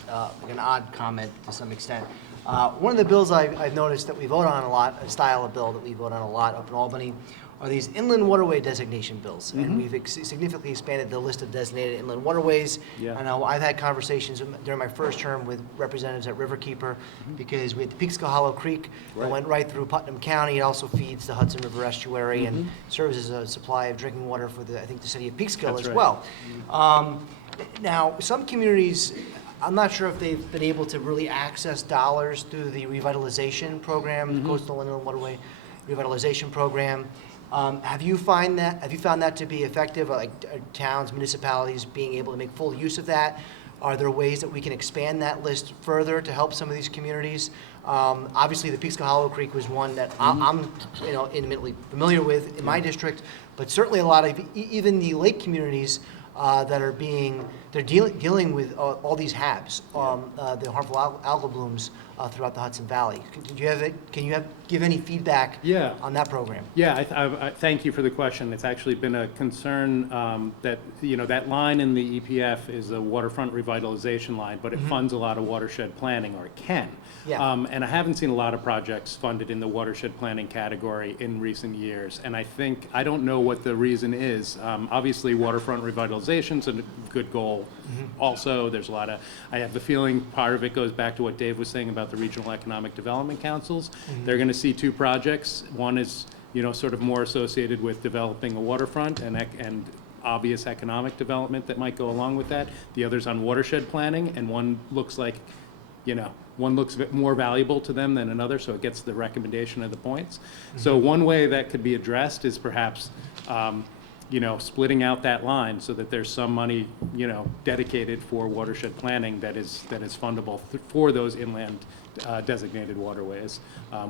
like an odd comment to some extent. One of the bills I've noticed that we vote on a lot, a style of bill that we vote on a lot up in Albany, are these inland waterway designation bills. And we've significantly expanded the list of designated inland waterways. Yeah. I know I've had conversations during my first term with representatives at Riverkeeper, because we had the Peekskill Hollow Creek that went right through Putnam County. It also feeds the Hudson River estuary and serves as a supply of drinking water for the city of Peekskill That's as right. well. Now, some communities, I'm not sure if they've been able to really access dollars through the revitalization program, Coastal Inland Waterway Revitalization Program. Have you found that to be effective? Like towns, municipalities being able to make full use of that? Are there ways that we can expand that list further to help some of these communities? Obviously, the Peekskill Hollow Creek was one that I'm intimately familiar with in my district, but certainly a lot of even the lake communities that are dealing with all these HABs, the harmful algal blooms throughout the Hudson Valley. Can you give any feedback on that program? Yeah, I thank you for the question. It's actually been a concern that, that line in the EPF is a waterfront revitalization line, but it funds a lot of watershed planning, or it can. Yeah. And I haven't seen a lot of projects funded in the watershed planning category in recent years. And I don't know what the reason is. Obviously, waterfront revitalization is a good goal. Also, there's I have the feeling part of it goes back to what Dave was saying about the regional economic development councils. They're going to see two projects. One is, sort of more associated with developing a waterfront and obvious economic development that might go along with that. The other's on watershed planning, and one looks like, one looks a bit more valuable to them than another, so it gets the recommendation of the points. So one way that could be addressed is perhaps, splitting out that line so that there's some money, dedicated for watershed planning that is fundable for those inland designated waterways,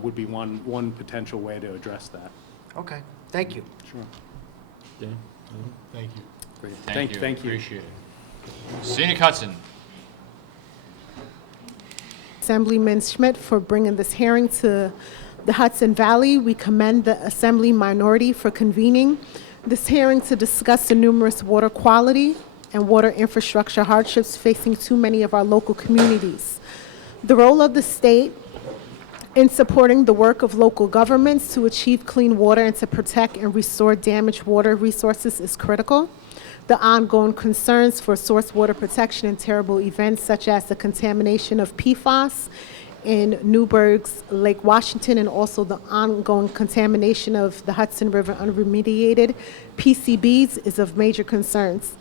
would be one potential way to address that. Okay, thank you. Sure. Thank you. Great. Thank you. Thank you. Appreciate it. Scenic Hudson. Assemblyman Schmidt for bringing this hearing to the Hudson Valley. We commend the Assembly minority for convening this hearing to discuss the numerous water quality and water infrastructure hardships facing too many of our local communities. The role of the state in supporting the work of local governments to achieve clean water and to protect and restore damaged water resources is critical. The ongoing concerns for source water protection and terrible events such as the contamination of PFAS in Newburgh's Lake Washington, and also the ongoing contamination of the Hudson River unremediated PCBs is of major concerns.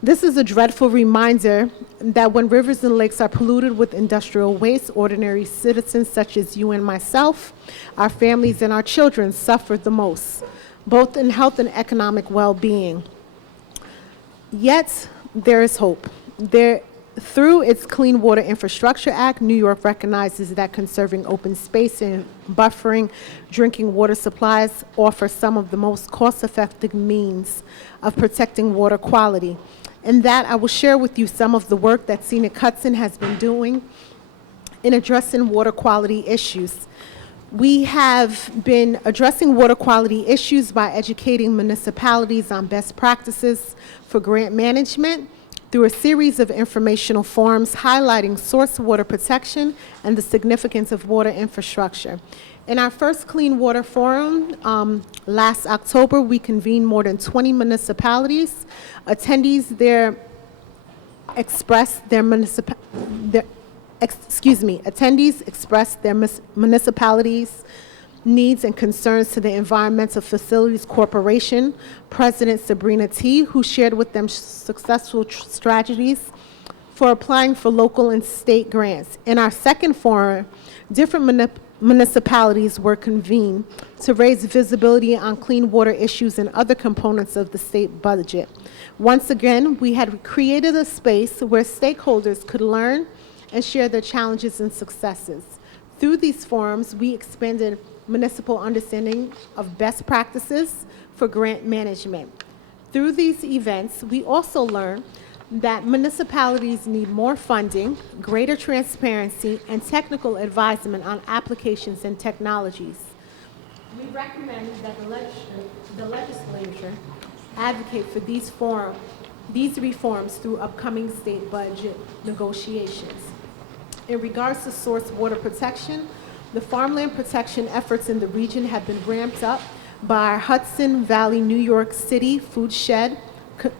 This is a dreadful reminder that when rivers and lakes are polluted with industrial waste, ordinary citizens such as you and myself, our families and our children suffer the most, both in health and economic well-being. Yet, there is hope. Through its Clean Water Infrastructure Act, New York recognizes that conserving open space and buffering drinking water supplies offer some of the most cost-effective means of protecting water quality. In that, I will share with you some of the work that Scenic Hudson has been doing in addressing water quality issues. We have been addressing water quality issues by educating municipalities on best practices for grant management through a series of informational forums highlighting source water protection and the significance of water infrastructure. In our first Clean Water Forum last October, we convened more than 20 municipalities. Attendees there expressed their municipalities' needs and concerns to the Environmental Facilities Corporation, President Sabrina T., who shared with them successful strategies for applying for local and state grants. In our second forum, different municipalities were convened to raise visibility on clean water issues and other components of the state budget. Once again, we had created a space where stakeholders could learn and share their challenges and successes. Through these forums, we expanded municipal understanding of best practices for grant management. Through these events, we also learned that municipalities need more funding, greater transparency, and technical advisement on applications and technologies. We recommend that the legislature advocate for these reforms through upcoming state budget negotiations. In regards to source water protection, the farmland protection efforts in the region have been ramped up by our Hudson Valley, New York City Food Shed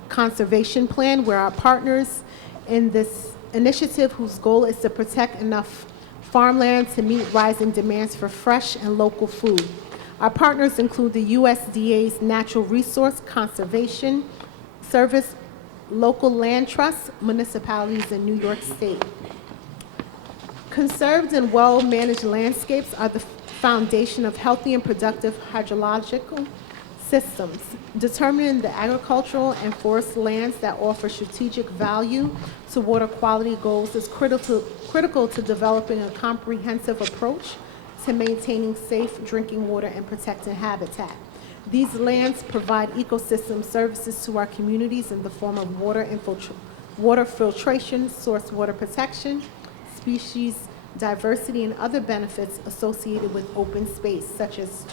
Conservation Plan, where our partners in this initiative, whose goal is to protect enough farmland to meet rising demands for fresh and local food. Our partners include the USDA's Natural Resource Conservation Service, local land trusts, municipalities in New York State. Conserved and well-managed landscapes are the foundation of healthy and productive hydrological systems. Determining the agricultural and forest lands that offer strategic value to water quality goals is critical to developing a comprehensive approach to maintaining safe drinking water and protecting habitat. These lands provide ecosystem services to our communities in the form of water filtration, source water protection, species diversity, and other benefits associated with open space, such as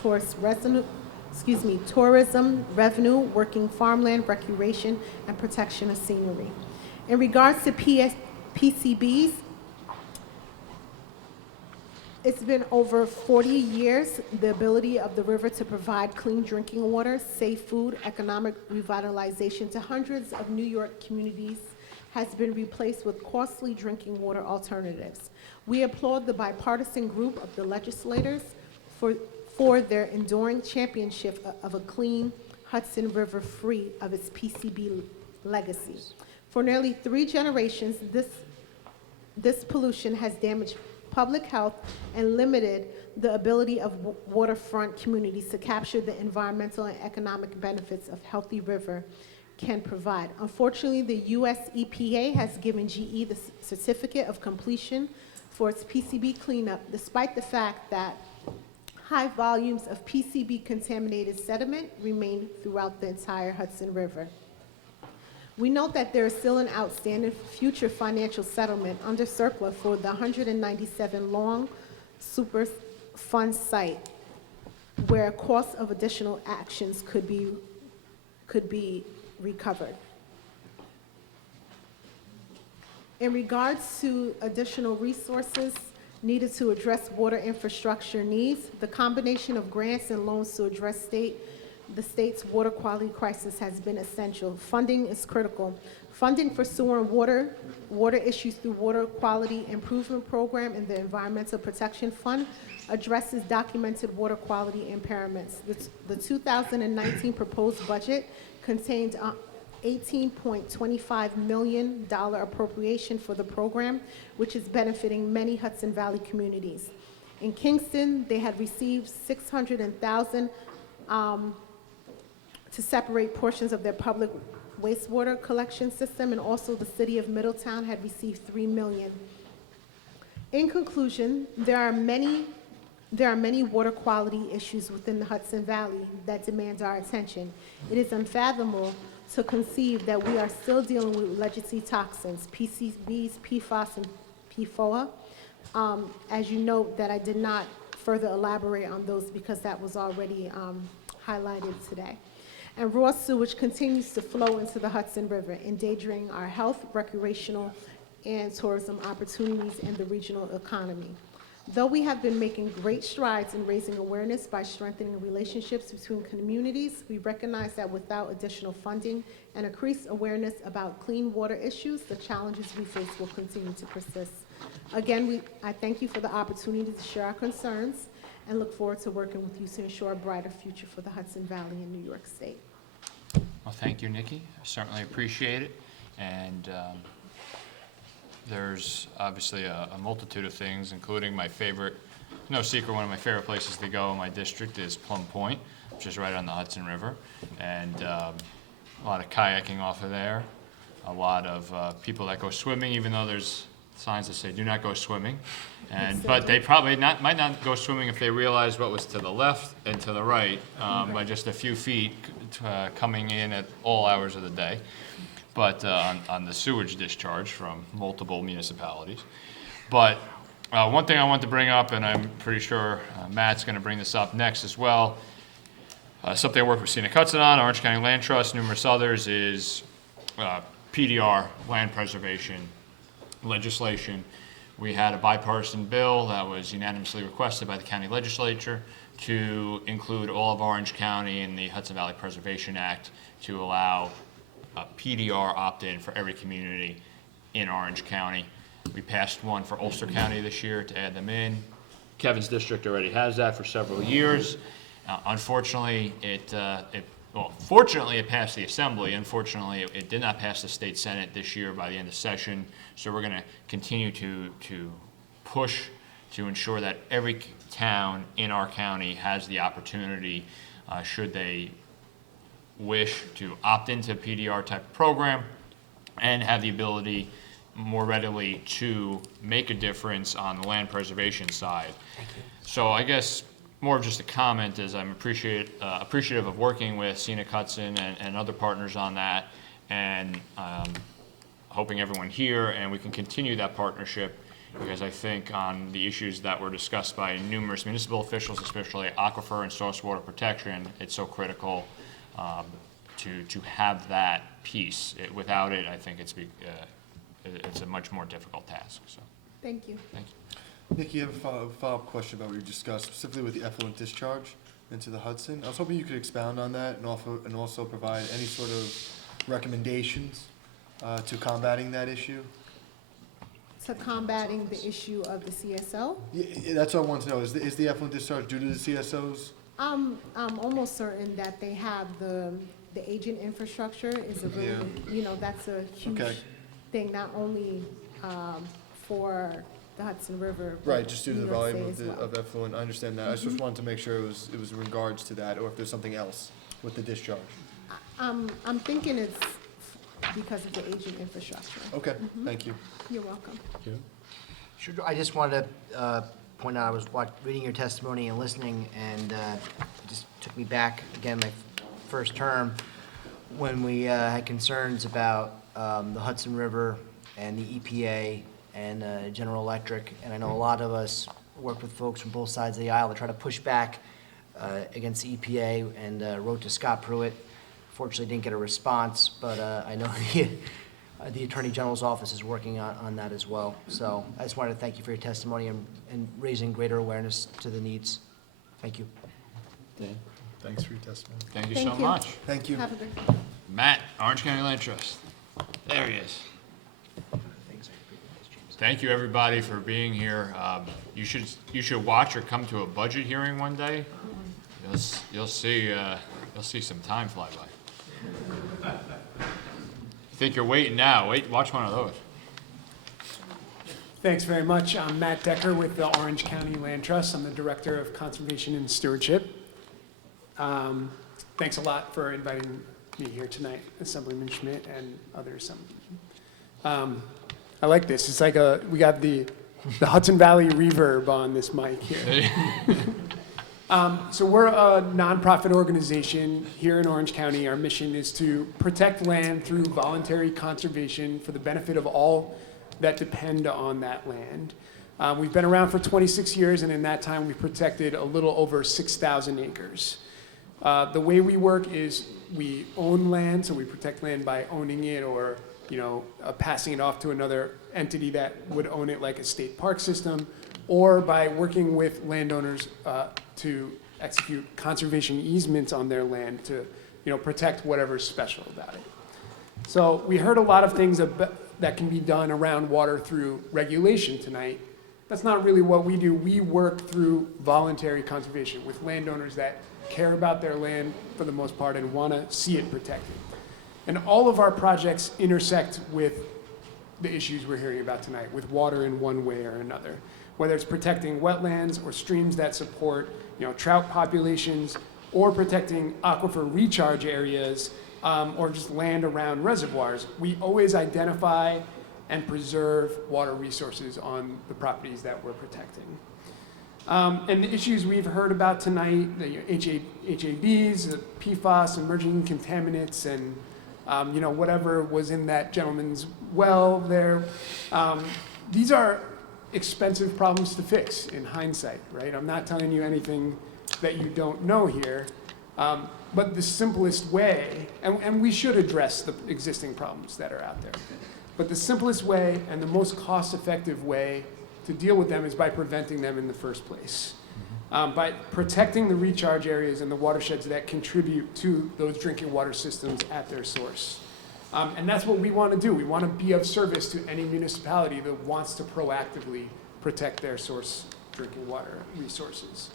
tourism, revenue, working farmland, recreation, and protection of scenery. In regards to PCBs, it's been over 40 years. The ability of the river to provide clean drinking water, safe food, economic revitalization to hundreds of New York communities has been replaced with costly drinking water alternatives. We applaud the bipartisan group of the legislators for their enduring championship of a clean Hudson River free of its PCB legacy. For nearly 3 generations, this pollution has damaged public health and limited the ability of waterfront communities to capture the environmental and economic benefits of healthy river can provide. Unfortunately, the US EPA has given GE the certificate of completion for its PCB cleanup, despite the fact that high volumes of PCB-contaminated sediment remain throughout the entire Hudson River. We note that there is still an outstanding future financial settlement under CERCLA for the 197 Long Superfund site, where costs of additional actions could be recovered. In regards to additional resources needed to address water infrastructure needs, the combination of grants and loans to address the state's water quality crisis has been essential. Funding is critical. Funding for sewer and water issues through Water Quality Improvement Program and the Environmental Protection Fund addresses documented water quality impairments. The 2019 proposed budget contained $18.25 million appropriation for the program, which is benefiting many Hudson Valley communities. In Kingston, they had received $600,000 to separate portions of their public wastewater collection system, and also the city of Middletown had received $3 million. In conclusion, there are many water quality issues within the Hudson Valley that demand our attention. It is unfathomable to conceive that we are still dealing with legacy toxins, PCBs, PFAS, and PFOA. As you note, that I did not further elaborate on those because that was already highlighted today. And raw sewage continues to flow into the Hudson River, endangering our health, recreational, and tourism opportunities in the regional economy. Though we have been making great strides in raising awareness by strengthening relationships between communities, we recognize that without additional funding and increased awareness about clean water issues, the challenges we face will continue to persist. Again, I thank you for the opportunity to share our concerns and look forward to working with you to ensure a brighter future for the Hudson Valley and New York State. Well, thank you, Nikki. I certainly appreciate it. And there's obviously a multitude of things, including my favorite, no secret, one of my favorite places to go in my district is Plum Point, which is right on the Hudson River. And a lot of kayaking off of there, a lot of people that go swimming, even though there's signs that say do not go swimming. But they probably might not go swimming if they realized what was to the left and to the right by just a few feet coming in at all hours of the day. But on the sewage discharge from multiple municipalities. But one thing I want to bring up, and I'm pretty sure Matt's going to bring this up next as well, something I work with Scenic Hudson on, Orange County Land Trust, numerous others, is PDR, land preservation legislation. We had a bipartisan bill that was unanimously requested by the county legislature to include all of Orange County in the Hudson Valley Preservation Act to allow PDR opt-in for every community in Orange County. We passed one for Ulster County this year to add them in. Kevin's district already has that for several years. Unfortunately, fortunately it passed the Assembly. Unfortunately, it did not pass the State Senate this year by the end of session. So we're going to continue to push to ensure that every town in our county has the opportunity, should they wish to opt into a PDR type of program, and have the ability more readily to make a difference on the land preservation side. So I guess more of just a comment is I'm appreciative of working with Scenic Hudson and other partners on that, and hoping everyone here and we can continue that partnership, because I think on the issues that were discussed by numerous municipal officials, especially aquifer and source water protection, it's so critical to have that piece. Without it, I think it's a much more difficult task. So, Thank you. thank you. Nikki, I have a follow-up question about what you discussed, specifically with the effluent discharge into the Hudson. I was hoping you could expound on that and also provide any sort of recommendations to combating that issue. To combating the issue of the CSO? Yeah, that's what I want to know. Is the effluent discharge due to the CSOs? I'm almost certain that they have the agent infrastructure is a really, that's a huge thing, not only for the Hudson River. but Right, just due to the New York volume State as well. of effluent. I understand that. I just wanted to make sure it was in regards to that, or if there's something else with the discharge. I'm thinking it's because of the agent infrastructure. Okay, thank you. You're welcome. I just wanted to point out, I was reading your testimony and listening, and it just took me back, again, my first term, when we had concerns about the Hudson River and the EPA and General Electric, and I know a lot of us worked with folks from both sides of the aisle to try to push back against the EPA, and wrote to Scott Pruitt. Fortunately, didn't get a response, but I know the Attorney General's office is working on that as well. So I just wanted to thank you for your testimony and raising greater awareness to the needs. Thank you. Thanks for your testimony. Thank you Thank so you. much. Thank you. Have a good Matt, Orange County Land Trust. There he is. Thank you, everybody, for being here. You should watch or come to a budget hearing one day. You'll see some time fly by. think you're waiting now. Wait, watch one of those. Thanks very much. I'm Matt Decker with the Orange County Land Trust. I'm the Director of Conservation and Stewardship. Thanks a lot for inviting me here tonight, Assemblyman Schmidt and others. I like this. It's like we got the Hudson Valley reverb on this mic here. So we're a nonprofit organization here in Orange County. Our mission is to protect land through voluntary conservation for the benefit of all that depend on that land. We've been around for 26 years, and in that time, we've protected a little over 6,000 acres. The way we work is we own land, so we protect land by owning it or passing it off to another entity that would own it, like a state park system, or by working with landowners to execute conservation easements on their land to protect whatever's special about it. So we heard a lot of things that can be done around water through regulation tonight. That's not really what we do. We work through voluntary conservation with landowners that care about their land for the most part and want to see it protected. And all of our projects intersect with the issues we're hearing about tonight, with water in one way or another, whether it's protecting wetlands or streams that support trout populations, or protecting aquifer recharge areas, or just land around reservoirs. We always identify and preserve water resources on the properties that we're protecting. And the issues we've heard about tonight, the HABs, the PFAS, emerging contaminants, and whatever was in that gentleman's well there, these are expensive problems to fix in hindsight, right? I'm not telling you anything that you don't know here, but the simplest way, and we should address the existing problems that are out there, but the simplest way and the most cost-effective way to deal with them is by preventing them in the first place. By protecting the recharge areas and the watersheds that contribute to those drinking water systems at their source. And that's what we want to do. We want to be of service to any municipality that wants to proactively protect their source drinking water resources.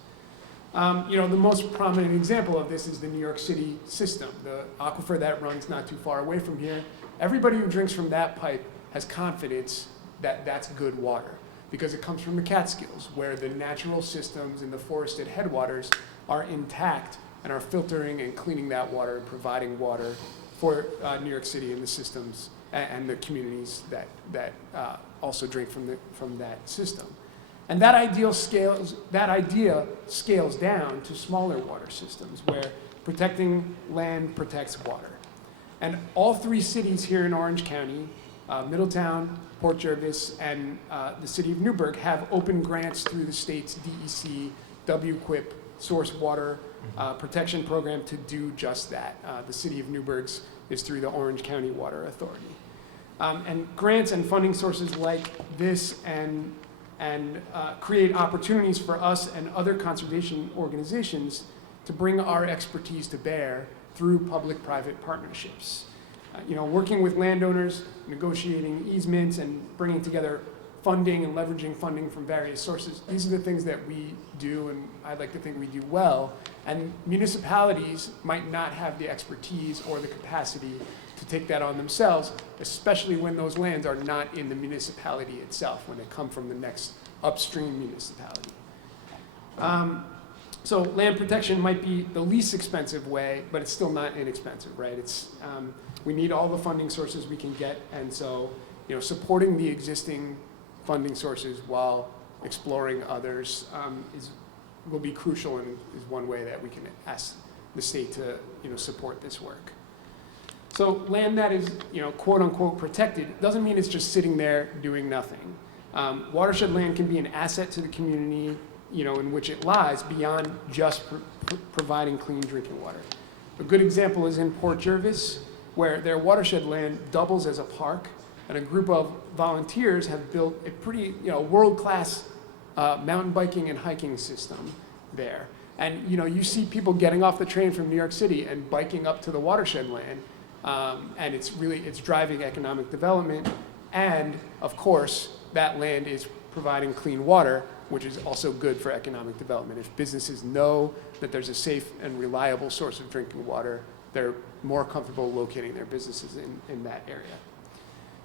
The most prominent example of this is the New York City system, the aquifer that runs not too far away from here. Everybody who drinks from that pipe has confidence that that's good water because it comes from the Catskills, where the natural systems in the forested headwaters are intact and are filtering and cleaning that water and providing water for New York City and the systems and the communities that also drink from that system. And that idea scales down to smaller water systems where protecting land protects water. And all three cities here in Orange County, Middletown, Port Jervis, and the city of Newburgh have open grants through the state's DEC, WQIP, Source Water Protection Program to do just that. The city of Newburgh's is through the Orange County Water Authority. And grants and funding sources like this and create opportunities for us and other conservation organizations to bring our expertise to bear through public-private partnerships. Working with landowners, negotiating easements, and bringing together funding and leveraging funding from various sources. These are the things that we do, and I'd like to think we do well. And municipalities might not have the expertise or the capacity to take that on themselves, especially when those lands are not in the municipality itself, when they come from the next upstream municipality. So land protection might be the least expensive way, but it's still not inexpensive, right? We need all the funding sources we can get, and so supporting the existing funding sources while exploring others will be crucial and is one way that we can ask the state to support this work. So land that is quote unquote protected doesn't mean it's just sitting there doing nothing. Watershed land can be an asset to the community in which it lies beyond just providing clean drinking water. A good example is in Port Jervis, where their watershed land doubles as a park, and a group of volunteers have built a pretty world-class mountain biking and hiking system there. And you see people getting off the train from New York City and biking up to the watershed land, and it's driving economic development, and of course that land is providing clean water, which is also good for economic development. If businesses know that there's a safe and reliable source of drinking water, they're more comfortable locating their businesses in that area.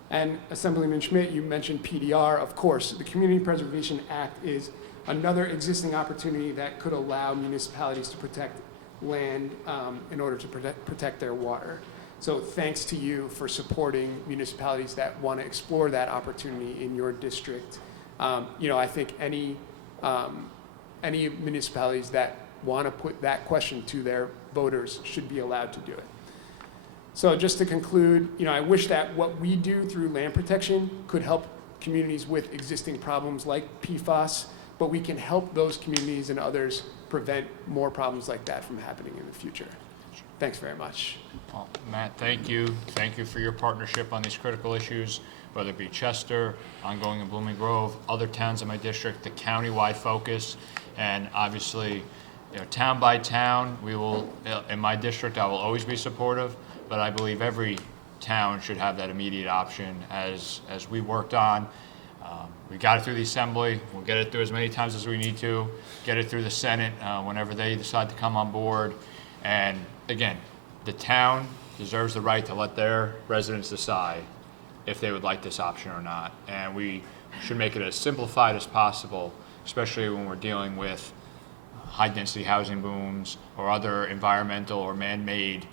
And Assemblyman Schmidt, you mentioned PDR. Of course, the Community Preservation Act is another existing opportunity that could allow municipalities to protect land in order to protect their water. So thanks to you for supporting municipalities that want to explore that opportunity in your district. I think any municipalities that want to put that question to their voters should be allowed to do it. So just to conclude, I wish that what we do through land protection could help communities with existing problems like PFAS, but we can help those communities and others prevent more problems like that from happening in the future. Thanks very much. Well, Matt, thank you. Thank you for your partnership on these critical issues, whether it be Chester, ongoing in Blooming Grove, other towns in my district, the county-wide focus, and obviously, town by town, we will, in my district, I will always be supportive, but I believe every town should have that immediate option as we worked on. We got it through the Assembly. We'll get it through as many times as we need to, get it through the Senate whenever they decide to come on board. And again, the town deserves the right to let their residents decide if they would like this option or not. And we should make it as simplified as possible, especially when we're dealing with high-density housing booms or other environmental or man-made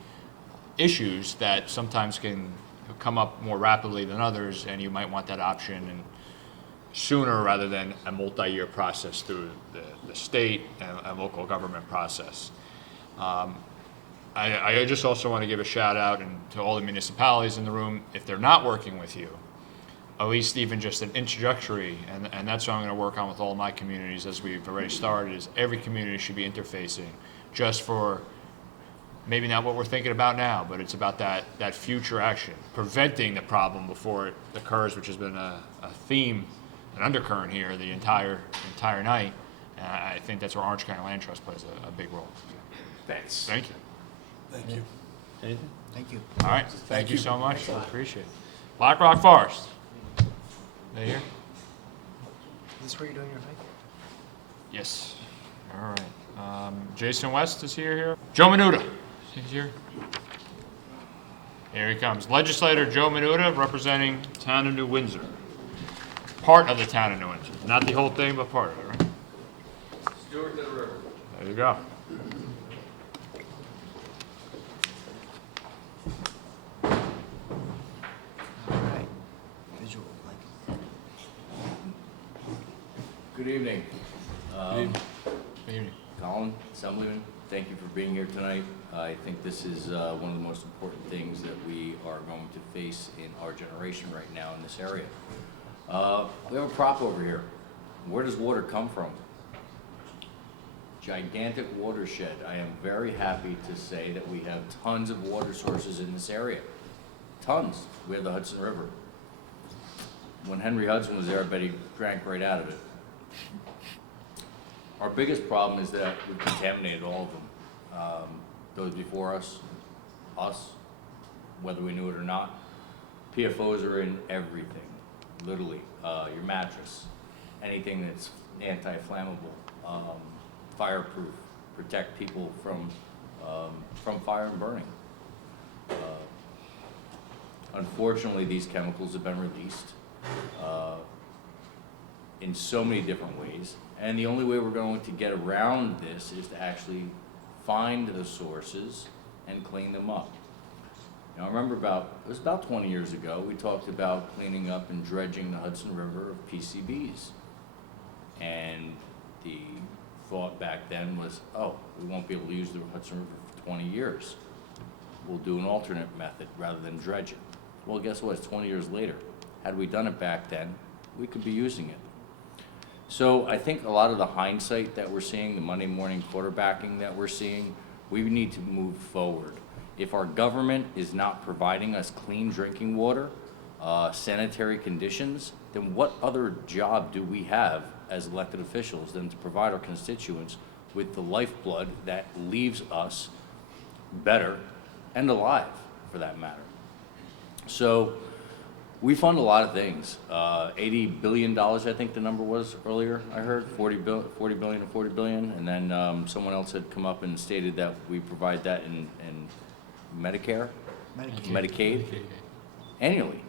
issues that sometimes can come up more rapidly than others, and you might want that option and sooner rather than a multi-year process through the state and local government process. I just also want to give a shout out to all the municipalities in the room. If they're not working with you, at least even just an introductory, and that's what I'm going to work on with all my communities as we've already started, is every community should be interfacing just for maybe not what we're thinking about now, but it's about that future action, preventing the problem before it occurs, which has been a theme, an undercurrent here the entire night. And I think that's where Orange County Land Trust plays a big role. Thanks. Thank you. Thank you. Anything? Thank you. All right. Thank you so much. I appreciate it. Black Rock Forest. They here? Is this where you're doing your hike? Yes. All right. Jason West is here. Joe Menuda. He's here. Here he comes. Legislator Joe Menuda, representing town of New Windsor. Part of the town of New Windsor. Not the whole thing, but part of it, right? Stewart to the river. There you go. All right. Visual, like. Good evening. Good evening. Colin, Assemblyman, thank you for being here tonight. I think this is one of the most important things that we are going to face in our generation right now in this area. We have a prop over here. Where does water come from? Gigantic watershed. I am very happy to say that we have tons of water sources in this area. Tons. We have the Hudson River. When Henry Hudson was there, I bet he drank right out of it. Our biggest problem is that we contaminated all of them. Those before us, whether we knew it or not. PFOs are in everything, literally. Your mattress, anything that's anti-flammable, fireproof, protect people from fire and burning. Unfortunately, these chemicals have been released in so many different ways. And the only way we're going to get around this is to actually find the sources and clean them up. Now, I remember it was about 20 years ago, we talked about cleaning up and dredging the Hudson River of PCBs. And the thought back then was, oh, we won't be able to use the Hudson River for 20 years. We'll do an alternate method rather than dredge it. Well, guess what? It's 20 years later. Had we done it back then, we could be using it. So I think a lot of the hindsight that we're seeing, the Monday morning quarterbacking that we're seeing, we need to move forward. If our government is not providing us clean drinking water, sanitary conditions, then what other job do we have as elected officials than to provide our constituents with the lifeblood that leaves us better and alive, for that matter? So we fund a lot of things. $80 billion, I think the number was earlier, I heard, 40 billion and 40 billion. And then someone else had come up and stated that we provide that in Medicare? Medicaid? Annually.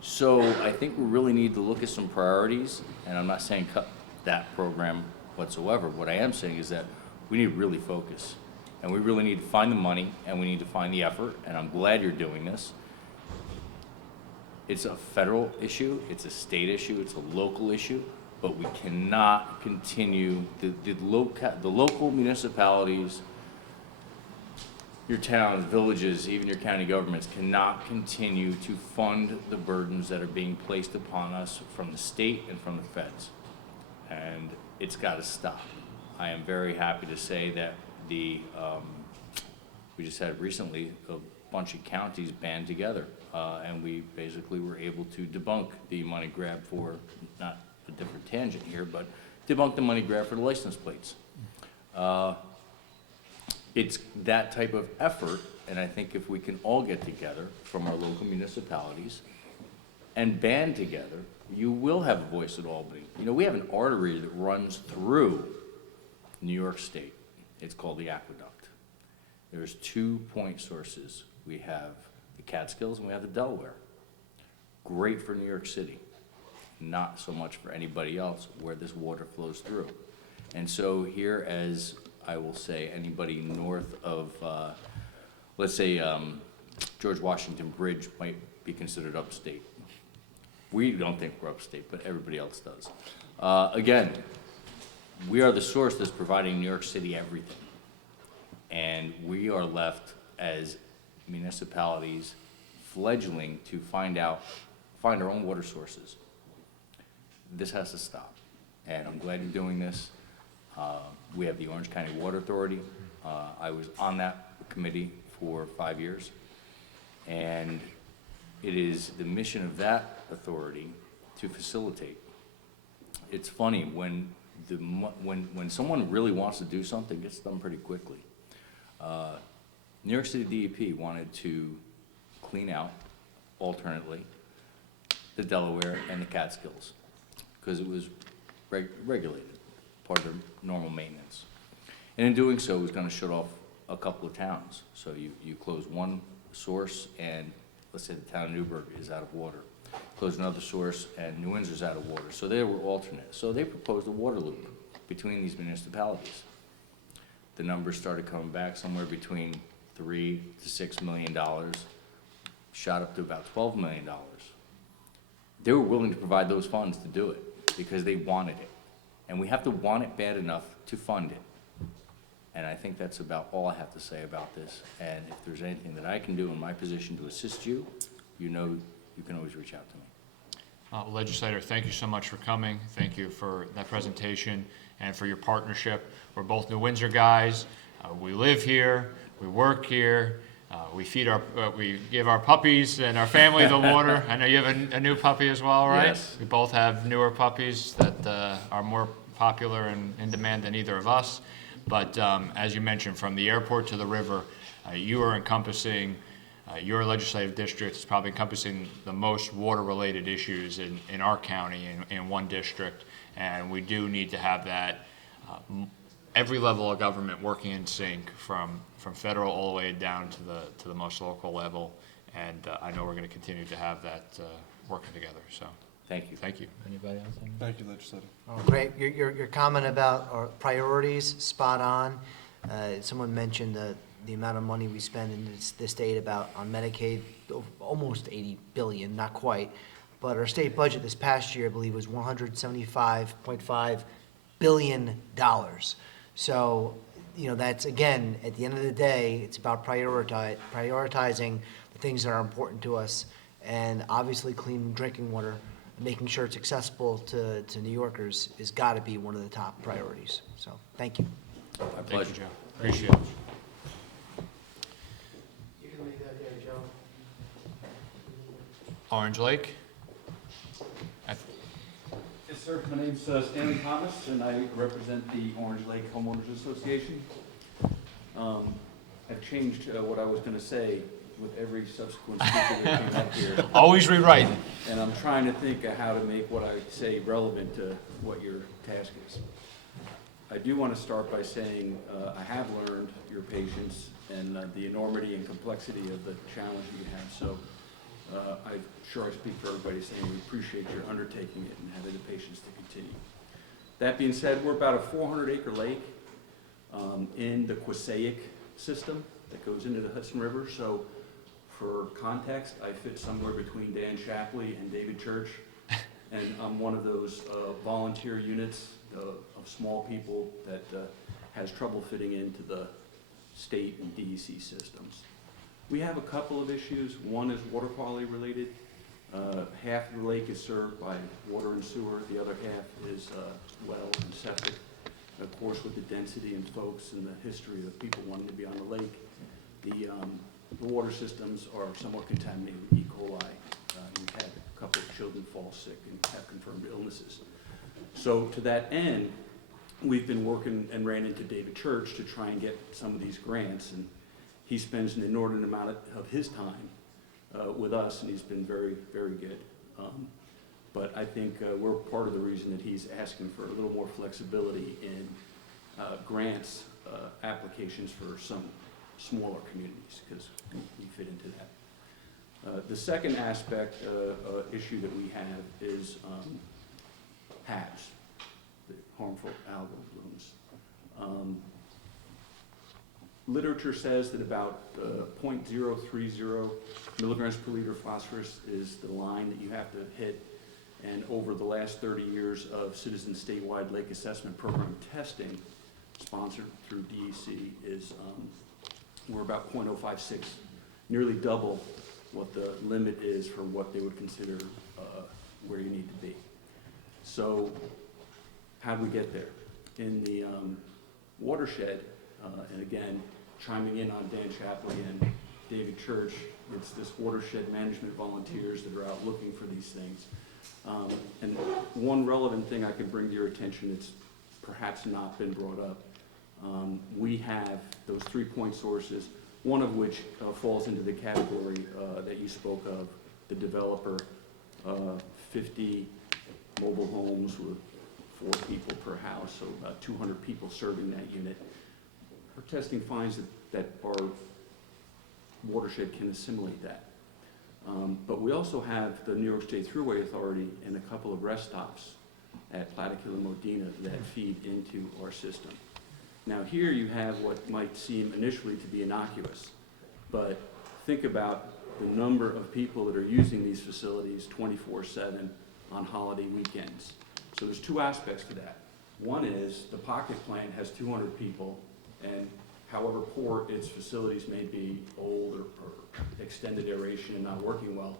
So I think we really need to look at some priorities, and I'm not saying cut that program whatsoever. What I am saying is that we need to really focus, and we really need to find the money, and we need to find the effort, and I'm glad you're doing this. It's a federal issue, it's a state issue, it's a local issue, but we cannot continue, the local municipalities, your towns, villages, even your county governments cannot continue to fund the burdens that are being placed upon us from the state and from the feds. And it's got to stop. I am very happy to say that we just had recently a bunch of counties band together, and we basically were able to debunk the money grab for, not a different tangent here, but debunk the money grab for the license plates. It's that type of effort, and I think if we can all get together from our local municipalities and band together, you will have a voice at Albany. You know, we have an artery that runs through New York State. It's called the Aqueduct. There's 2 point sources. We have the Catskills and we have the Delaware. Great for New York City, not so much for anybody else where this water flows through. And so here, as I will say, anybody north of, let's say, George Washington Bridge might be considered upstate. We don't think we're upstate, but everybody else does. Again, we are the source that's providing New York City everything. And we are left as municipalities fledgling to find our own water sources. This has to stop. And I'm glad you're doing this. We have the Orange County Water Authority. I was on that committee for 5 years. And it is the mission of that authority to facilitate. It's funny, when someone really wants to do something, it gets done pretty quickly. New York City DEP wanted to clean out, alternately, the Delaware and the Catskills, because it was regulated, part of their normal maintenance. And in doing so, it was going to shut off a couple of towns. So you close one source, and let's say the town of Newburgh is out of water. Close another source, and New Windsor's out of water. So they were alternate. So they proposed a water loop between these municipalities. The numbers started coming back somewhere between $3 to $6 million, shot up to about $12 million. They were willing to provide those funds to do it because they wanted it. And we have to want it bad enough to fund it. And I think that's about all I have to say about this. And if there's anything that I can do in my position to assist you, you know you can always reach out to me. Legislator, thank you so much for coming. Thank you for that presentation and for your partnership. We're both New Windsor guys. We live here, we work here, we give our puppies and our family the water. I know you have a new puppy as well, right? Yes. We both have newer puppies that are more popular and in demand than either of us. But as you mentioned, from the airport to the river, you are encompassing, your legislative district is probably encompassing the most water-related issues in our county in one district. And we do need to have that, every level of government working in sync from federal all the way down to the most local level. And I know we're going to continue to have that working together. So thank you. Thank you. Anybody else? Thank you, Legislator. Oh, great. Your comment about our priorities, spot on. Someone mentioned the amount of money we spend in this state on Medicaid, almost 80 billion, not quite. But our state budget this past year, I believe, was $175.5 billion. So, you know, that's, again, at the end of the day, it's about prioritizing the things that are important to us. And obviously, clean drinking water, making sure it's accessible to New Yorkers has got to be one of the top priorities. So, thank you. My pleasure. Thank you, Joe. Appreciate it. You can leave that there, Joe. Orange Lake? Yes, sir. My name's Stanley Thomas, and I represent the Orange Lake Homeowners Association. I've changed what I was going to say with every subsequent speaker that came up here. Always rewriting. And I'm trying to think of how to make what I say relevant to what your task is. I do want to start by saying I have learned your patience and the enormity and complexity of the challenge you have. So I'm sure I speak for everybody saying we appreciate your undertaking it and having the patience to continue. That being said, we're about a 400-acre lake in the Quasaic system that goes into the Hudson River. So for context, I fit somewhere between Dan Shapley and David Church, and I'm one of those volunteer units of small people that has trouble fitting into the state and DEC systems. We have a couple of issues. One is water quality related. Half of the lake is served by water and sewer. The other half is well and septic. Of course, with the density and folks and the history of people wanting to be on the lake, the water systems are somewhat contaminated with E. coli. We've had a couple of children fall sick and have confirmed illnesses. So to that end, we've been working and ran into David Church to try and get some of these grants, and he spends an inordinate amount of his time with us, and he's been very, very good. But I think we're part of the reason that he's asking for a little more flexibility in grants applications for some smaller communities, because we fit into that. The second aspect issue that we have is HABs, the harmful algal blooms. Literature says that about 0.030 milligrams per liter phosphorus is the line that you have to hit. And over the last 30 years of Citizen Statewide Lake Assessment Program testing, sponsored through DEC, is we're about 0.056, nearly double what the limit is for what they would consider where you need to be. So how do we get there? In the watershed, and again, chiming in on Dan Shapley and David Church, it's this watershed management volunteers that are out looking for these things. And one relevant thing I can bring to your attention that's perhaps not been brought up, we have those 3-point sources, one of which falls into the category that you spoke of, the developer, 50 mobile homes with 4 people per house, so about 200 people serving that unit. Our testing finds that our watershed can assimilate that. But we also have the New York State Thruway Authority and a couple of rest stops at Plattekill and Modena that feed into our system. Now here you have what might seem initially to be innocuous, but think about the number of people that are using these facilities 24/7 on holiday weekends. So there's 2 aspects to that. One is the pocket plant has 200 people, and however poor its facilities may be, old or extended aeration and not working well,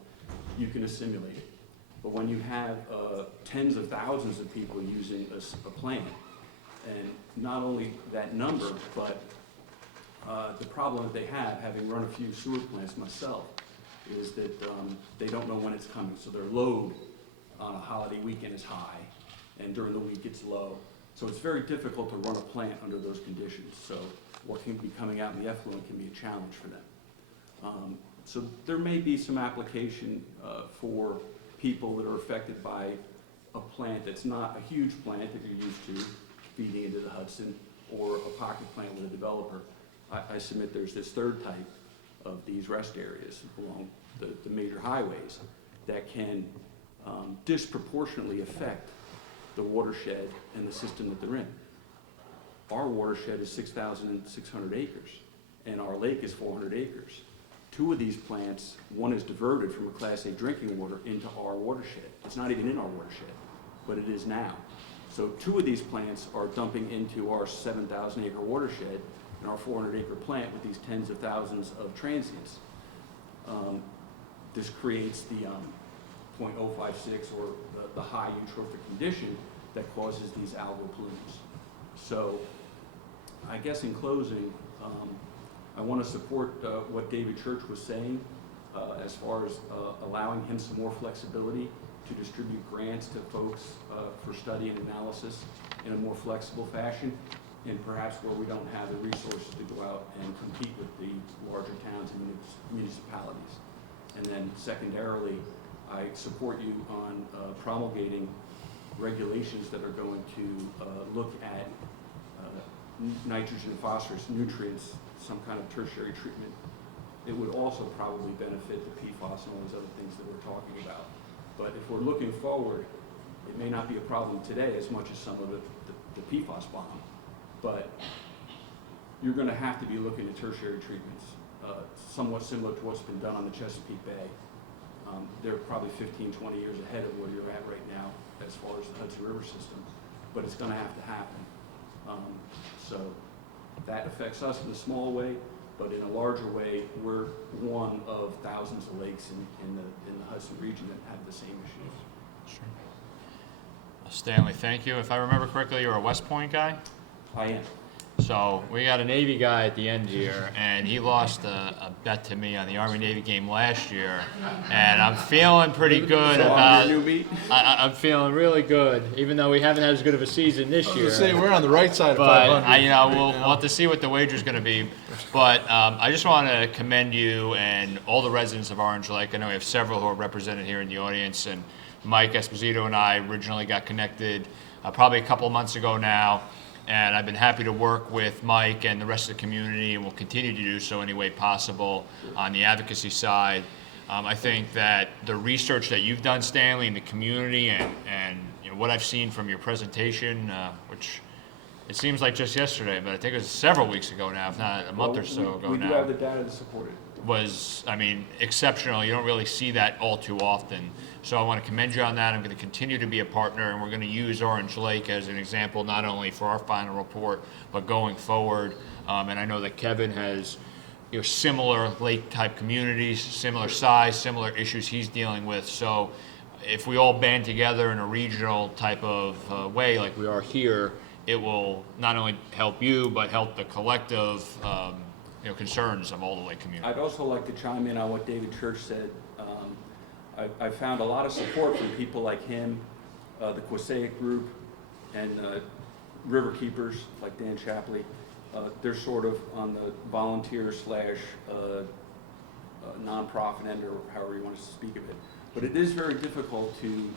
you can assimilate it. But when you have tens of thousands of people using a plant, and not only that number, but the problem that they have, having run a few sewer plants myself, is that they don't know when it's coming. So their load on a holiday weekend is high, and during the week it's low. So it's very difficult to run a plant under those conditions. So what can be coming out in the effluent can be a challenge for them. So there may be some application for people that are affected by a plant that's not a huge plant that you're used to feeding into the Hudson, or a pocket plant with a developer. I submit there's this third type of these rest areas along the major highways that can disproportionately affect the watershed and the system that they're in. Our watershed is 6,600 acres, and our lake is 400 acres. 2 of these plants, one is diverted from a Class A drinking water into our watershed. It's not even in our watershed, but it is now. So 2 of these plants are dumping into our 7,000 acre watershed and our 400 acre plant with these tens of thousands of transients. This creates the 0.056 or the high eutrophic condition that causes these algal plumes. So I guess in closing, I want to support what David Church was saying as far as allowing him some more flexibility to distribute grants to folks for study and analysis in a more flexible fashion, and perhaps where we don't have the resources to go out and compete with the larger towns and municipalities. And then secondarily, I support you on promulgating regulations that are going to look at nitrogen, phosphorus, nutrients, some kind of tertiary treatment, it would also probably benefit the PFAS and all these other things that we're talking about. But if we're looking forward, it may not be a problem today as much as some of the PFAS bomb, but you're going to have to be looking at tertiary treatments, somewhat similar to what's been done on the Chesapeake Bay. They're probably 15, 20 years ahead of where you're at right now as far as the Hudson River system, but it's going to have to happen. So that affects us in a small way, but in a larger way, we're one of thousands of lakes in the Hudson region that have the same issues. Sure. Stanley, thank you. If I remember correctly, you're a West Point guy? I am. So we got a Navy guy at the end here, and he lost a bet to me on the Army-Navy game last year, and I'm feeling pretty good about. I'm feeling really good, even though we haven't had as good of a season this year. Say we're on the right side of But 500. we'll have to see what the wager's going to be. But I just want to commend you and all the residents of Orange Lake. I know we have several who are represented here in the audience, and Mike Esposito and I originally got connected probably a couple of months ago now. And I've been happy to work with Mike and the rest of the community, and will continue to do so any way possible on the advocacy side. I think that the research that you've done, Stanley, in the community, and you know, what I've seen from your presentation, which it seems like just yesterday, but I think it was several weeks ago now, if not a month or so ago we now. do have the data to support it. Was, I mean, exceptional. You don't really see that all too often. So I want to commend you on that. I'm going to continue to be a partner, and we're going to use Orange Lake as an example, not only for our final report, but going forward. And I know that Kevin has, you know, similar lake-type communities, similar size, similar issues he's dealing with. So if we all band together in a regional type of way like we are here, it will not only help you, but help the collective concerns of all the lake community. I'd also like to chime in on what David Church said. I found a lot of support from people like him, the Quasaic group, and river keepers like Dan Shapley. They're sort of on the volunteer / nonprofit end, or however you want to speak of it. But it is very difficult to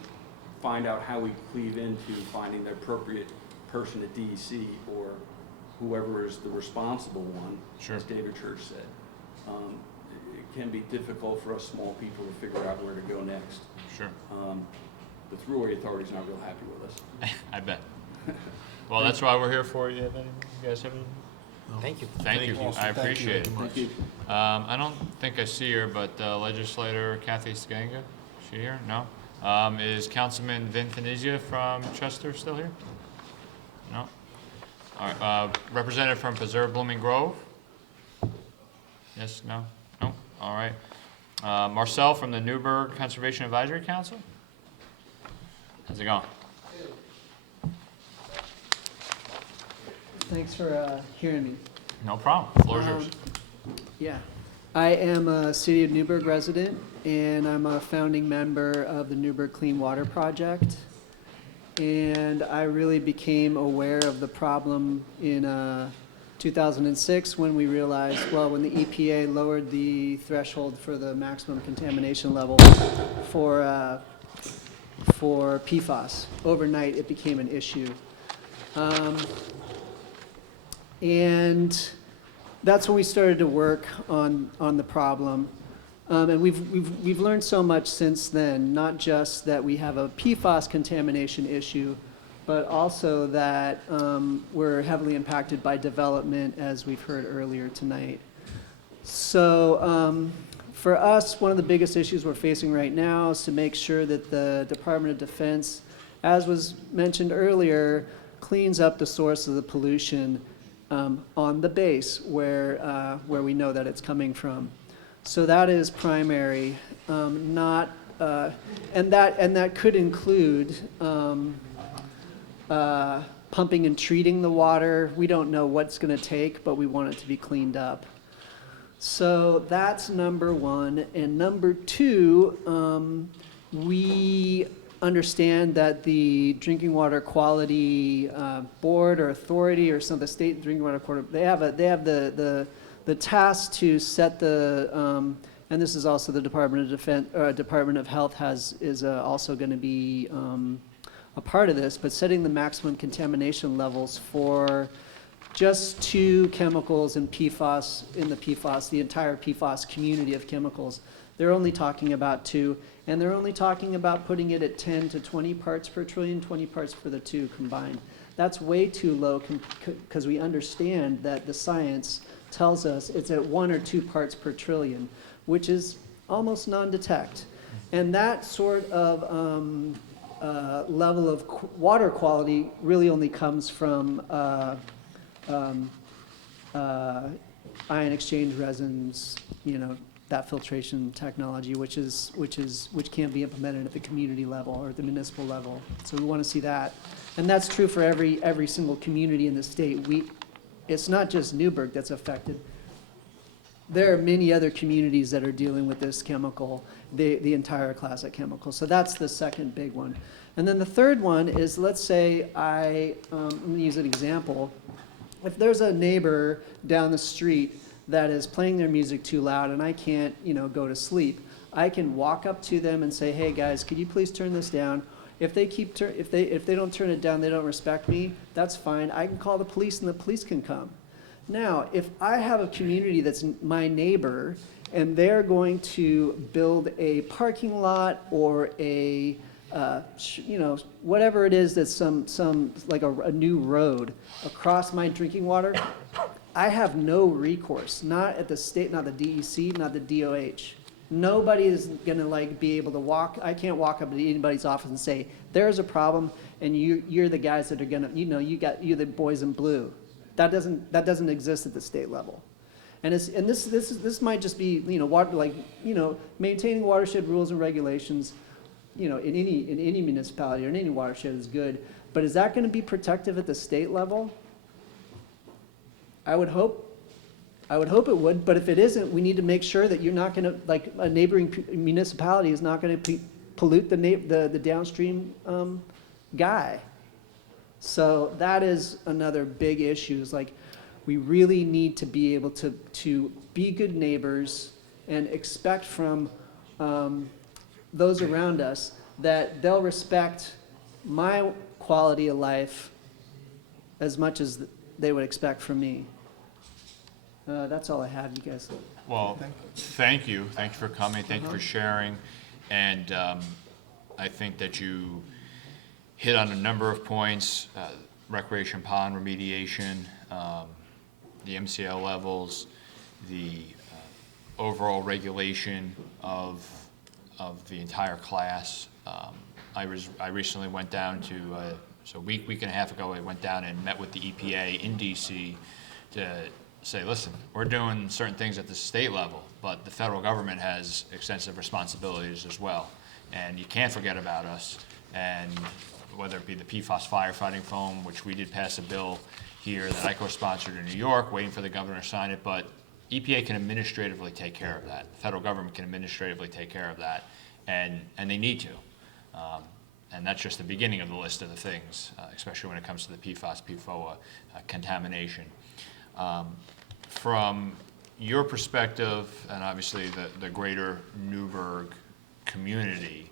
find out how we cleave into finding the appropriate person at DEC or whoever is the responsible one, Sure. as David Church said. It can be difficult for us small people to figure out where to go next. Sure. The Thruway Authority's not real happy with us. I bet. Well, that's why we're here for you. You guys have any? Thank you. Thank you. I appreciate it. Thank you. I don't think I see her, but legislator Kathy Sganga, is she here? No. Is Councilman Vin Venezia from Chester still here? No. All right. Representative from Preserve Blooming Grove? Yes, no? No? All right. Marcel from the Newburgh Conservation Advisory Council? How's it going? Thanks for hearing me. No problem. Floor's yours. Yeah. I am a City of Newburgh resident, and I'm a founding member of the Newburgh Clean Water Project. And I really became aware of the problem in 2006 when we realized, well, when the EPA lowered the threshold for the maximum contamination level for PFAS. Overnight, it became an issue. And that's when we started to work on the problem. And we've learned so much since then, not just that we have a PFAS contamination issue, but also that we're heavily impacted by development, as we've heard earlier tonight. So for us, one of the biggest issues we're facing right now is to make sure that the Department of Defense, as was mentioned earlier, cleans up the source of the pollution on the base where we know that it's coming from. So that is primary, and that could include pumping and treating the water. We don't know what's going to take, but we want it to be cleaned up. So that's number one. And number two, we understand that the Drinking Water Quality Board or Authority or some of the state drinking water quality, they have the task to set the, and this is also the Department of Defense, Department of Health is also going to be a part of this, but setting the maximum contamination levels for just 2 chemicals in PFAS, the entire PFAS community of chemicals. They're only talking about 2, and they're only talking about putting it at 10 to 20 parts per trillion, 20 parts for the 2 combined. That's way too low because we understand that the science tells us it's at 1 or 2 parts per trillion, which is almost non-detect. And that sort of level of water quality really only comes from ion exchange resins, that filtration technology, which can't be implemented at the community level or at the municipal level. So we want to see that, and that's true for every single community in the state. It's not just Newburgh that's affected. There are many other communities that are dealing with this chemical, the entire class of chemicals. So that's the second big one. And then the third one is, let's say I'm going to use an example. If there's a neighbor down the street that is playing their music too loud and I can't, go to sleep, I can walk up to them and say, hey guys, could you please turn this down? If they don't turn it down, they don't respect me, that's fine. I can call the police and the police can come. Now, if I have a community that's my neighbor and they're going to build a parking lot or a whatever it is that's some like a new road across my drinking water, I have no recourse, not at the state, not the DEC, not the DOH. Nobody is gonna be able to walk. I can't walk up to anybody's office and say, there's a problem and you're the guys that are gonna, you're the boys in blue. That doesn't exist at the state level. And this might just be, maintaining watershed rules and regulations, in any municipality or in any watershed is good, but is that gonna be protective at the state level? I would hope it would, but if it isn't, we need to make sure that you're not gonna, a neighboring municipality is not gonna pollute the downstream guy. So that is another big issue, is we really need to be able to be good neighbors and expect from those around us that they'll respect my quality of life as much as they would expect from me. That's all I have, you guys. Well, thank you. Thank you for coming. Thank you for sharing. And I think that you hit on a number of points, recreation pond remediation, the MCL levels, the overall regulation of the entire class. I recently went down to, so a week and a half ago, I went down and met with the EPA in DC to say, listen, we're doing certain things at the state level, but the federal government has extensive responsibilities as well. And you can't forget about us. And whether it be the PFAS firefighting foam, which we did pass a bill here that I co-sponsored in New York, waiting for the governor to sign it, but EPA can administratively take care of that. The federal government can administratively take care of that, and they need to. And that's just the beginning of the list of the things, especially when it comes to the PFAS, PFOA contamination. From your perspective, and obviously the greater Newburgh community,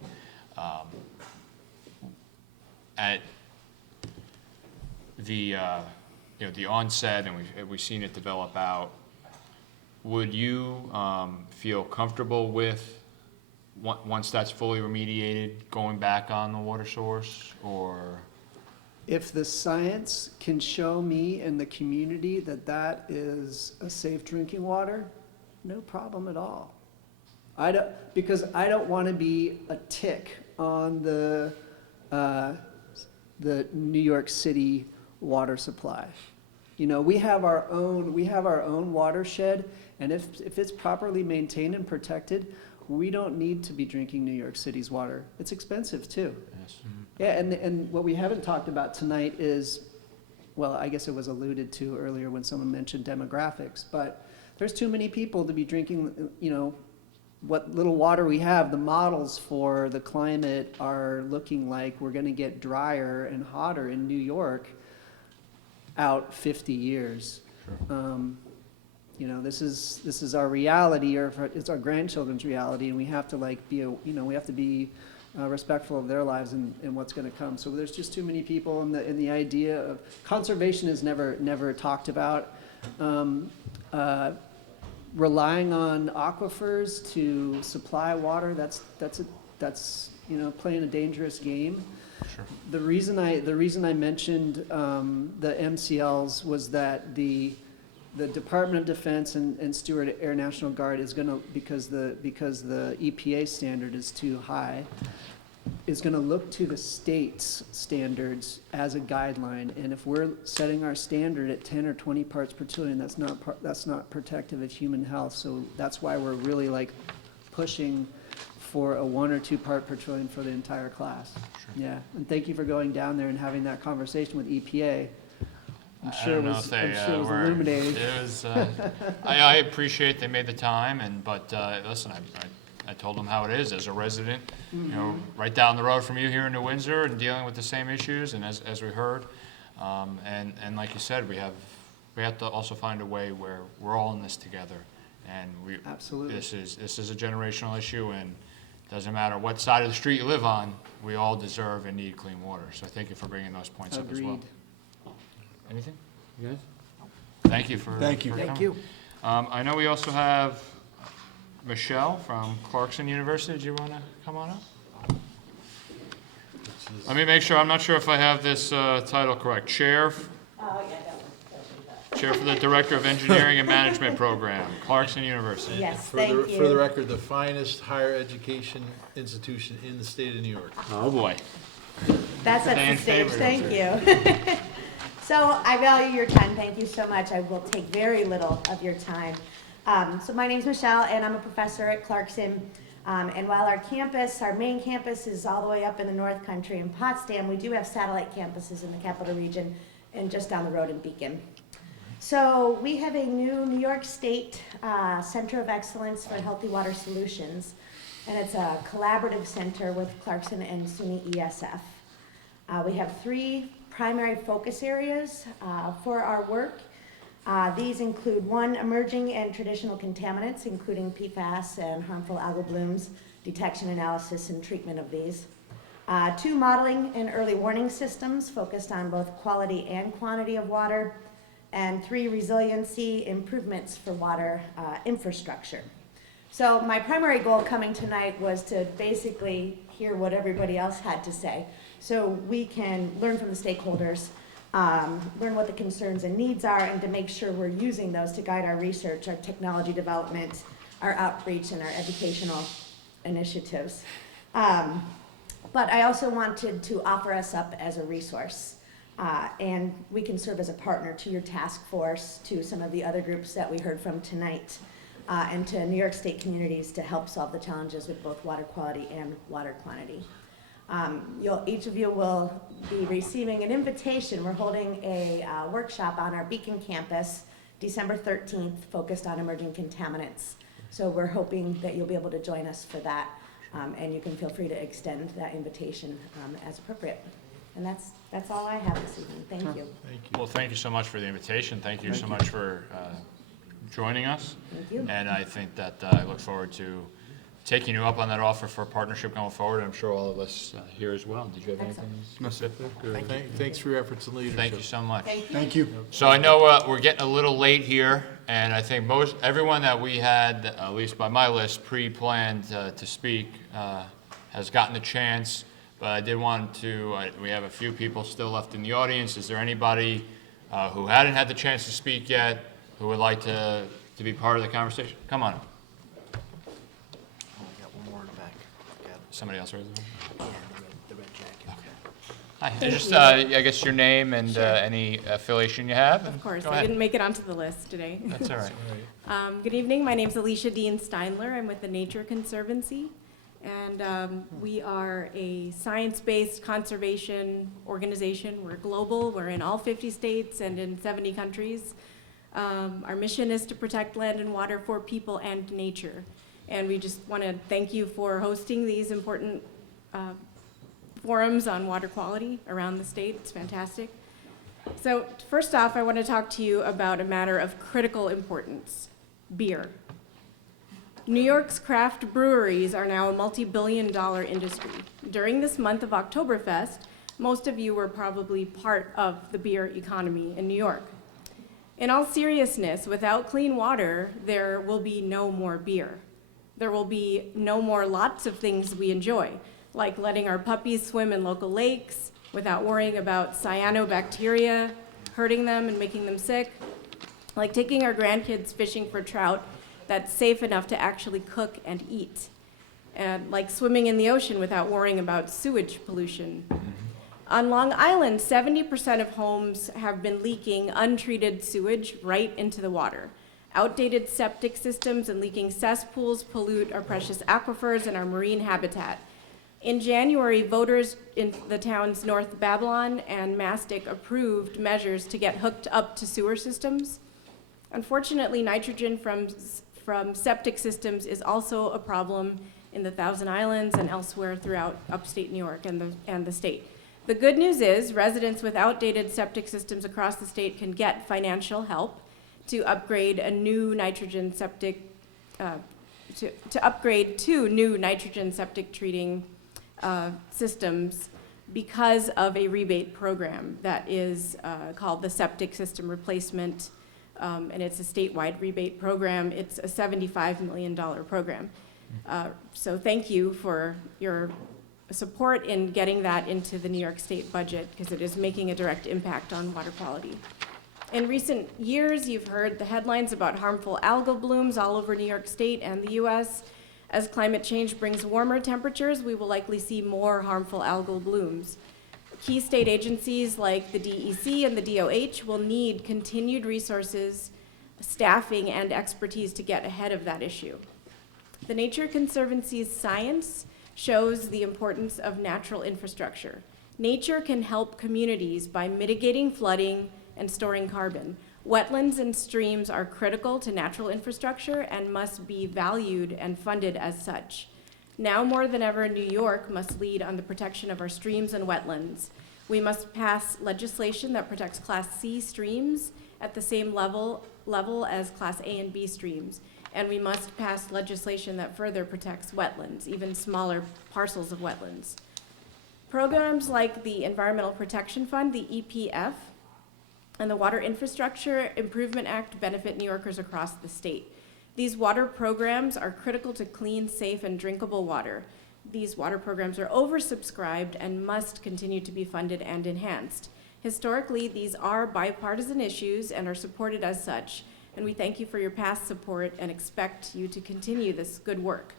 at the the onset, and we've seen it develop out, would you feel comfortable with, once that's fully remediated, going back on the water source, or? If the science can show me and the community that that is a safe drinking water, no problem at all. Because I don't want to be a tick on the New York City water supply. We have our own watershed, and if it's properly maintained and protected, we don't need to be drinking New York City's water. It's expensive too. Yes. Yeah, and what we haven't talked about tonight is, well, I guess it was alluded to earlier when someone mentioned demographics, but there's too many people to be drinking, what little water we have. The models for the climate are looking like we're gonna get drier and hotter in New York out 50 years. Sure. This is our reality, or it's our grandchildren's reality, and we have to we have to be respectful of their lives and what's going to come. So there's just too many people, and the idea of conservation is never talked about. Relying on aquifers to supply water, that's playing a dangerous game. Sure. The reason I mentioned the MCLs was that the Department of Defense and Stewart Air National Guard is going to, because the EPA standard is too high, is going to look to the state's standards as a guideline. And if we're setting our standard at 10 or 20 parts per trillion, that's not protective of human health. So that's why we're really pushing for a 1 or 2 part per trillion for the entire class. Sure. Yeah, and thank you for going down there and having that conversation with EPA. I'm sure it was illuminating. It was. I appreciate they made the time, but listen, I told them how it is as a resident, right down the road from you here in New Windsor, and dealing with the same issues, and as we heard, and like you said, we have to also find a way where we're all in this together, and absolutely this is a generational issue, and doesn't matter what side of the street you live on, we all deserve and need clean water. So thank you for bringing those points up as well. Anything? You guys? Thank you for Thank you. for Thank coming. you. I know we also have Michelle from Clarkson University. Do you want to come on up? Let me make sure. I'm not sure if I have this title correct. Chair for the Director of Engineering and Management Program, Clarkson University. Yes, thank you. For the record, the finest higher education institution in the state of New York. Oh, boy. That sets the stage, thank you. So I value your time, thank you so much. I will take very little of your time. So my name's Michelle, and I'm a professor at Clarkson. And while our main campus is all the way up in the North Country in Potsdam, we do have satellite campuses in the Capital Region and just down the road in Beacon. So we have a new New York State Center of Excellence for Healthy Water Solutions, and it's a collaborative center with Clarkson and SUNY ESF. We have 3 primary focus areas for our work. These include 1, emerging and traditional contaminants, including PFAS and harmful algal blooms, detection, analysis, and treatment of these. 2, modeling and early warning systems focused on both quality and quantity of water. And 3, resiliency improvements for water infrastructure. So my primary goal coming tonight was to basically hear what everybody else had to say, so we can learn from the stakeholders, learn what the concerns and needs are, and to make sure we're using those to guide our research, our technology development, our outreach, and our educational initiatives. But I also wanted to offer us up as a resource. And we can serve as a partner to your task force, to some of the other groups that we heard from tonight, and to New York State communities to help solve the challenges with both water quality and water quantity. Each of you will be receiving an invitation. We're holding a workshop on our Beacon campus, December 13th, focused on emerging contaminants. So we're hoping that you'll be able to join us for that, and you can feel free to extend that invitation as appropriate. And that's all I have this evening. Thank you. Thank you. Well, thank you so much for the invitation. Thank you so much for joining us. Thank you. And I think that I look forward to taking you up on that offer for partnership going forward. I'm sure all of us here as well. Did you have anything specific? Thanks for your efforts and leadership. Thank you so much. Thank you. So I know we're getting a little late here, and I think everyone that we had, at least by my list, pre-planned to speak has gotten a chance. But I did want to, we have a few people still left in the audience. Is there anybody who hadn't had the chance to speak yet, who would like to be part of the conversation? Come on. I got one more in the back. Somebody else raise their hand? Yeah, the red jacket. Hi, Thank just, you. I guess your name and Sure. Any affiliation you have? Of course, Go I ahead. didn't make it onto the list today. That's all right. Good evening, my name's Alicia Dean Steinler. I'm with the Nature Conservancy. And we are a science-based conservation organization. We're global, we're in all 50 states and in 70 countries. Our mission is to protect land and water for people and nature. And we just want to thank you for hosting these important forums on water quality around the state. It's fantastic. So first off, I want to talk to you about a matter of critical importance, beer. New York's craft breweries are now a multi-billion-dollar industry. During this month of Oktoberfest, most of you were probably part of the beer economy in New York. In all seriousness, without clean water, there will be no more beer. There will be no more lots of things we enjoy, like letting our puppies swim in local lakes without worrying about cyanobacteria hurting them and making them sick, like taking our grandkids fishing for trout that's safe enough to actually cook and eat, and like swimming in the ocean without worrying about sewage pollution. On Long Island, 70% of homes have been leaking untreated sewage right into the water. Outdated septic systems and leaking cesspools pollute our precious aquifers and our marine habitat. In January, voters in the towns North Babylon and Mastic approved measures to get hooked up to sewer systems. Unfortunately, nitrogen from septic systems is also a problem in the Thousand Islands and elsewhere throughout upstate New York and the state. The good news is residents with outdated septic systems across the state can get financial help to upgrade a new nitrogen septic, to upgrade to new nitrogen septic treating systems because of a rebate program that is called the Septic System Replacement, and it's a statewide rebate program. It's a $75 million program. So thank you for your support in getting that into the New York State budget, because it is making a direct impact on water quality. In recent years, you've heard the headlines about harmful algal blooms all over New York State and the US. As climate change brings warmer temperatures, we will likely see more harmful algal blooms. Key state agencies like the DEC and the DOH will need continued resources, staffing, and expertise to get ahead of that issue. The Nature Conservancy's science shows the importance of natural infrastructure. Nature can help communities by mitigating flooding and storing carbon. Wetlands and streams are critical to natural infrastructure and must be valued and funded as such. Now more than ever, New York must lead on the protection of our streams and wetlands. We must pass legislation that protects Class C streams at the same level as Class A and B streams. And we must pass legislation that further protects wetlands, even smaller parcels of wetlands. Programs like the Environmental Protection Fund, the EPF, and the Water Infrastructure Improvement Act benefit New Yorkers across the state. These water programs are critical to clean, safe, and drinkable water. These water programs are oversubscribed and must continue to be funded and enhanced. Historically, these are bipartisan issues and are supported as such, and we thank you for your past support and expect you to continue this good work.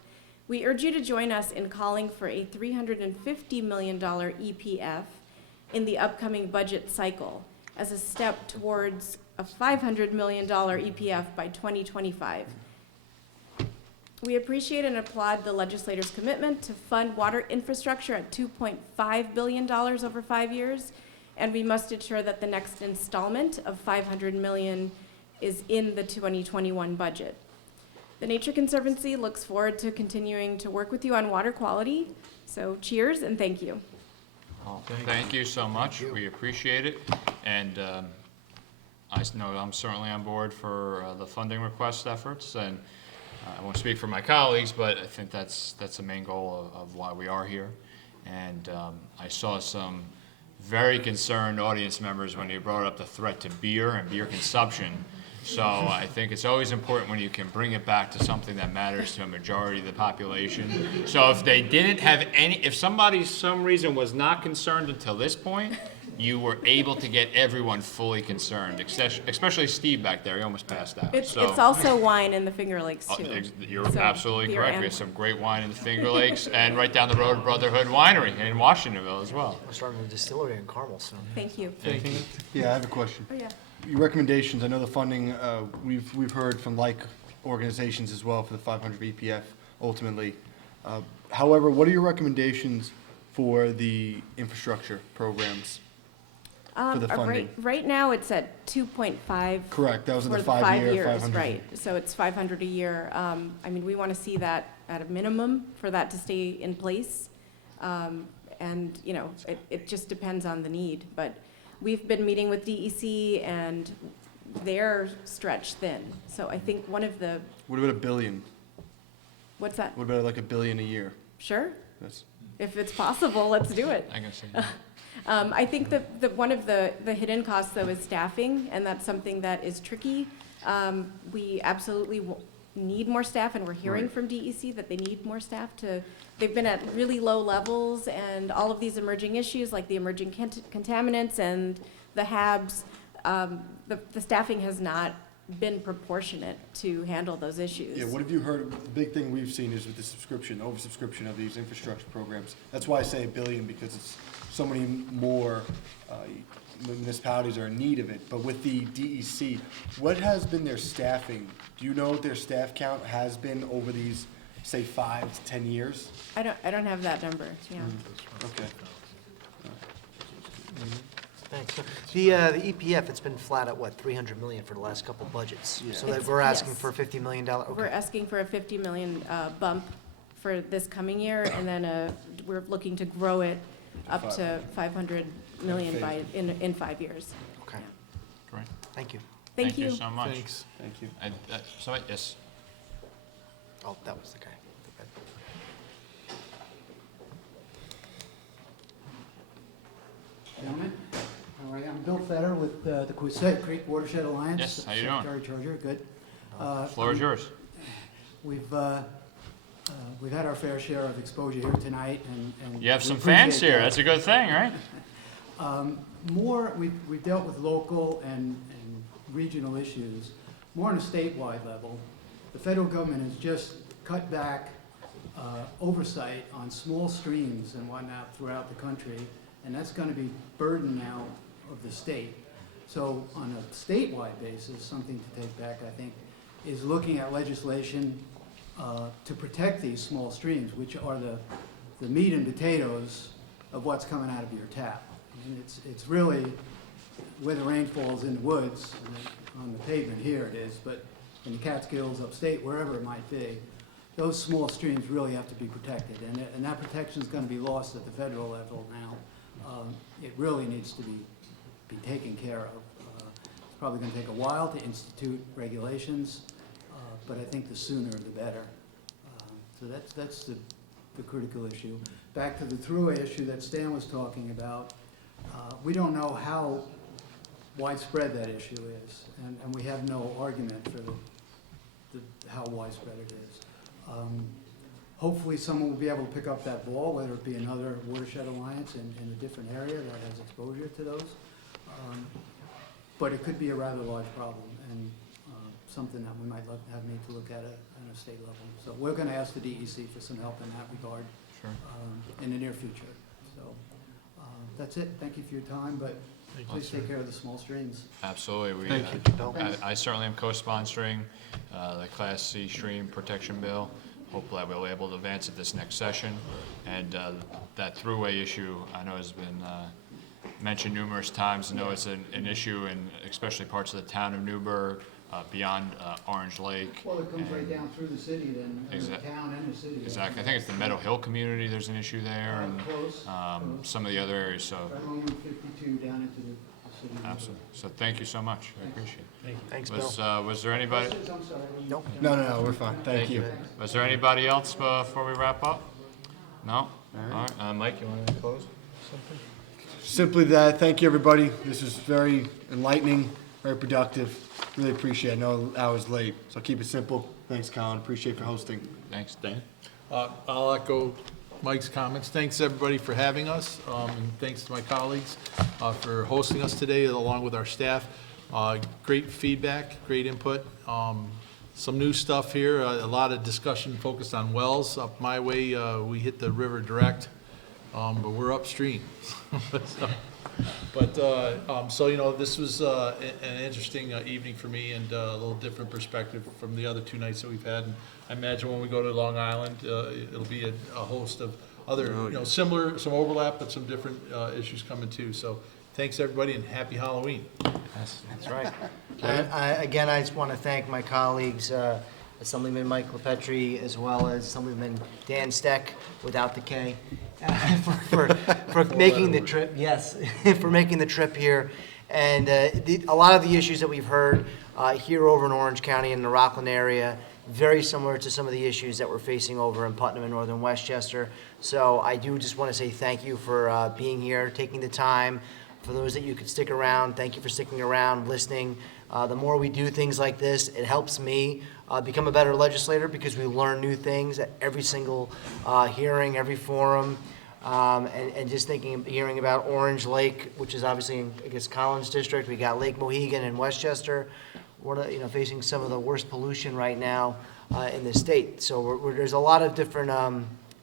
We urge you to join us in calling for a $350 million EPF in the upcoming budget cycle as a step towards a $500 million EPF by 2025. We appreciate and applaud the legislators' commitment to fund water infrastructure at $2.5 billion over 5 years, and we must ensure that the next installment of $500 million is in the 2021 budget. The Nature Conservancy looks forward to continuing to work with you on water quality, so cheers and thank you. Thank you so much. We appreciate it. And I know I'm certainly on board for the funding request efforts. And I won't speak for my colleagues, but I think that's the main goal of why we are here. And I saw some very concerned audience members when you brought up the threat to beer and beer consumption. So I think it's always important when you can bring it back to something that matters to a majority of the population. So if they didn't have if somebody, some reason, was not concerned until this point, you were able to get everyone fully concerned, especially Steve back there. He almost passed out. It's also wine in the Finger Lakes, too. You're So, absolutely beer correct. and- We have some great wine in the Finger Lakes, and right down the road, Brotherhood Winery in Washingtonville as well. We're starting a distillery in Carmel soon. Thank you. Thank you. Yeah, I have a question. Oh, yeah. Your recommendations, I know the funding, we've heard from like organizations as well for the 500 EPF ultimately. However, what are your recommendations for the infrastructure programs? For the funding? Right now, it's at 2.5. Correct, that was in the for 5 year, years, 500. right. So it's 500 a year. I mean, we want to see that at a minimum for that to stay in place. And, you know, it just depends on the need. But we've been meeting with DEC and they're stretched thin. So I think one of the, What about $1 billion? What's that? What about like $1 billion a year? Sure. That's If it's possible, let's do it. I can see. I think that one of the hidden costs, though, is staffing, and that's something that is tricky. We absolutely need more staff, and we're hearing Right. from DEC that they need more staff they've been at really low levels, and all of these emerging issues, like the emerging contaminants and the HABs, the staffing has not been proportionate to handle those issues. Yeah, what have you heard? The big thing we've seen is with the oversubscription of these infrastructure programs. That's why I say $1 billion, because it's so many more municipalities are in need of it. But with the DEC, what has been their staffing? Do you know what their staff count has been over these, say, 5 to 10 years? I don't have that number, yeah. Okay. Thanks. The EPF, it's been flat at, what, 300 million for the last couple budgets? So that we're asking Yes. for a $50 million, We're okay. asking for a 50 million bump for this coming year, and then we're looking to grow it up to 500 million in 5 years. Okay, Great. thank you. Thank you. so much. Thanks. Thank you. Yes. Oh, that was the guy. Gentlemen, all right, I'm Bill Fetter with the Quisette Creek Watershed Alliance. Yes, how you doing? Secretary Treasurer, good. Floor is yours. We've had our fair share of exposure here tonight, and You have we some fans appreciate here. that. That's a good thing, right? We've dealt with local and regional issues, more on a statewide level. The federal government has just cut back oversight on small streams and whatnot throughout the country, and that's going to be burden now of the state. So on a statewide basis, something to take back, I think, is looking at legislation to protect these small streams, which are the meat and potatoes of what's coming out of your tap. And it's really where the rain falls in the woods, on the pavement here it is, but in the Catskills, upstate, wherever it might be, those small streams really have to be protected. And that protection is going to be lost at the federal level now. It really needs to be taken care of. It's probably going to take a while to institute regulations, but I think the sooner the better. So that's the critical issue. Back to the throughway issue that Stan was talking about, we don't know how widespread that issue is, and we have no argument for how widespread it is. Hopefully someone will be able to pick up that ball, whether it be another watershed alliance in a different area that has exposure to those. But it could be a rather large problem, and something that we might need to look at on a state level. So we're going to ask the DEC for some help in that regard in the near future. So that's it. Thank you for your time, but please take care of the small streams. Absolutely. Thank you, Bill. I certainly am co-sponsoring the Class C stream protection bill. Hopefully I will be able to advance it this next session. And that throughway issue, I know has been mentioned numerous times. I know it's an issue in especially parts of the town of Newburgh, beyond Orange Lake. Well, it comes right down through the city then, the town and the city. Exactly. I think it's the Meadow Hill community, there's an issue there, and Close. some of the other areas, so. Right along Route 52 down into the city. Absolutely. So thank you so much. I appreciate it. Thanks, Bill. Was there anybody? I'm sorry. Nope. No, we're fine. Thank you. Was there anybody else before we wrap up? No? All right. Mike, you want to close something? Simply that, thank you, everybody. This is very enlightening, very productive. Really appreciate it. I know I was late, so keep it simple. Thanks, Colin. Appreciate for hosting. Thanks, Dan. I'll echo Mike's comments. Thanks, everybody, for having us, and thanks to my colleagues for hosting us today, along with our staff. Great feedback, great input. Some new stuff here, a lot of discussion focused on wells. Up my way, we hit the river direct, but we're upstream. So, you know, this was an interesting evening for me, and a little different perspective from the other two nights that we've had. And I imagine when we go to Long Island, it'll be a host of other, similar, some overlap, but some different issues coming too. So thanks, everybody, and happy Halloween. That's right. Again, I just want to thank my colleagues, Assemblyman Mike LaPetri, as well as Assemblyman Dan Steck, without the K, for making the trip. Yes, for making the trip here. And a lot of the issues that we've heard here over in Orange County in the Rockland area very similar to some of the issues that we're facing over in Putnam and Northern Westchester. So I do just want to say thank you for being here, taking the time. For those that you could stick around, thank you for sticking around, listening. The more we do things like this, it helps me become a better legislator because we learn new things at every single hearing, every forum. And just hearing about Orange Lake, which is obviously in, I guess, Collins District. We got Lake Mohegan in Westchester. We're, facing some of the worst pollution right now in the state. So there's a lot of different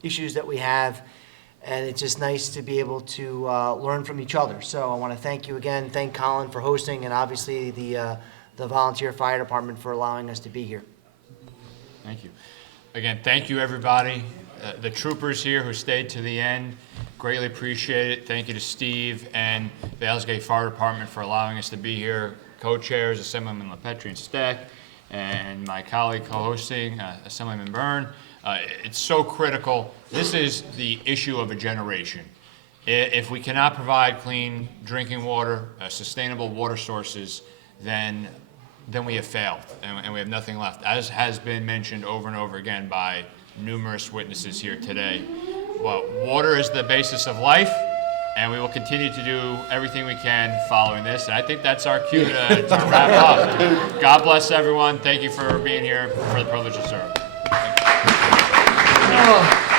issues that we have, and it's just nice to be able to learn from each other. So I want to thank you again, thank Colin for hosting, and obviously the volunteer fire department for allowing us to be here. Thank you. Again, thank you, everybody. The troopers here who stayed to the end, greatly appreciate it. Thank you to Steve and the Vailsgate Fire Department for allowing us to be here. Co-chairs, Assemblyman LaPetri and Steck, and my colleague co-hosting, Assemblyman Byrne. It's so critical. This is the issue of a generation. If we cannot provide clean drinking water, sustainable water sources, then we have failed, and we have nothing left, as has been mentioned over and over again by numerous witnesses here today. Well, water is the basis of life, and we will continue to do everything we can following this. And I think that's our cue to wrap up. God bless everyone. Thank you for being here, for the privilege to serve. Oh.